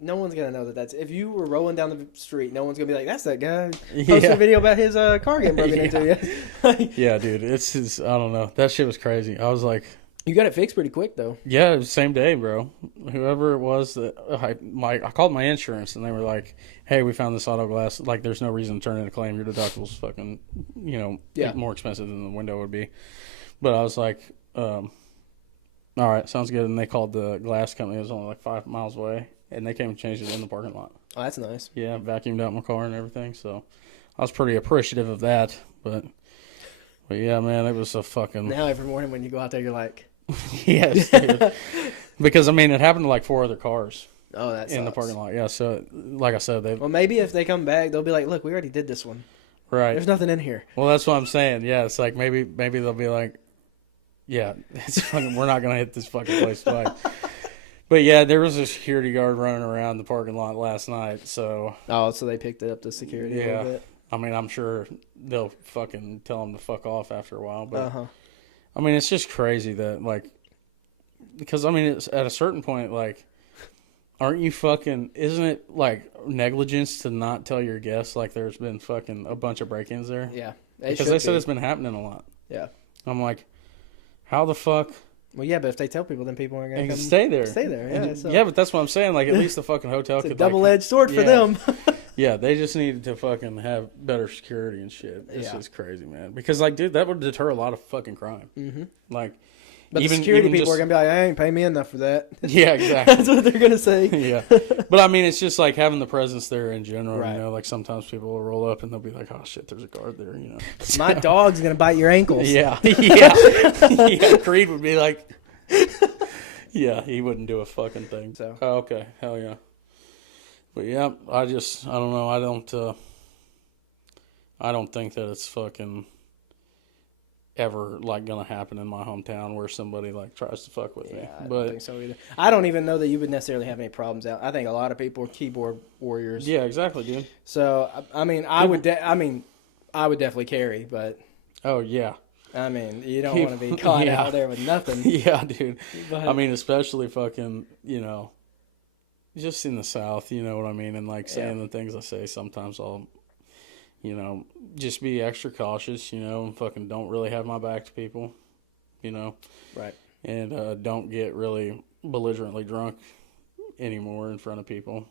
no one's going to know that if you were rolling down the street, no one's going to be like, that's that guy posted a video about his car getting broken into. Yeah, dude, it's I don't know. That shit was crazy. I was like... You got it fixed pretty quick, though. Yeah, it was the same day, bro. Whoever it was, that I called my insurance, and they were like, hey, we found this auto glass. Like, there's no reason to turn in a claim. Your deductible's fucking, more expensive than the window would be. But I was like, all right, sounds good. And they called the glass company. It was only like 5 miles away, and they came and changed it in the parking lot. Oh, that's nice. Yeah, vacuumed out my car and everything. So I was pretty appreciative of that. But yeah, man, it was a fucking... Now every morning when you go out there, you're like... Yes, dude. Because, I mean, it happened to like 4 other cars. Oh, that sucks. In the parking lot. Yeah, so like I said, well, maybe if they come back, they'll be like, look, we already did this one. Right. There's nothing in here. Well, that's what I'm saying. Yeah, it's like maybe they'll be like, yeah, it's fucking, we're not going to hit this fucking place twice. But yeah, there was a security guard running around the parking lot last night, so... Oh, so they picked it up to security a little bit? I mean, I'm sure they'll fucking tell them to fuck off after a while, but... I mean, it's just crazy that, like... Because, I mean, it's at a certain point, like... Aren't you fucking... Isn't it, like, negligence to not tell your guests, like, there's been fucking a bunch of break-ins there? Yeah. Because they said it's been happening a lot. Yeah. I'm like, how the fuck... Well, yeah, but if they tell people, then people aren't going to stay there. Stay there, yeah. So. Yeah, but that's what I'm saying. Like, at least the fucking hotel it's could... a double-edged sword for them. Yeah, they just needed to fucking have better security and shit. It's just crazy, man. Because, like, dude, that would deter a lot of fucking crime. Mm-hmm. Like... But the security people are going to be like, I ain't pay me enough for that. Yeah, exactly. That's what they're going to say. Yeah. But I mean, it's just like having the presence there in general. Right. You know, like sometimes people will roll up and they'll be like, oh shit, there's a guard there, you know. My dog's going to bite your ankles. Yeah. Yeah. Creed would be like, yeah, he wouldn't do a fucking thing. So. Oh, okay. Hell yeah. But yeah, I don't know. I don't think that it's fucking ever like gonna happen in my hometown where somebody like tries to fuck with me. I don't think so either. I don't even know that you would necessarily have any problems out. I think a lot of people are keyboard warriors. Yeah, exactly, dude. So I mean, I would definitely carry, but oh yeah. I mean, you don't want to be caught out there with nothing. Yeah, dude. But, I mean, especially fucking, you know, just in the South, you know what I mean? And like saying the things I say, sometimes I'll, you know, just be extra cautious, you know, and fucking don't really have my back to people, you know? Right. And don't get really belligerently drunk anymore in front of people.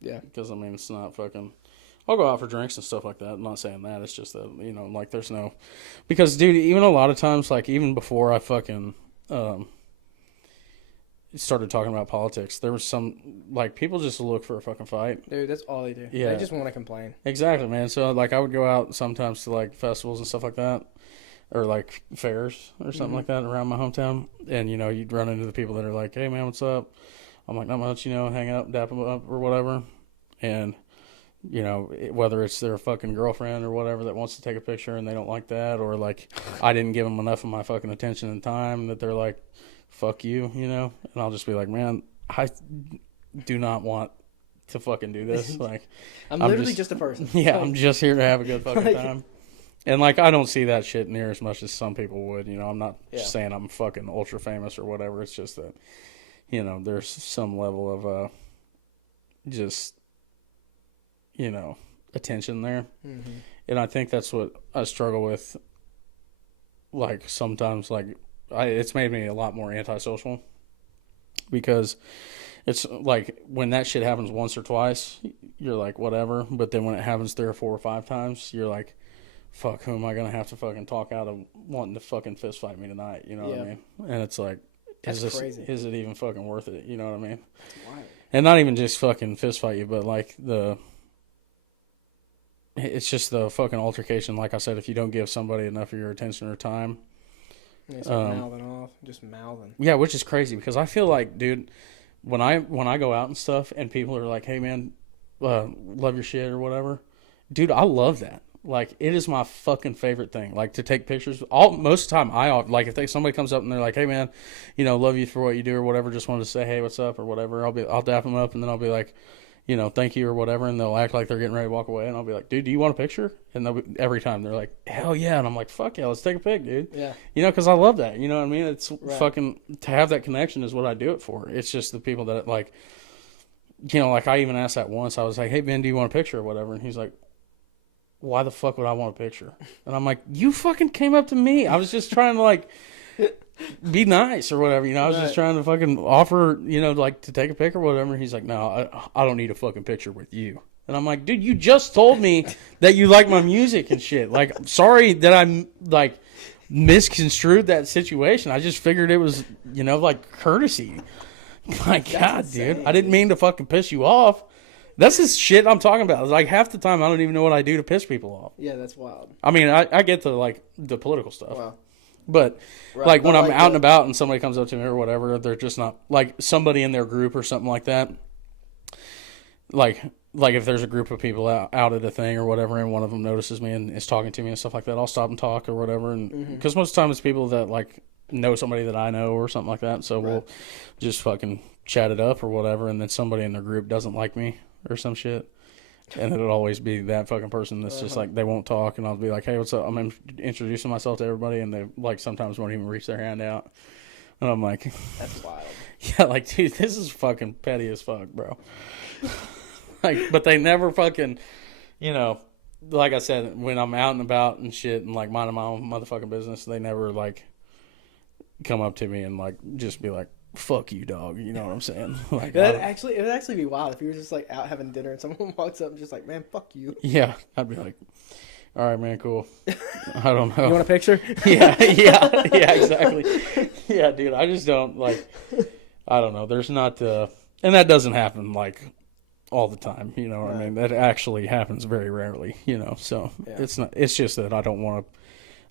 Yeah. Because, I mean, it's not fucking... I'll go out for drinks and stuff like that. I'm not saying that. It's just that, you know, like there's no... Because, dude, even a lot of times, like even before I fucking started talking about politics, there was some, like, people just look for a fucking fight. Dude, that's all they do. Yeah. They just want to complain. Exactly, man. So, like, I would go out sometimes to, like, festivals and stuff like that. Or, like, fairs or something like that around my hometown. And, you know, you'd run into the people that are like, hey, man, what's up? I'm like, not much, you know, hang out, dap them up or whatever. And... you know, whether it's their fucking girlfriend or whatever that wants to take a picture and they don't like that, or like I didn't give them enough of my fucking attention and time that they're like, fuck you, you know? And I'll just be like, man, I do not want to fucking do this. Like, I'm literally just a person. Yeah, I'm just here to have a good fucking time. And like, I don't see that shit near as much as some people would, you know? I'm not saying I'm fucking ultra famous or whatever. It's just that, you know, there's some level of just... you know, attention there. Mm-hmm. And I think that's what I struggle with. Like, sometimes, like, it's made me a lot more antisocial. Because it's, like, when that shit happens once or twice, you're like, whatever. But then when it happens 3 or 4 or 5 times, you're like, fuck, who am I going to have to fucking talk out of wanting to fucking fist fight me tonight? You know what I mean? And it's like, is it even fucking worth it? You know what I mean? That's wild. And not even just fucking fist fight you, but, like, it's just the fucking altercation. Like I said, if you don't give somebody enough of your attention or time. Yeah, mouthing off. Just mouthing. Yeah, which is crazy because I feel like, dude, when I go out and stuff and people are like, hey, man, love your shit or whatever. Dude, I love that. Like, it is my fucking favorite thing. Like, to take pictures. Most of the time, like, if somebody comes up and they're like, hey, man, you know, love you for what you do or whatever. Just wanted to say, hey, what's up or whatever. I'll dap them up and then I'll be like, you know, thank you or whatever, and they'll act like they're getting ready to walk away, and I'll be like, dude, do you want a picture? And every time they're like, hell yeah, and I'm like, fuck yeah, let's take a pic, dude. Yeah. You know, because I love that. You know what I mean? It's fucking, to have that connection is what I do it for. It's just the people that, like, you know, like I even asked that once. I was like, hey, Ben, do you want a picture or whatever? And he's like, why the fuck would I want a picture? And I'm like, you fucking came up to me. I was just trying to, like... be nice or whatever, you know. I was just trying to fucking offer, you know, like to take a pic or whatever. He's like, no, I don't need a fucking picture with you. And I'm like, dude, you just told me that you like my music and shit. Like, sorry that I like misconstrued that situation. I just figured it was, you know, like courtesy. My God, dude, I didn't mean to fucking piss you off. That's the shit I'm talking about. Like half the time, I don't even know what I do to piss people off. Yeah, that's wild. I mean, I get the political stuff. Wow. But, like, when I'm out and about and somebody comes up to me or whatever, they're just not, like, somebody in their group or something like that. Like if there's a group of people out at a thing or whatever, and one of them notices me and is talking to me and stuff like that, I'll stop and talk or whatever. And because most of the time it's people that, like, know somebody that I know or something like that. So we'll just fucking chat it up or whatever. And then somebody in their group doesn't like me or some shit. And it'll always be that fucking person that's just like, they won't talk. And I'll be like, hey, what's up? I'm introducing myself to everybody. And they, like, sometimes won't even reach their hand out. And I'm like, that's wild. Yeah, like, dude, this is fucking petty as fuck, bro. Like, but they never fucking, you know, like I said, when I'm out and about and shit and, like, minding my own motherfucking business, they never, like, come up to me and, like, just be like, fuck you, dog. You know what I'm saying? Like, it would actually be wild if you were just like out having dinner and someone walks up and just like, man, fuck you. Yeah, I'd be like, All right, man, cool. I don't know. You want a picture? Yeah, exactly. Yeah, dude, I just don't, like, I don't know. There's not, and that doesn't happen, like, all the time, you know what I mean? That actually happens very rarely, you know, so it's just that I don't want to,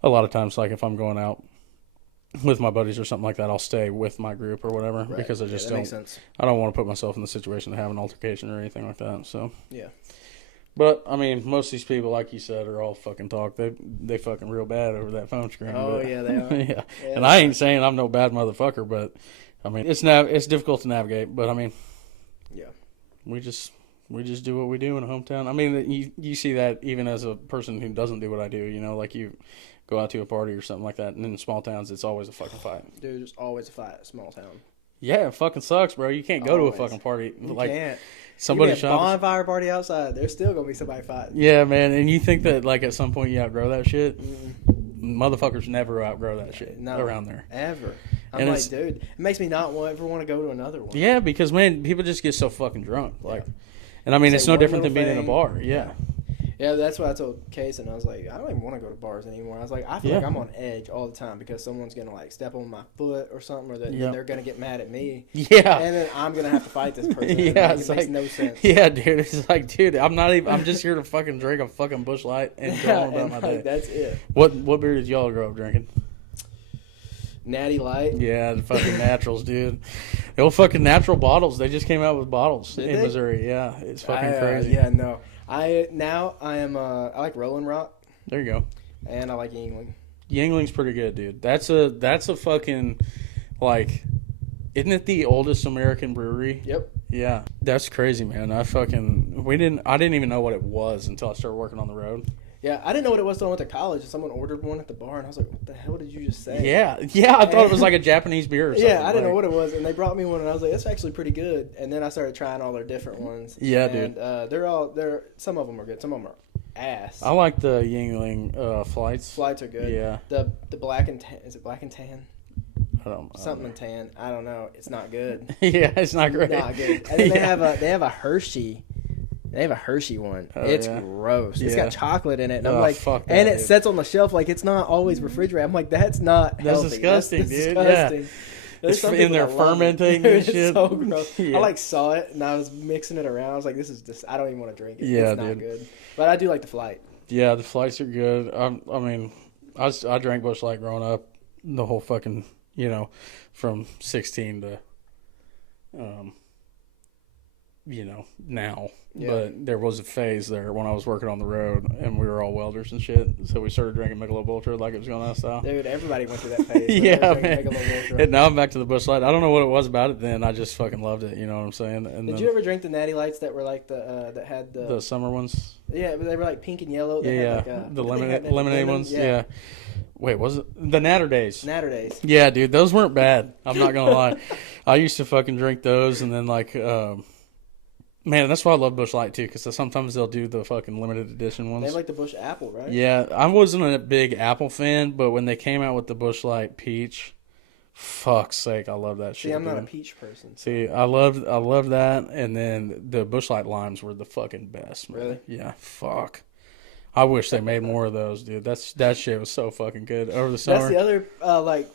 a lot of times, like, if I'm going out with my buddies or something like that, I'll stay with my group or whatever, because I just don't, I don't want to put myself in the situation to have an altercation or anything like that, so. Yeah. But, I mean, most of these people, like you said, are all fucking talk. They fucking real bad over that phone screen. Oh, but, yeah, they are. Yeah. And I ain't saying I'm no bad motherfucker, but, I mean, it's difficult to navigate. But, I mean, yeah, we just do what we do in a hometown. I mean, you see that even as a person who doesn't do what I do, you know, like you go out to a party or something like that, and in small towns, it's always a fucking fight. Dude, there's always a fight at a small town. Yeah, it fucking sucks, bro. You can't go to a fucking party. You can't. Somebody a bonfire party outside, there's still gonna be somebody fighting. Yeah, man, and you think that like at some point you outgrow that shit? Motherfuckers never outgrow that shit around there ever. I'm like, dude, it makes me not ever want to go to another one. Yeah, because man, people just get so fucking drunk, like, and I mean it's no different than being in a bar. Yeah, that's what I told Case, and I was like, I don't even want to go to bars anymore. I was like, I feel like I'm on edge all the time because someone's going to, like, step on my foot or something, or that they're going to get mad at me. Yeah. And then I'm going to have to fight this person. Yeah, it makes no sense. Yeah, dude. It's like, dude, I'm just here to fucking drink a fucking Busch Light and go on about my day. That's it. What beer did y'all grow up drinking? Natty Light. Yeah, the fucking naturals, dude. The old fucking natural bottles. They just came out with bottles in Missouri. Yeah, it's fucking crazy. Yeah, no. I like Rolling Rock. There you go. And I like Yingling. Yingling's pretty good, dude. That's a fucking, like, isn't it the oldest American brewery? Yep. Yeah, that's crazy, man. I didn't even know what it was until I started working on the road. Yeah, I didn't know what it was until I went to college and someone ordered one at the bar, and I was like, what the hell did you just say? Yeah, I thought it was like a Japanese beer or something. Yeah, I didn't know what it was, and they brought me one, and I was like, that's actually pretty good. And then I started trying all their different ones. Yeah, dude. Some of them are good. Some of them are ass. I like the Yingling flights. Flights are good. Yeah. The black and tan, is it black and tan? Something and tan. I don't know. It's not good. Yeah, it's not great. Not good. And then they have a Hershey. They have a Hershey one. It's gross. It's got chocolate in it. And I'm like, fuck that, and it sits on the shelf like it's not always refrigerated. I'm like, that's not healthy. That's disgusting, dude. Disgusting. Yeah. It's in there fermenting and shit. It's so gross. Yeah. I like saw it and I was mixing it around. I was like, this is just, I don't even want to drink it. Yeah, it's not good. But I do like the Flight. Yeah, the Flights are good. I mean, I drank Busch Light growing up. The whole fucking, you know, from 16 to, you know, now. Yeah. But there was a phase there when I was working on the road and we were all welders and shit. So we started drinking Michelob Ultra like it was going out of style. Dude, everybody went through that phase. Yeah, man. And now I'm back to the Busch Light. I don't know what it was about it then. I just fucking loved it. You know what I'm saying? And Did you ever drink the Natty Lights that were like that had the summer ones? Yeah, but they were like pink and yellow. They had like the lemonade ones. Yeah. Wait, was it the Natter Days? Natter Days. Yeah, dude, those weren't bad. I'm not gonna lie. I used to fucking drink those, and then like, man, that's why I love Busch Light too, because sometimes they'll do the fucking limited edition ones. They have like the Busch Apple, right? Yeah, I wasn't a big Apple fan, but when they came out with the Busch Light Peach, fuck's sake, I love that shit. See, I'm not a peach person. See, I loved that, and then the Busch Light Limes were the fucking best. Man. Really? Yeah, fuck. I wish they made more of those, dude. That shit was so fucking good over the summer. That's the other like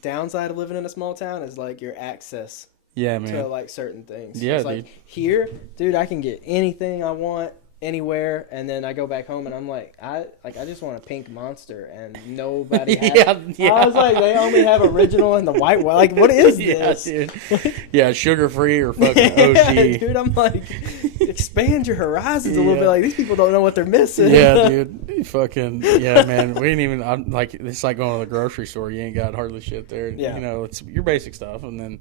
downside of living in a small town is like your access. Yeah, man. To like certain things. Yeah, it's like, here, dude, I can get anything I want anywhere, and then I go back home and I'm like, I just want a pink Monster, and nobody has. Yeah. I was like, they only have original and the white one. Like, what is this? Yeah, dude. Yeah, sugar free or fucking OG. Dude, I'm like, expand your horizons a little bit. Like, these people don't know what they're missing. Yeah, dude. Fucking man. We ain't even. I'm like, it's like going to the grocery store. You ain't got hardly shit there. Yeah. You know, it's your basic stuff, and then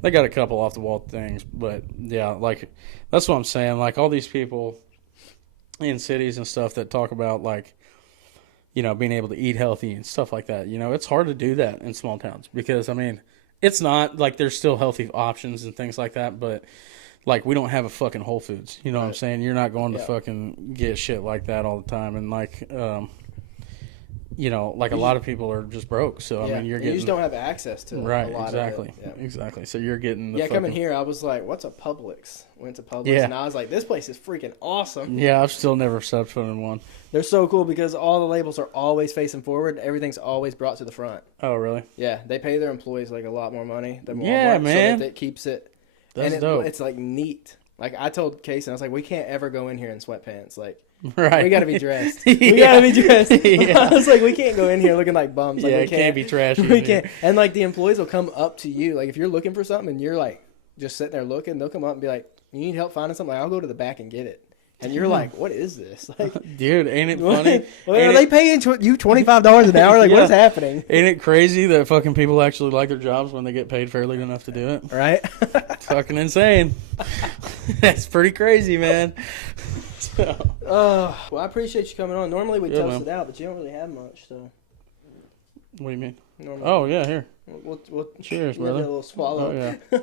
they got a couple off the wall things. But yeah, like that's what I'm saying. Like all these people in cities and stuff that talk about like, you know, being able to eat healthy and stuff like that. You know, it's hard to do that in small towns because, I mean, it's not like there's still healthy options and things like that, but like we don't have a fucking Whole Foods. You know what I'm saying? You're not going to fucking get shit like that all the time. And like, you know, like a lot of people are just broke. So I mean, you're getting, you just don't have access to right, a lot exactly, of it. Yeah. exactly. So you're getting the coming here, I was like, what's a Publix? Went to Publix, and I was like, this place is freaking awesome. Yeah, I've still never stepped foot in one. They're so cool because all the labels are always facing forward. Everything's always brought to the front. Oh, really? Yeah, they pay their employees like a lot more money than Walmart. Yeah, man. So that it keeps it. That's dope. It's like neat. Like I told Casey, I was like, we can't ever go in here in sweatpants. Like, right. we got to be dressed. We got to be dressed. Yeah. I was like, we can't go in here looking like bums. Like, yeah, we it can't be trashy. We can't. And like the employees will come up to you. Like if you're looking for something and you're like just sitting there looking, they'll come up and be like, you need help finding something? Like, I'll go to the back and get it. And you're like, what is this? Like, dude, ain't it funny? Are they paying you $25 an hour? Like, what's happening? Ain't it crazy that fucking people actually like their jobs when they get paid fairly enough to do it? Right? Fucking insane. That's pretty crazy, man. So. Well, I appreciate you coming on. Normally we toast man. it out, but you don't really have much, so. What do you mean? Normally, Oh, yeah, here. We'll Cheers, give it brother. a little swallow. Oh, yeah.